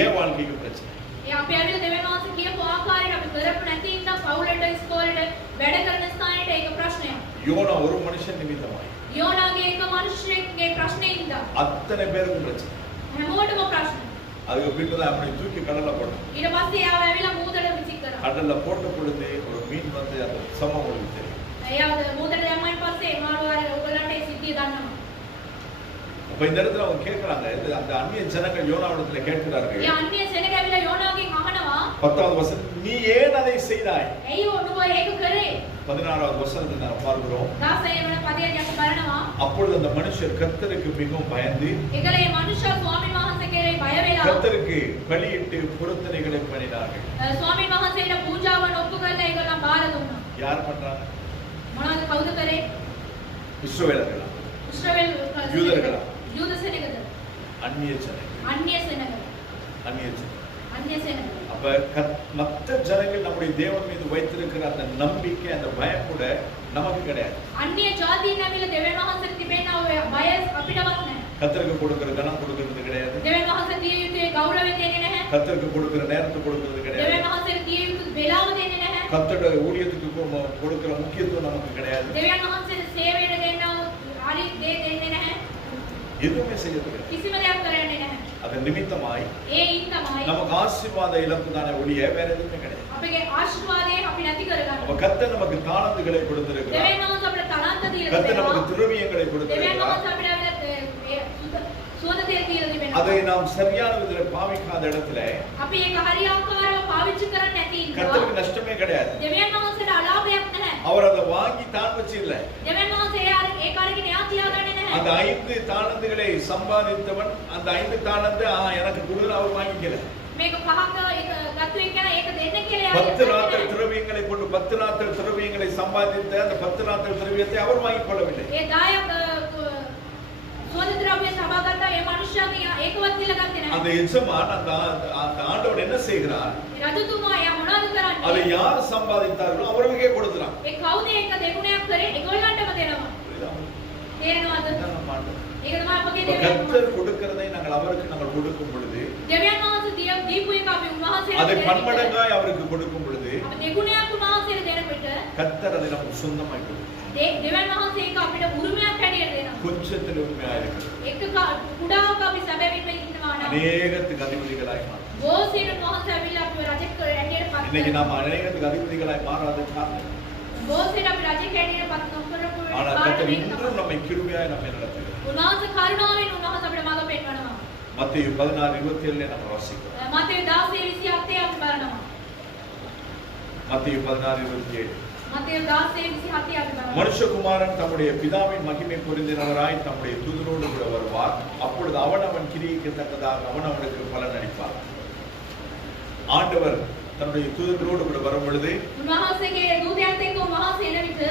ஏன் வாழ்க்கைக்கு பிரச்சனை. ඒ අපි ඇවිල්ලා දෙවියන් වහන්සේ කියපු ආකාරයට අපි කරපු නැති ඉඳන් පවුලට ඉස්කෝලේට වැඩ කරන ස්ථානෙට ඒක ප්‍රශ්නයක්. யோனா ஒரு மனுஷன் நிமித்தமாய் යෝනාගේ එක මිනිහෙක්ගේ ප්‍රශ්නේ ඉඳන් அத்தனை பேருக்கும் பிரச்சனை. හැමෝටම ප්‍රශ්න. அதுக்கு பின்புதான் அப்படி தூக்கி கடல்ல போட்டான். ඊට පස්සේ ආව ඇවිල්ලා මූදට විසික් කරා. கடல்ல போட்ட பொழுது ஒரு மீன் வந்து அந்த சமம் உங்களுக்கு தெரியும். එයා මූදට දැම්මයින් පස්සේ මාළුවාර ඔයගලන්ට ඒ සිද්ධිය දන්නවා. அப்ப இந்த இடத்துல அவங்க கேட்கறாங்க, அந்த அந்நிய ஜனங்கள் யோனாவிடத்துல கேட்கிறார்கள். ඒ අන්‍ය සෙනග ඇවිල්ලා යෝනාගෙන් අහනවා 10வது வசனம், நீ ஏன் அதை செய்தாய்? ඇයි ඔබ ඒක කරේ? 16வது வசனத்தை நாம் பார்க்கிறோம். 16 වෙනි පදයට අපි බලනවා. அப்பொழுது அந்த மனுஷர் கர்த்தருக்கு மிகவும் பயந்து ඒකල මේ මනුෂ්‍ය ස්වාමීන් වහන්සේ කෙරෙහි බය වෙලා கர்த்தருக்கு பலியிட்டு பொருத்தனைகளை பண்ணினார்கள். ස්වාමීන් වහන්සේට පූජාවන් ඔප්පු කරලා ඒගොල්ලන් බාර දුන්නා. யார் பண்றாங்க? මොනවද කවුද කරේ? இஸ்ரவேலர்களா? ඉස්රායෙල් யூதர்களா? යූද සෙනගද? அந்நிய ஜனங்கள். අන්‍ය සෙනග. அந்நிய ஜனங்கள். අන්‍ය සෙනග. அப்ப மற்ற ஜனங்கள் நம்முடைய தேவன் மீது வைத்திருக்கிற அந்த நம்பிக்கை, அந்த பயம் கூட நமக்கு கிடையாது. අන්‍ය ජාතීන් ඇවිල්ලා දෙවියන් වහන්සේට තිබෙනා ඔය බය අපිටවත් නැහැ. கர்த்தருக்கு கொடுக்கிற கனம் கொடுக்கிறது கிடையாது. දෙවියන් වහන්සේ දිය යුතු ඒ ගෞරවය දෙන්නේ නැහැ. கர்த்தருக்கு கொடுக்கிற நேரத்தை கொடுக்கிறது கிடையாது. දෙවියන් වහන්සේට දිය යුතු වේලාව දෙන්නේ නැහැ. கர்த்தருடைய ஊழியத்துக்கு கொடுக்கிற முக்கியத்துவம் நமக்கு கிடையாது. දෙවියන් වහන්සේට සේවයට දෙන්නව හරි දේ දෙන්නේ නැහැ. எதுவுமே செய்யறது කිසිම දෙයක් කරන්නේ නැහැ. அதன் நிமித்தமாய் ඒ ඉන්නමයි நமக்கு ஆசீர்வாத இழப்பு தானே ஒழிய வேற எதுவுமே கிடையாது. අපගේ ආශිර්වාදයෙන් අපි නැති කරගන්නවා. அப்ப கர்த்தர் நமக்கு தாளந்துகளை கொடுத்திருக்கிறார். දෙවියන් වහන්සේ අපිට තරන්ත දීලා கர்த்தர் තියෙනවා. நமக்கு திரவியங்களை දෙවියන් கொடுத்திருக்கிறார். වහන්සේ අපිට ඒ සුවඳ තෙල් දීලා තිබෙනවා. அதை நாம் சரியான விதத்தில் பாவிக்காத இடத்துல අපි ඒක හරි ආකාරව පාවිච්චි කරන්නේ නැති ඉන්නවා. கர்த்தருக்கு நஷ்டமே கிடையாது. දෙවියන් වහන්සේට අලාභයක් නැහැ. அவர் அதை வாங்கி தான் வச்சு இல்ல. දෙවියන් වහන්සේ ඒ කාර්යකින් එයා තියාගන්නේ அந்த නැහැ. 5 தாளந்துகளை சம்பாதித்தவன் அந்த 5 தாளந்து எனக்கு கொடுன்னு அவர் வாங்கிக்கல. මේක පහක ගත්තු එකන ඒක දෙන්න කියලා 10 நாட்கள் திரவியங்களை கொண்டு 10 நாட்கள் திரவியங்களை சம்பாதித்த அந்த 10 நாட்கள் திரவியத்தை அவர் வாங்கிக் கொள்ளவில்லை. ඒ 10 සුවඳ ද්‍රව්‍ය සබාගත ඒ මනුෂ්‍යගේ ඒකවත් කියලා ගත්තේ නැහැ. அந்த எஜமான் அந்த ஆண்டவர் என்ன செய்கிறார்? රජතුමා එයා මොනවද அதை කරන්නේ? யார் சம்பாதித்தார்களோ அவர்களுக்கே கொடுக்கிறார். ඒ කවුද ඒක දෙගුණයක් කරේ? ඒගොල්ලන්ටම දෙනවා. තේරෙනවද? ඒක තමයි අපගේ දෙවියන් கர்த்தர் கொடுக்கிறதை அவருக்கு நாங்கள் கொடுக்கும் பொழுது දෙවියන් වහන්සේ දීපු එක අපි උන්වහන්සේට அதை දෙන්න பன்மடங்காய் அவருக்கு கொடுக்கும் பொழுது අපි දෙගුණයක් උන්වහන්සේට දෙනකොට கர்த்தர் அதை நமக்கு சொந்தமாய் கொடுக்கிறார். දෙවියන් වහන්සේ ඒක අපිට උරුමයක් හැටියට දෙනවා. கொஞ்சத்தில் உண்மையாக இருக்கிறது. එක කුඩාවක අපි සැබවින්ම ඉන්නවා නම් அநேகத்துக்கு அதிபதிகளாய் மாறும். බෝසීන වහන්සේ ඇවිල්ලා අපිව රජෙක් හැටියට පත් இன்னைக்கு කරනවා. நாம் அநேகத்துக்கு அதிபதிகளாய் மாறாத காரணம். බෝසීන අපි රජෙක් හැටියට පත් නොකරපු ஆனால் கர்த்தர் කාරණේ இன்றும் තමයි. நம்மை கிருபையாய் நம்மை நடத்துகிறார். උන්වහන්සේ කරුණාවෙන් උන්වහන්සේ අපිට මඟ පෙන්වනවා. மத்தேயு 16:27 நம்ம வாசிக்கிறோம். මතේ 16:27 අපි බලනවා. மத்தேயு 16:27 මතේ 16:27 අපි බලනවා. மனுஷகுமாரன் தம்முடைய பிதாவின் மகிமை பொருந்தினவராய் தம்முடைய தூதரோடு கூட வருவார். அப்பொழுது அவன் கிரியைக்கு தக்கதாக அவனுக்கு பலன் அளிப்பார். ஆண்டவர் தன்னுடைய தூதரோடு கூட வரும் பொழுது උන්වහන්සේගේ දූතයන්ට එක්ක උන්වහන්සේ එන විට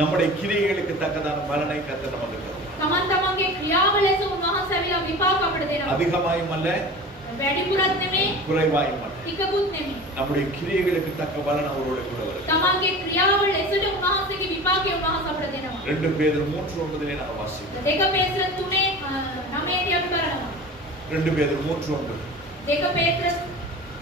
நம்முடைய கிரியைகளுக்கு தக்கதான பலனை கர்த்தர் நமக்கு தருவார். තමන් තමන්ගේ ක්‍රියාව ලෙස උන්වහන්සේ ඇවිල්ලා විපාක අපිට දෙනවා. அதிகமாயும் அல்ல වැඩිපුරත් නෙමෙයි, குறைவாயும் அல்ல. ටිකකුත් නෙමෙයි. நம்முடைய கிரியைகளுக்கு தக்க பலன் அவரோடு கூட வரும். තමන්ගේ ක්‍රියාව ලෙසට උන්වහන්සේගේ විපාකය උන්වහන්සේ අපිට දෙනවා. 2 பேதுரு 3:9 நம்ம வாசிக்கிறோம். දෙක පේත්‍ර 3 9 අපි බලනවා. 2 பேதுரு 3:9 දෙක පේත්‍ර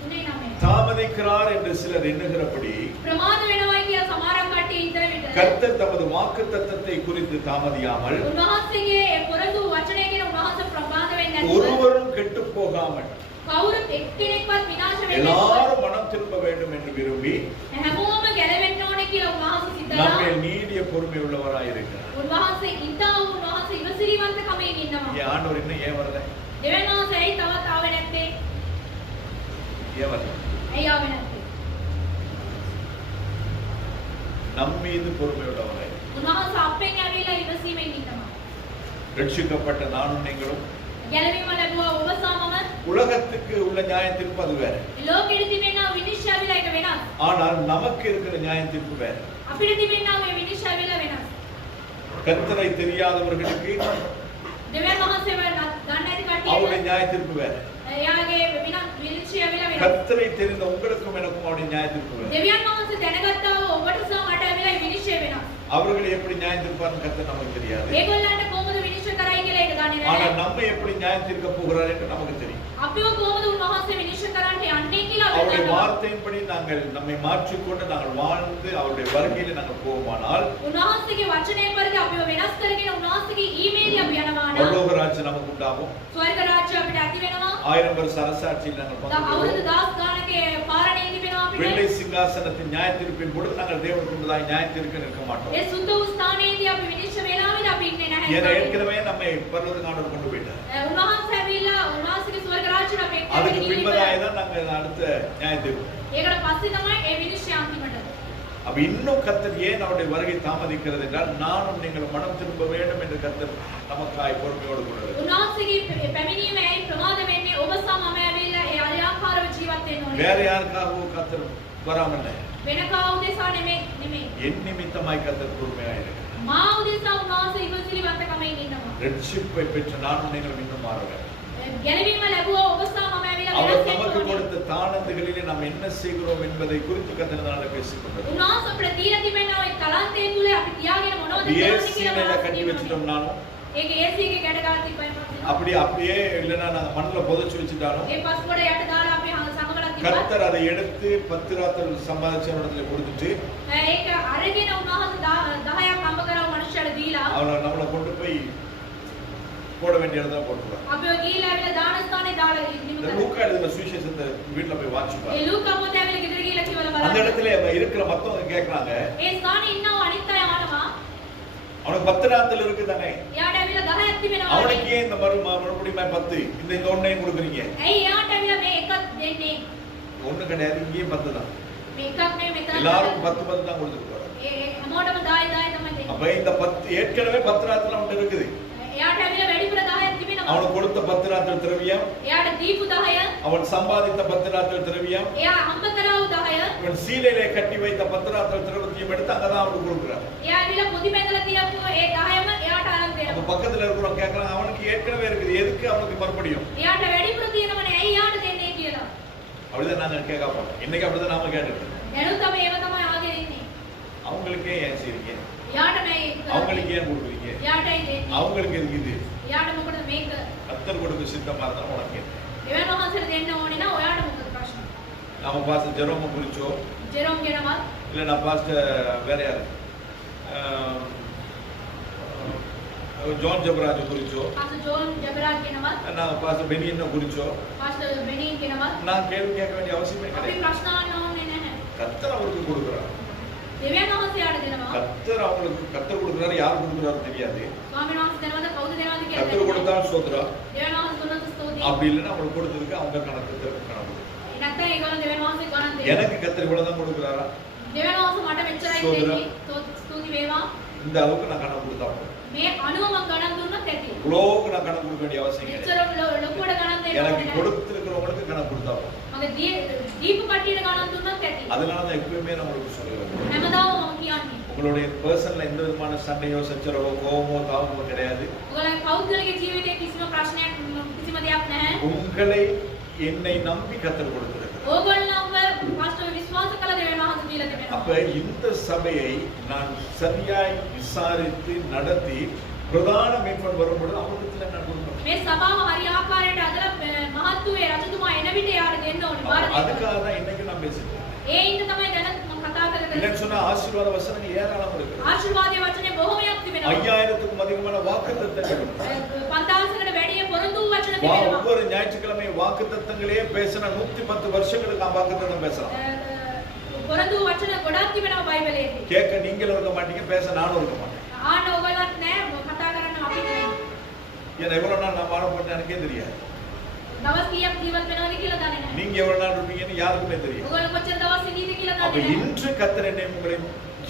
3 9 தாமதிக்கிறார் என்று சிலர் எண்ணுகிறபடி ප්‍රමාද වෙනවයි කියලා සමහරක් කට්ටිය හිතන විට கர்த்தர் தமது வாக்குத்தத்தத்தை குறித்து தாமதியாமல் උන්වහන්සේගේ පොරොන්දු වචනය කියන උන්වහන්සේ ප්‍රමාද වෙන්නේ නැතුව ஒருவரும் கெட்டு போகாமல் කවුරුත් එක්කෙනෙක්වත් විනාශ වෙන්නේ නැතුව எல்லாரும் மனம் திரும்ப வேண்டும் என்று விரும்பி හැමෝම ගැලවෙන්න ඕනේ කියලා උන්වහන්සේ සිතලා நம்மை நீடிய பொறுமை உள்ளவராய் இருக்கிறார். උන්වහන්සේ ඉතා වූ උන්වහන්සේ ඉවසිලිවන්තකමෙන් ඉන්නවා. ஏன் ஆண்டவர் இன்னும் ஏன் வரல? දෙවියන් වහන්සේ ඇයි තවත් ආවේ නැත්තේ? ஏன் வரல? ඇයි ආවේ නැත්තේ? நம் மீது பொறுமை உள்ளவராய் උන්වහන්සේ අපෙන් ඇවිල්ලා ඉවසීමෙන් ඉන්නවා. ரட்சிக்கப்பட்ட நானும் நீங்களும் ගැලවීම ලැබුවා ඔබ සමම உலகத்துக்கு உள்ள நியாய தீர்ப்பு அது வேற. ලෝකෙට තිබෙනා විනිශ්චය විලා එක වෙනස්. ஆனால் நமக்கு இருக்கிற நியாய தீர்ப்பு வேற. අපිට තිබෙනා මේ විනිශ්චය විලා වෙනස්. கர்த்தரை தெரியாதவர்களுக்கு දෙවියන් වහන්සේව දන්නේ නැති அவருடைய කට්ටියට நியாய தீர்ப்பு வேற. එයාගේ විනිශ්චය විලා වෙනස්. கர்த்தரை தெரிந்த உங்களுக்கும் எனக்கும் அவருடைய நியாய தீர்ப்பு வேற. දෙවියන් වහන්සේ දැනගත්තා වූ ඔබට සහ මට ඇවිල්ලා විනිශ්චය වෙනස්. அவர்கள் எப்படி நியாய தீர்ப்பார்னு கர்த்தர் நமக்கு தெரியாது. ඒගොල්ලන්ට කොහොමද විනිශ්චය කරයි කියලා ඒක දන්නේ ஆனால் නැහැ. நம்ம எப்படி நியாய தீர்க்க போகிறார் என்று நமக்கு தெரியும். අපිව කොහොමද උන්වහන්සේ විනිශ්චය කරන්න යන්නේ කියලා අපිට அவருடைய வார்த்தையின்படி நாங்கள் நம்மை மாற்றிக்கொண்டு நாங்கள் வாழ்ந்து அவருடைய வருகையில் நாங்கள் போவோமானால் උන්වහන්සේගේ වචනය පරිදි අපිව වෙනස් කරගෙන උන්වහන්සේගේ ඊමේලි අපි යනවා නම් பரலோக ராஜ்யம் நமக்கு உண்டாகும். ස්වර්ග රාජ්‍ය අපිට ඇති වෙනවා. 1000 வருஷ அரசாட்சியில் நாங்கள் අවුරුදු பங்கு 1000 ගානක පාලනය තිබෙනවා வெள்ளை අපිට. சிங்காசனத்தின் நியாயத்தீர்ப்பின் பொழுது நாங்கள் தேவனுக்கு முன்பதாக நியாயத்தீர்க்க நிற்க மாட்டோம். ඒ සුදු ස්ථානයේදී අපි විනිශ්චය වේලාවෙදී අපි ඉන්නේ නැහැ. ஏன்னா ஏற்கனவே நம்மை பரலோக நாடு கொண்டு போயிட்டார். උන්වහන්සේ ඇවිල්ලා උන්වහන්සේගේ ස්වර්ග රාජ්‍යයට අපි அதுக்கு එක්ක பின்பதாக தான் நாங்கள் அடுத்த நியாயத்தீர்ப்பு. ඒකට පස්සේ තමයි ඒ විනිශ්චය අන්තිමට. அப்ப இன்னும் கர்த்தர் ஏன் அவருடைய வருகை தாமதிக்கிறது என்றால் நானும் நீங்கள் மனம் திரும்ப வேண்டும் என்று கர்த்தர் நமக்காய் பொறுமையோடு கொள்கிறார். උන්වහන්සේගේ පැමිණීම ඇයි ප්‍රමාද වෙන්නේ? ඔබ සහ මම ඇවිල්ලා ඒ අරියාකාරව ජීවත් වෙන්න ඕනේ. வேற யாருக்காகவும் கர்த்தர் வராமல் වෙන කා උදෙසා නෙමෙයි. என் நிமித்தமாய் கர்த்தர் பொறுமையாயிருக்கிறார். මා උදෙසා උන්වහන්සේ ඉවසිලිවන්ත කමෙන් ඉන්නවා. ரட்சிப்பை பெற்ற நானும் நீங்கள் இன்னும் மாறவில்லை. ගැලවීම ලැබුවා ඔබ සහ මම ඇවිල්ලා அவர் වෙනස් நமக்கு වෙන්න ඕනේ. கொடுத்த தானந்துகளிலே நாம் என்ன செய்கிறோம் என்பதை குறித்து கர்த்தர் நாளை பேசிக் கொண்டிருக்கிறார். උන්වහන්සේ අපිට දීලා තිබෙනවා ඒ තරන්තය තුල අපි තියාගෙන මොනවද කරන්නේ ஏசியில கட்டி வச்சிட்டோம் நானும் ඒක AC එකේ ගැට ගාලා තිබ්බයි அப்படியே இல்லைன்னா நாங்க மண்ணுல புதைச்சு வச்சுட்டாலும் ඒ පස්කොඩ යට දාලා අපි සංගමලා තිබ්බා. கர்த்தர் அதை எடுத்து 10 ராத்திரி சம்பாதிச்சவனிடத்துல கொடுத்துட்டு ඒක අරගෙන උන්වහන්සේ 10ක් අම්බ කරව මනුෂ්‍යයට දීලා அவனை நம்மளை கொண்டு போய் போட வேண்டிய இடத்துல போட்டுருவார். අපිව ගිහිල්ලා ඇවිල්ලා දාන ස්ථානේ දාලා இந்த නිමුත. லூக்கா எழுதின சுவிசேஷத்தை வீட்டுல போய் வாசிச்சு ඒ பாருங்க. ලූකා පොතේ ඇවිල්ලා ගෙදර ගිහිල්ලා කියවලා அந்த බලන්න. இடத்துல இருக்கிற மத்தவங்க கேக்குறாங்க ඒ ස්ථානේ ඉන්නව අනිත් අය ආනවා. அவனுக்கு 10 ராத்திரி இருக்கு தானே, එයාට ඇවිල්ලා 10ක් තිබෙනවා. அவனுக்கு ஏன் இந்த மறுபடியும் 10 இந்த ஒன்னையும் கொடுக்குறீங்க? ඇයි එයාට ඇවිල්ලා මේ එකක් දෙන්නේ? ஒண்ணு கிடையாது, இங்கேயும் 10 தான். මේ එකක් නෙමෙයි මෙතන. எல்லாரும் 10 தான் கொடுத்துருக்காங்க. ඒ හැමෝටම 10 තමයි දෙන්නේ. அப்ப இந்த 10 ஏற்கனவே 10 ராத்திரி அவன்கிட்ட இருக்குது. එයාට ඇවිල්ලා වැඩිපුර 10ක් තිබෙනවා. அவனுக்கு கொடுத்த 10 ராத்திரி திரவியம், එයාට දීපු 10, அவன் சம்பாதித்த 10 ராத்திரி திரவியம், එයා හම්බ කරවු 10, இவன் சீலையிலே கட்டி வைத்த 10 ராத்திரி திரவியம் எடுத்து அங்கதான் அவனுக்கு கொடுக்குறான். එයා ඇවිල්ලා පොඩි බැඳලා තියපු ඒ 10ම එයාට අරන් அப்ப දෙනවා. பக்கத்துல இருக்கிறவங்க கேக்குறாங்க, அவனுக்கு ஏற்கனவே இருக்குது, எதுக்கு அவனுக்கு மறுபடியும்? එයාට වැඩිපුර තියෙනවනේ ඇයි එයාට දෙන්නේ කියලා. அப்படிதான் நாங்க கேட்கப்போம். இன்னைக்கு அப்படிதான் நாம கேட்டுட்டு දැනුත් අපි ඒව තමයි ආගෙන ඉන්නේ. அவங்களுக்கே ஏன் செய்றீங்க? එයාට මේ அவங்களுக்கு ஏன் கொடுக்குறீங்க? එයාටයි දෙන්නේ. அவங்களுக்கு எதுக்கு இது? එයාට මොකටද මේක? கர்த்தர் கொடுக்க சித்தமா இருந்தா உனக்கு என்ன? දෙවියන් වහන්සේට දෙන්න ඕනේ නම් ඔයාට මොකද ප්‍රශ්න? நாம பாஸ்டர் ஜெரோம குறிச்சோ ජෙරොම් ගෙනවත් இல்ல நான் பாஸ்டர் வேற யாரு ஜான் ஜெபராஜ் குறிச்சோ පාස්ටර් ජෝන් ජබරාජ් ගෙනවත් நான் பாஸ்டர் பெனியன் குறிச்சோ පාස්ටර් බෙනීන් ගෙනවත් நான் கேள்வி கேட்க வேண்டிய அவசியமே අපි கிடையாது. ප්‍රශ්න අහන්න ඕනේ නැහැ. கர்த்தர் அவருக்கு கொடுக்குறார். දෙවියන් වහන්සේට දෙනවා. கர்த்தர் அவங்களுக்கு கர்த்தர் கொடுக்குறாரு, யார் கொடுக்குறாரு தெரியாது. ස්වාමීන් වහන්සේ දෙනවද කවුද දෙනවද කියලා கர்த்தர் கொடுத்தா சோத்ரா, දෙවියන් වහන්සේ දුන්නොත් ස්තුතියි. அப்படி இல்லைன்னா அவங்களுக்கு கொடுத்ததுக்கு அவங்க கணக்கு கணக்கு. නැත්නම් ඒගොල්ලෝ දෙවියන් වහන්සේ ගණන් දෙනවා. எனக்கு கர்த்தர் இவ்வளவுதான் கொடுக்குறாரா, දෙවියන් වහන්සේ මට මෙච්චරයි ස්තෝත්‍ර. දෙන්නේ. ස්තුති වේවා. இந்த அளவுக்கு நான் கணக்கு கொடுத்தா போதும். මේ අනුව මම ගණන් දුන්නත් ඇති. இவ்வளவுக்கு நான் கணக்கு கொடுக்க வேண்டிய அவசியம் கிடையாது. මෙච්චර ලොකුවට ගණන් දෙන්න எனக்கு ඕනේ නැහැ. கொடுத்திருக்கிறவங்களுக்கு கணக்கு கொடுத்தா போதும். මගේ දීපු කට්ටියට ගණන් දුන්නත් ඇති. அதனால தான் எப்பவுமே நான் உங்களுக்கு சொல்லுவேன், හැමදාම මම කියන්නේ. உங்களுடைய பர்சனல்ல எந்த விதமான சண்டையோ சச்சரவோ கோபமோ தாபமோ கிடையாது. ඔයාලගේ පෞද්ගලික ජීවිතයේ කිසිම ප්‍රශ්නයක් කිසිම දෙයක් නැහැ. உங்களை என்னை நம்பி கர்த்தர் கொடுத்திருக்கிறார். ඕගොල්ලන්ව පාස්ටර් විශ්වාස කළ දෙවියන් වහන්සේ දීලා அப்ப තිබෙනවා. இந்த சபையை நான் சரியாய் விசாரித்து நடத்தி பிரதான மேற்பன் வரும்பொழுது அவரிடத்துல நான் கொடுப்பேன். මේ සභාව හරි ආකාරයට අදලා මහත්තුවේ රජතුමා එන විට යාර දෙන්න ඕනේ. බාර දෙන්න. அதுக்காக தான் இன்னைக்கு நான் பேசுறேன். ඒ ඉන්න තමයි දැන් මම කතා කරන්නේ. இல்லைன்னு சொன்னா ஆசீர்வாத வசனங்கள் ஏராளம் இருக்கு. ආශිර්වාදයේ වචනේ බොහෝමයක් තිබෙනවා. 5000க்கும் அதிகமான வாக்குத்தத்தங்கள். 5000කට වැඩිය පොරොන්දු වචන තිබෙනවා. ஒவ்வொரு ஞாயிற்றுக்கிழமை வாக்குத்தத்தங்களே பேசின 110 வருஷங்களுக்கு நான் வாக்குத்தத்தம் பேசலாம். පොරොන්දු වචන ගොඩක් තිබෙනවා බයිබලයේදී. கேட்க நீங்களும் இருக்க மாட்டீங்க, பேச நானும் இருக்க மாட்டேன். ආන්න ඔයගොල්ලන්ත් නෑ කතා කරන්න අපි නෑ. ஏன்னா எவ்வளவு நாள் நான் வாழ போறேன்னு எனக்கே தெரியாது. දවස් කීයක් ජීවත් වෙනවද කියලා දන්නේ නෑ. நீங்க எவ்வளவு நாள் இருப்பீங்கன்னு யாருக்குமே தெரியாது. ඔයගොල්ලෝ කොච්චර දවස් ඉඳීද කියලා அப்ப දන්නේ නෑ. இன்று கர்த்தர் என்னை உங்களை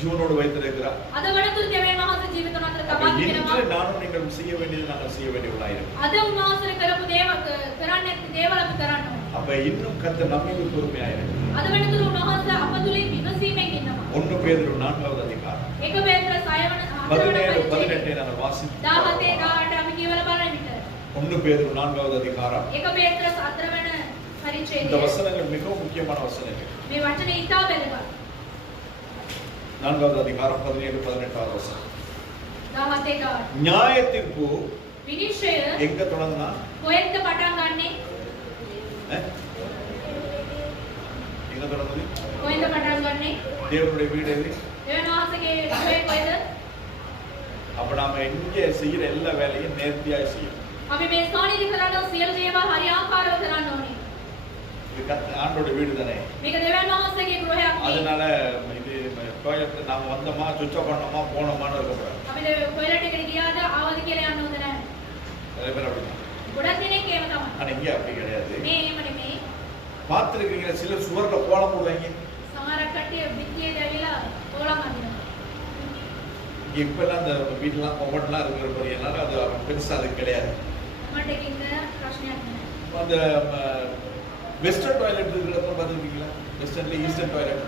ஜீவனோடு வைத்திருக்கிறார். අද වඩතුරු දෙවියන් වහන්සේ ජීවිතවල අතර அப்ப තබා இன்று තිබෙනවා. நானும் நீங்கள் செய்ய வேண்டியது நாங்கள் செய்ய வேண்டியவர்களாயிருக்கிறோம். අද උන්වහන්සේ කරපු දේවල් කරන්න නැති දේවල් අපි කරන්න ඕනේ. அப்ப இன்னும் கர்த்தர் நம்மை பொறுமையாயிருக்கிறார். අද වඩතුරු උන්වහන්සේ අප තුලින් විමසීමෙන් ඉන්නවා. 1 பேதுரு 4வது அதிகாரம் 1 පේත්‍රස් 6 වන 17 18 நாங்கள் வாசிப்போம். 17 18 අපි කියවලා බලන විට 1 பேதுரு 4வது அதிகாரம் 1 පේත්‍රස් 4 වන இந்த පරිච්ඡේදය வசனங்கள் மிகவும் முக்கியமான வசனங்கள். මේ වචනේ ඉතා වැදගත්. 4வது அதிகாரம் 17 18வது வசனம். 17 18 நியாய தீர்ப்பு විනිශ්චය எங்க தொடங்குனா? කොහෙන්ද පටන් ගන්නෙ? எங்க எங்க தொடங்குது? කොහෙන්ද පටන් ගන්නෙ? தேவனுடைய வீடு எது? දෙවියන් වහන්සේගේ ගෘහය කොහෙද? அப்ப நாம இங்கே செய்யற எல்லா வேலையும் நேர்த்தியா செய்யணும். අපි මේ ස්ථානයේදී කරන සියලු දේවල් හරි ආකාරව කරන්න ඕනේ. இது ஆண்டோட வீடு தானே. මේක දෙවියන් වහන්සේගේ ගෘහයක් නේ. அதனால இது டாய்லெட் நாம வந்தோமா சுவிட்ச் ஆஃப் பண்ணோமா போனோமான்னு இருக்கக்கூடாது. අපි ටොයිලට් එකට ගියාද ආවද කියලා යන්න හොඳ නැහැ. நிறைய பேர் அப்படிதான். ගොඩක් දෙනෙක් ඒව තමයි. ஆனா இங்க அப்படி கிடையாது. මේ එහෙම නෙමෙයි. பார்த்துருக்கீங்களா சிலர் சுவர்ல கோலம் போடுவாங்க. සමහරක් කට්ටිය පිටියේ දැවිලා கோலம் අඳිනවා. இங்க இப்பெல்லாம் அந்த வீட்டுலாம் கொம்பட்லாம் இருக்கிற போது எல்லாரும் அது பெருசா அது கிடையாது. මට ඒකින්ද ප්‍රශ්නයක් නැහැ. அந்த வெஸ்டர்ன் டாய்லெட் இருக்கிறத பார்த்துருக்கீங்களா? வெஸ்டர்ன்ல ஈஸ்டர்ன் டாய்லெட்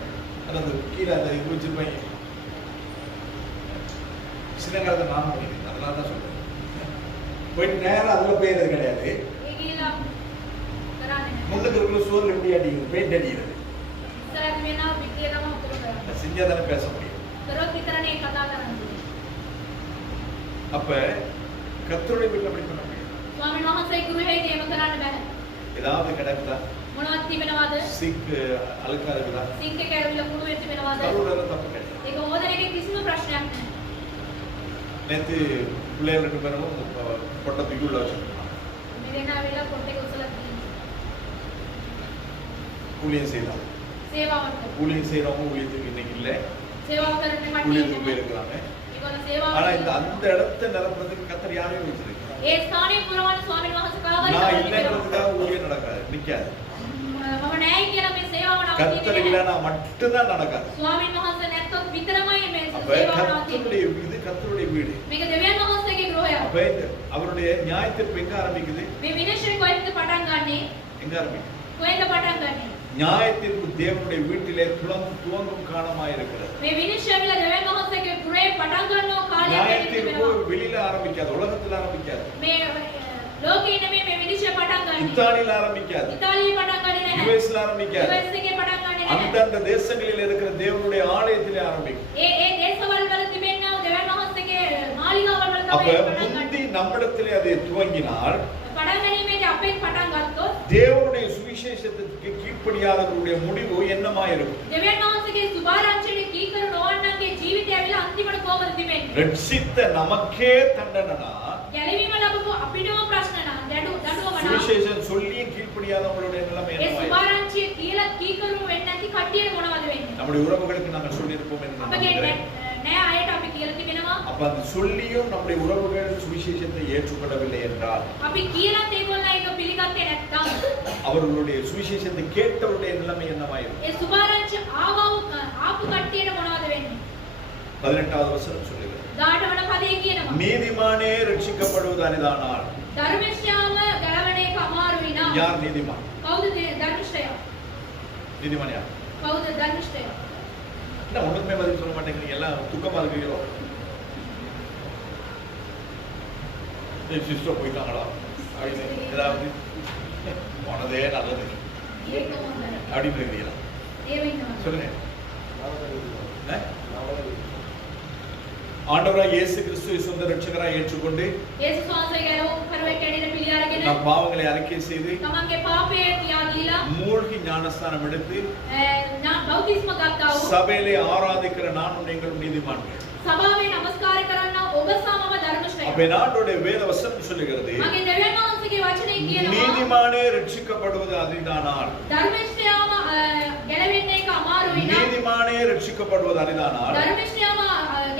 அது அந்த கீழே அந்த இது வச்சிருப்பாங்க. சின்ன காலத்துல நான் பண்ணிருக்கேன், அதனால தான் சொல்றேன். போயிட்டு நேரம் அதுல போயிடுறது கிடையாது. ඒ ගිහිලා කරන්නේ නැහැ. முன்னுக்கு இருக்கிற சோறு எப்படி அடிக்கிறது, பெயிண்ட் அடிக்கிறது. ඉස්සරහ වෙනවා පිටියේ තමයි උතුරු කරන්නේ. அது செஞ்சா தானே பேச முடியும். කරොත් විතරනේ කතා කරන්නේ. அப்ப கர்த்தருடைய வீட்டுல அப்படி பண்ண முடியும். ස්වාමීන් වහන්සේ ගෘහයේදී එහෙම කරන්න බෑ. ஏதாவது கிடக்குதா? මොනවද තිබෙනවද? சிங்க் அழுக்கா இருக்குதா? සිංක් එක ඇවිල්ලා කුණු වෙච්ච වෙනවද? கருவுல தப்பு கிடையாது. ඒක හොදන එකේ කිසිම ප්‍රශ්නයක් නැහැ. நேற்று பிள்ளைகள் 2 பேரும் பொட்டை தூக்கி உள்ள வச்சிருக்காங்க. මෙරෙන ඇවිල්ලා පොට්ටේ උසලා තියෙනවා. ஊழியம் செய்யலாம். සේවාවක් කරනවා. ஊழியம் செய்யறவங்க ஊழியத்துக்கு இன்னைக்கு இல்ல, සේවාව කරන කට්ටිය ஊழியத்துக்கு ඉන්නවා. போயிருக்கிறாங்க. ඒගොල්ලෝ සේවාව ஆனா இந்த කරනවා. அந்த இடத்தை நிரப்புறதுக்கு கர்த்தர் யாரையும் வச்சிருக்காங்க. ඒ ස්ථානයේ පුරවන ස්වාමීන් වහන්සේ කාවරි நான் කරලා இல்லைன்றதுக்காக ஊழியம் நடக்காது, நிக்காது. මම නැහැ කියලා මේ සේවාව கர்த்தர் නවතින්නේ නැහැ. இல்லைன்னா மட்டும்தான் நடக்காது. ස්වාමීන් වහන්සේ නැත්තොත් විතරමයි මේ அப்ப සේවාව නවතින්නේ. கர்த்தருடைய இது கர்த்தருடைய வீடு. මේක දෙවියන් වහන්සේගේ ගෘහයක්. அப்ப அவருடைய நியாயத்தீர்ப்பு எங்க ஆரம்பிக்குது? මේ විනිශ්චය කොහෙන්ද පටන් ගන්නෙ? எங்க ஆரம்பிக்குது? කොහෙන්ද පටන් ගන්නෙ? நியாயத்தீர்ப்பு தேவனுடைய வீட்டிலே துவங்கும் காலமாய் இருக்கிறது. මේ විනිශ්චය විල දෙවියන් වහන්සේගේ ගෘහේ පටන් ගන්නව කාලයක් நியாயத்தீர்ப்பு තිබෙනවා. வெளியில ஆரம்பிக்காது, உலகத்துல ஆரம்பிக்காது, මේ ලෝකේ නෙමෙයි මේ විනිශ්චය පටන් ගන්නෙ. இத்தாலியில ஆரம்பிக்காது, ඉතාලියේ පටන් ගන්නේ නැහැ. யுஎஸ்ல ஆரம்பிக்காது, US එකේ පටන් ගන්නේ නැහැ. அந்தந்த தேசங்களில் இருக்கிற தேவனுடைய ஆலயத்திலே ஆரம்பிக்கும். ඒ දේශවල වල තිබෙනා දෙවියන් වහන්සේගේ මාලිගාවල් වල அப்ப තමයි පටන් முந்தி ගන්නේ. நம்மிடத்திலே அதை துவங்கினார். පටන් ගැනීමේදී අපෙන් පටන් ගත්තොත් தேவனுடைய சுவிசேஷத்துக்கு கீழ்ப்படியாதவருடைய முடிவு என்னமா இருக்கும்? දෙවියන් වහන්සේගේ සුභාරංචනයේ කීකරු නොවන්නන්ගේ ජීවිතය ඇවිල්ලා අන්තිමට කොහොමද තිබෙන්නේ? ரட்சித்த நமக்கே தண்டனைனா, ගැලවීම ලැබපු අපිටම ප්‍රශ්න නම් දඬුවම නම් சுவிசேஷம் சொல்லியும் கீழ்ப்படியாதவங்களுடைய நிலைமை ඒ என்னவா இருக்கும்? සුභාරංචිය කියලා කීකරු වෙන්නේ නැති කට්ටියට මොනවද වෙන්නේ? நம்முடைய உறவுகளுக்கு நாங்கள் சொல்லியிருப்போம் என்று நான் අපගේ நம்புகிறேன். නෑ අයට අපි කියලා තිබෙනවා. அப்ப அது சொல்லியும் நம்முடைய உறவுகள் சுவிசேஷத்தை ஏற்றுக்கொள்ளவில்லை என்றால், අපි කියලාත් ඒගොල්ලෝ ඒක පිළිගත්තේ නැත්නම් அவர்களுடைய சுவிசேஷத்தை கேட்டவருடைய நிலைமை என்னவாயிருக்கும்? ඒ සුභාරංචිය ආපු කට්ටියට මොනවද වෙන්නේ? 18வது வசனம் சொல்லுகிறது, 18 වන පදේ කියනවා. நீதிமானே ரட்சிக்கப்படுவது அரிதானால். ධර්මිෂ්ඨයාම ගැලවෙන එක අමාරුයි නා. யார் நீதிமான்? කවුද ධර්මිෂ්ඨයා? நீதிமான் யார்? කවුද ධර්මිෂ්ඨයා? என்ன ஒண்ணுமே பதில் சொல்ல மாட்டேங்கிறீங்க, எல்லாம் துக்கமா இருக்கீங்களோ? சிஸ்டர் போயிட்டாங்களா அப்படின்னு ஏதாவது போனதே நல்லது ඒක හොඳයි. அப்படின்னு இருக்கிறீங்களா? ඒ වෙන්නවා. சொல்லுங்க. ஆண்டவராய் இயேசு கிறிஸ்துவை சொந்த ரட்சகராய் ஏற்றுக்கொண்டு යේසුස් වහන්සේගේ ගැලවුම් කරුවෙක් කැඩෙන පිළි අරගෙන நம் பாவங்களை அறிக்கை செய்து තමන්ගේ පාපය කියා දීලා மூழ்கி ஞானஸ்தானம் எடுத்து බෞතිස්ම ගත්තා වූ சபையிலே ஆராதிக்கிற நானும் நீங்களும் நீதிமான்கள். සභාවේ නමස්කාර කරන්න ඔබ සමම அப்ப ධර්මශ්‍රේෂ්ඨ. நாட்டுடைய வேத வசனம் சொல்லுகிறது, මගේ දෙවියන් වහන්සේගේ වචනේ කියනවා நீதிமானே ரட்சிக்கப்படுவது அரிதானால். ධර්මශ්‍රේෂ්ඨයාම ගැලවෙන්න එක අමාරුයි නා. நீதிமானே ரட்சிக்கப்படுவது அரிதானால் ධර්මශ්‍රේෂ්ඨයාම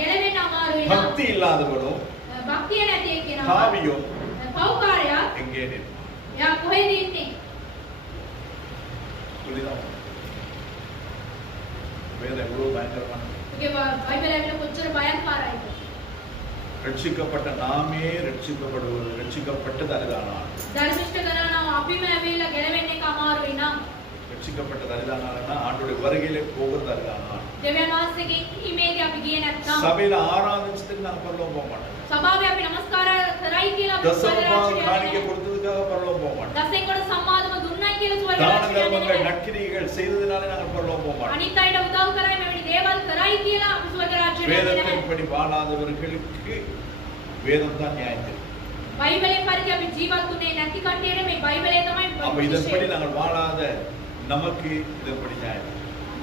ගැලවෙන්න අමාරුයි නා. பக்தி இல்லாதவனும் භක්තිය නැති එක්කෙනා பாவியும் පව්කාරයා எங்கே நிற்கும்? එයා කොහෙද ඉන්නේ? புரியுதா? வேதம் எவ்வளவு பயங்கரமானது. ඒකේ බයිබලය ඇවිල්ලා කොච්චර භයංකාරයිද? ரட்சிக்கப்பட்ட நாமே ரட்சிக்கப்பட்டது அரிதானால். ධර්මිෂ්ඨ කරනවා අපිම ඇවිල්ලා ගැලවෙන්න එක අමාරුයි නා. ரட்சிக்கப்பட்டது அரிதானால்னா ஆண்டோடைய வருகையிலே போகிறது அரிதானால். දෙවියන් වහන්සේගේ ඉමේදී අපි ගියේ නැත්නම් சபையில ஆராதிச்சதுக்கு நான் பரலோகம் போக மாட்டேன். සභාවේ අපි නමස්කාර කරයි කියලා අපි தசமபாகம் காணிக்கை கொடுத்ததுக்காக பரலோகம் போக மாட்டேன். දසෙන් කොට සම්මාදම දුන්නයි කියලා සුවර් தான රාජ්‍යය தர்மங்கள் යන්නේ. நற்கிரியைகள் செய்ததினாலே நாங்கள் பரலோகம் போக மாட்டோம். අනිත් අයට උදව් කරයි මෙවැනි දේවල් කරයි කියලා අපි සුවර් රාජ්‍යය යන්නේ නැහැ. வேதத்தின்படி வாழாதவர்களுக்கு வேதம் தான் நியாயம். බයිබලයෙන් පරිදි අපි ජීවත් වුණේ නැති කට්ටියට මේ බයිබලය තමයි அப்ப இதன்படி நாங்கள் வாழாத நமக்கு இதன்படி நியாயம்.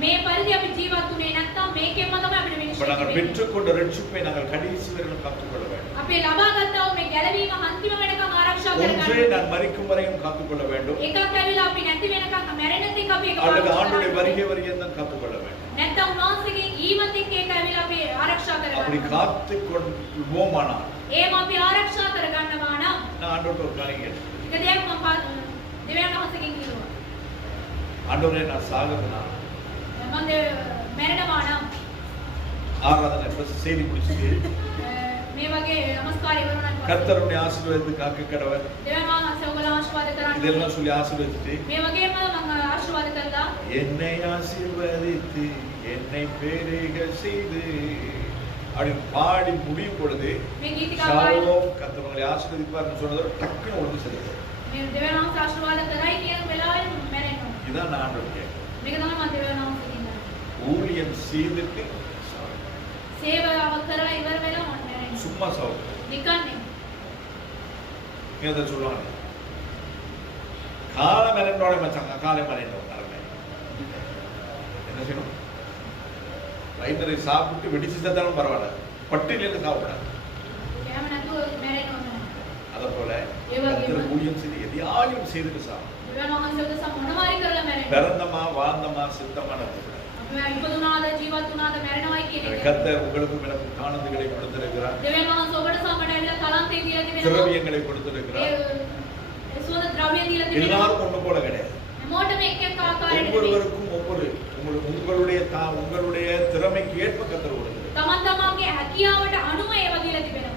මේ පරිදි අපි ජීවත් වුණේ නැත්නම් මේකෙන්ම තමයි අපිට இப்ப විනිශ්චය நாங்கள் වෙන්නේ. பெற்றுக்கொண்ட ரட்சிப்பை நாங்கள் கடைசி வரையிலும் காத்துக்கொள்ள வேண்டும். අපි ලබාගත්තා වූ මේ ගැලවීම අන්තිම වෙනකම් ආරක්ෂා ஒன்றே කරගන්න. நான் மரிக்கும் வரையும் காத்துக்கொள்ள வேண்டும். එකක් ඇවිල්ලා අපි නැති වෙනකම් මැරෙන්න තෙක් අපි ඒක அல்லது පාවිච්චි ஆண்டுடைய කරන්න. வருகை வரையும் தான் காத்துக்கொள்ள வேண்டும். නැත්නම් උන්වහන්සේගේ ඊමත් එක්ක ඒක ඇවිල්ලා අපි ආරක්ෂා அப்படி කරගන්න. காத்துக்கொள்வோமானால் එහෙම අපි ආරක්ෂා කරගන්නවා නම් நான் ஆண்டவர்கிட்ட ஒரு காரியம் கேட்டேன். එක දෙයක් මම දෙවියන් වහන්සේගෙන් කිව්වා. ஆண்டவரே நான் சாகுதுனா මම මැරෙනවා නම් ஆராதனை இப்ப செய்தி முடிச்சுட்டு මේ වගේ නමස්කාරය කරනවා නම් கர்த்தருடைய ஆசீர்வாதத்தை காக்க கடவர் දෙවියන් වහන්සේ ඔයගොල්ලෝ ආශිර්වාද කරන්න. இதெல்லாம் சொல்லி ஆசீர்வதிச்சுட்டு මේ වගේම මම ආශිර්වාද කළා. என்னை ஆசீர்வதித்து என்னை பெருக செய்து அப்படி பாடி முடியும் பொழுது මේ ගීතිකාව ஷாலோம் கர்த்தர் ஆசீர்வதிப்பார்னு சொன்னதோட டக்குன்னு ஒழுங்கு செலுத்து. මේ දෙවියන් වහන්සේ ආශිර්වාද කරයි කියන වෙලාවෙ මැරෙනවා. இதான் நான் ஆண்டவருக்கு මේක තමයි මම දෙවියන් වහන්සේ කියන්නේ. ஊழியம் செய்துட்டு සේවාව කරලා ඉවර වෙලා මම මැරෙනවා. சும்மா சாவு. නිකන් නෙමෙයි. ஏதோ சொல்லுவாங்க காலை மறைந்தோட மச்சாங்க காலை மறைந்தோம் என்ன செய்யணும்? வயிற்றை சாப்பிட்டு வெடிச்சு செத்தாலும் பரவாயில்ல, பட்டினியில சாப்பிடாது. එහෙම නැතුව මැරෙනවා. அதை போல கர்த்தர் ஊழியம் செய்து எதையாயும் செய்துட்டு சாப்பிடும். දෙවියන් වහන්සේ උදෙසා මොනවාරි කරලා මැරෙනවා. பிறந்தமா வாழ்ந்தமா சித்தமா நடத்துகிறார். අපි ඉපදුනාද ජීවත් වුණාද මැරෙනවයි කියන එක. கர்த்தர் உங்களுக்கும் எனக்கும் தானந்துகளை கொடுத்திருக்கிறார். දෙවියන් වහන්සේ ඔබට සමට ඇවිල්ලා තලන්තේ දීලා තිබෙනවා. திரவியங்களை கொடுத்திருக்கிறார். ඒ සුවඳ ද්‍රව්‍ය දීලා තිබෙනවා. எல்லாரும் ஒண்ணு போல கிடையாது. හැමෝටම එක් එක් ආකාරයට ஒவ்வொருவருக்கும் உங்களுடைய திறமைக்கு ஏற்ப கர்த்தர் கொடுக்கிறார். තමන් තමන්ගේ හැකියාවට අනුව ඒවා දීලා තිබෙනවා.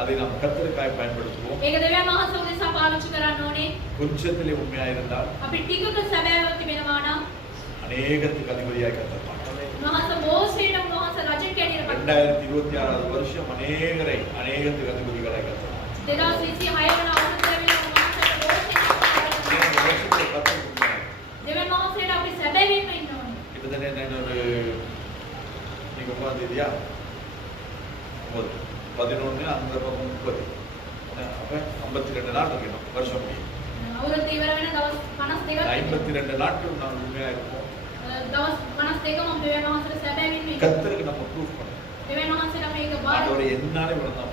அதை நாம் கர்த்தருக்காய் பயன்படுத்துவோம். ඒක දෙවියන් වහන්සේ උදෙසා පාවිච්චි කරන්න ඕනේ. கொஞ்சத்திலே உண்மையா இருந்தால் අපි ටිකක සැබෑව තිබෙනවා නම් அநேகத்துக்கு அதிபதியாய் கர்த்தர் மாட்டார். උන්වහන්සේ බොහෝසෙට උන්වහන්සේ රජෙක් ඇටියට පත් 2026 வருஷம் அநேகத்துக்கு அதிபதிகளாய் கர்த்தர் மாட்டார். 2026 වන අවුරුද්ද ඇවිල්ලා උන්වහන්සේට බොහෝසෙට இந்த வருஷத்தை கர்த்தர் கொடுக்கிறார். දෙවියන් වහන්සේට අපි සැබෑවෙන්ම ඉන්න ඕනේ. கிட்டத்தட்ட என்ன ஒரு இன்னைக்கு 9ஆம் தேதியா 11 அந்த பக்கம் 30 அப்ப 52 நாள் இருக்கணும் வருஷம் முடியும். අවුරුද්ද ඉවර වෙන දවස් 52ක් 52 நாட்கள் நாம் உண்மையா இருப்போம். දවස් 52 මම දෙවියන් වහන්සේට සැබෑවෙන්ම ඉන්න. கர்த்தருக்கு நம்ம ப்ரூஃப் பண்ணணும். දෙවියන් වහන්සේට මේක බාර ஆண்டவரே என்னாலே விடலாம்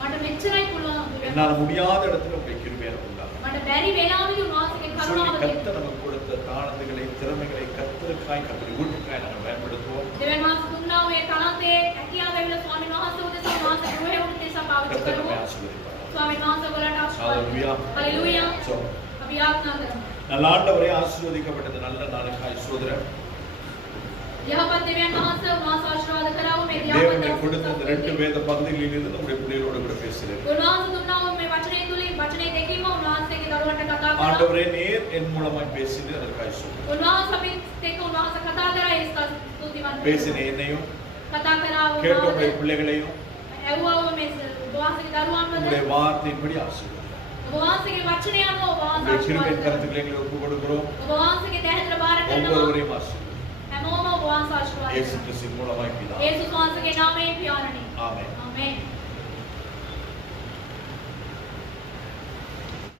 මට මෙච්චරයි පුළුවන්. என்னால முடியாத இடத்துல உங்களுடைய கிருபை எனக்கு உண்டாகும். මට බැරි වෙලාවෙදි උන්වහන්සේගේ சொல்லி කරුණාව கர்த்தர் நமக்கு கொடுத்த தானந்துகளை திறமைகளை கர்த்தருக்காய் கர்த்தருடைய ஊழியத்துக்காய் நாங்கள் பயன்படுத்துவோம். දෙවියන් වහන්සේ දුන්නා වූ ඒ තලන්තේ හැකියාව ඇවිල්ලා ස්වාමීන් වහන්සේ උදෙසා උන්වහන්සේ ගෘහය උදෙසා පාවිච්චි கர்த்தர் நம்மை කරමු. ஆசீர்வதிப்பார். ස්වාමීන් වහන්සේ ඔයගලට ආශිර්වාද Hallelujah. හalleluya. So, අපි යාඥා කරමු. நல்ல ஆண்டவரே ஆசீர்வதிக்கப்பட்டது நல்ல நாளுக்காய் சோதரன் යහපත් දෙවියන් වහන්සේ උන්වහන්සේ ආශිර්වාද කරා වූ මේ தேவனை கொடுத்த இந்த 2 வேத பகுதிகளிலிருந்து நம்முடைய பிள்ளைகளோடு கூட பேசுகிறேன். උන්වහන්සේ දුන්නා වූ මේ වචනය තුලින් වචනේ දෙකීම උන්වහන්සේගේ දරුවන්ට කතා කරා. ஆண்டவரே நீர் என் மூலமாய் பேசினது அதற்காக சொல்லுங்கள். උන්වහන්සේ අපිත් එක්ක උන්වහන්සේ කතා කරා ඒ ස්තුතිවන්ත பேசின என்னையும் කතා කරා වූ கேட்ட உங்களுடைய பிள்ளைகளையும் ඇහුවා වූ මේ උන්වහන්සේගේ දරුවන් உங்களுடைய වල வார்த்தையின்படி ஆசீர்வதியும். උන්වහන්සේගේ වචනය අනුව උන්වහන්සේ உங்களுடைய கிருபையின் ආශිර්වාද කරා. கருத்துக்களை எங்களை ஒப்புக் கொடுக்கிறோம். උන්වහන්සේගේ දැහැතර බාර කරනවා. ஒவ்வொருவரையும் ஆசீர்வதியும். හැමෝම උන්වහන්සේ ආශිර්වාද இயேசு කරනවා. கிறிஸ்துவின் மூலமாய் பிதாவே. යේසුස් වහන්සේගේ නාමයෙන් පියාණනි. ஆமென். ආමේන්.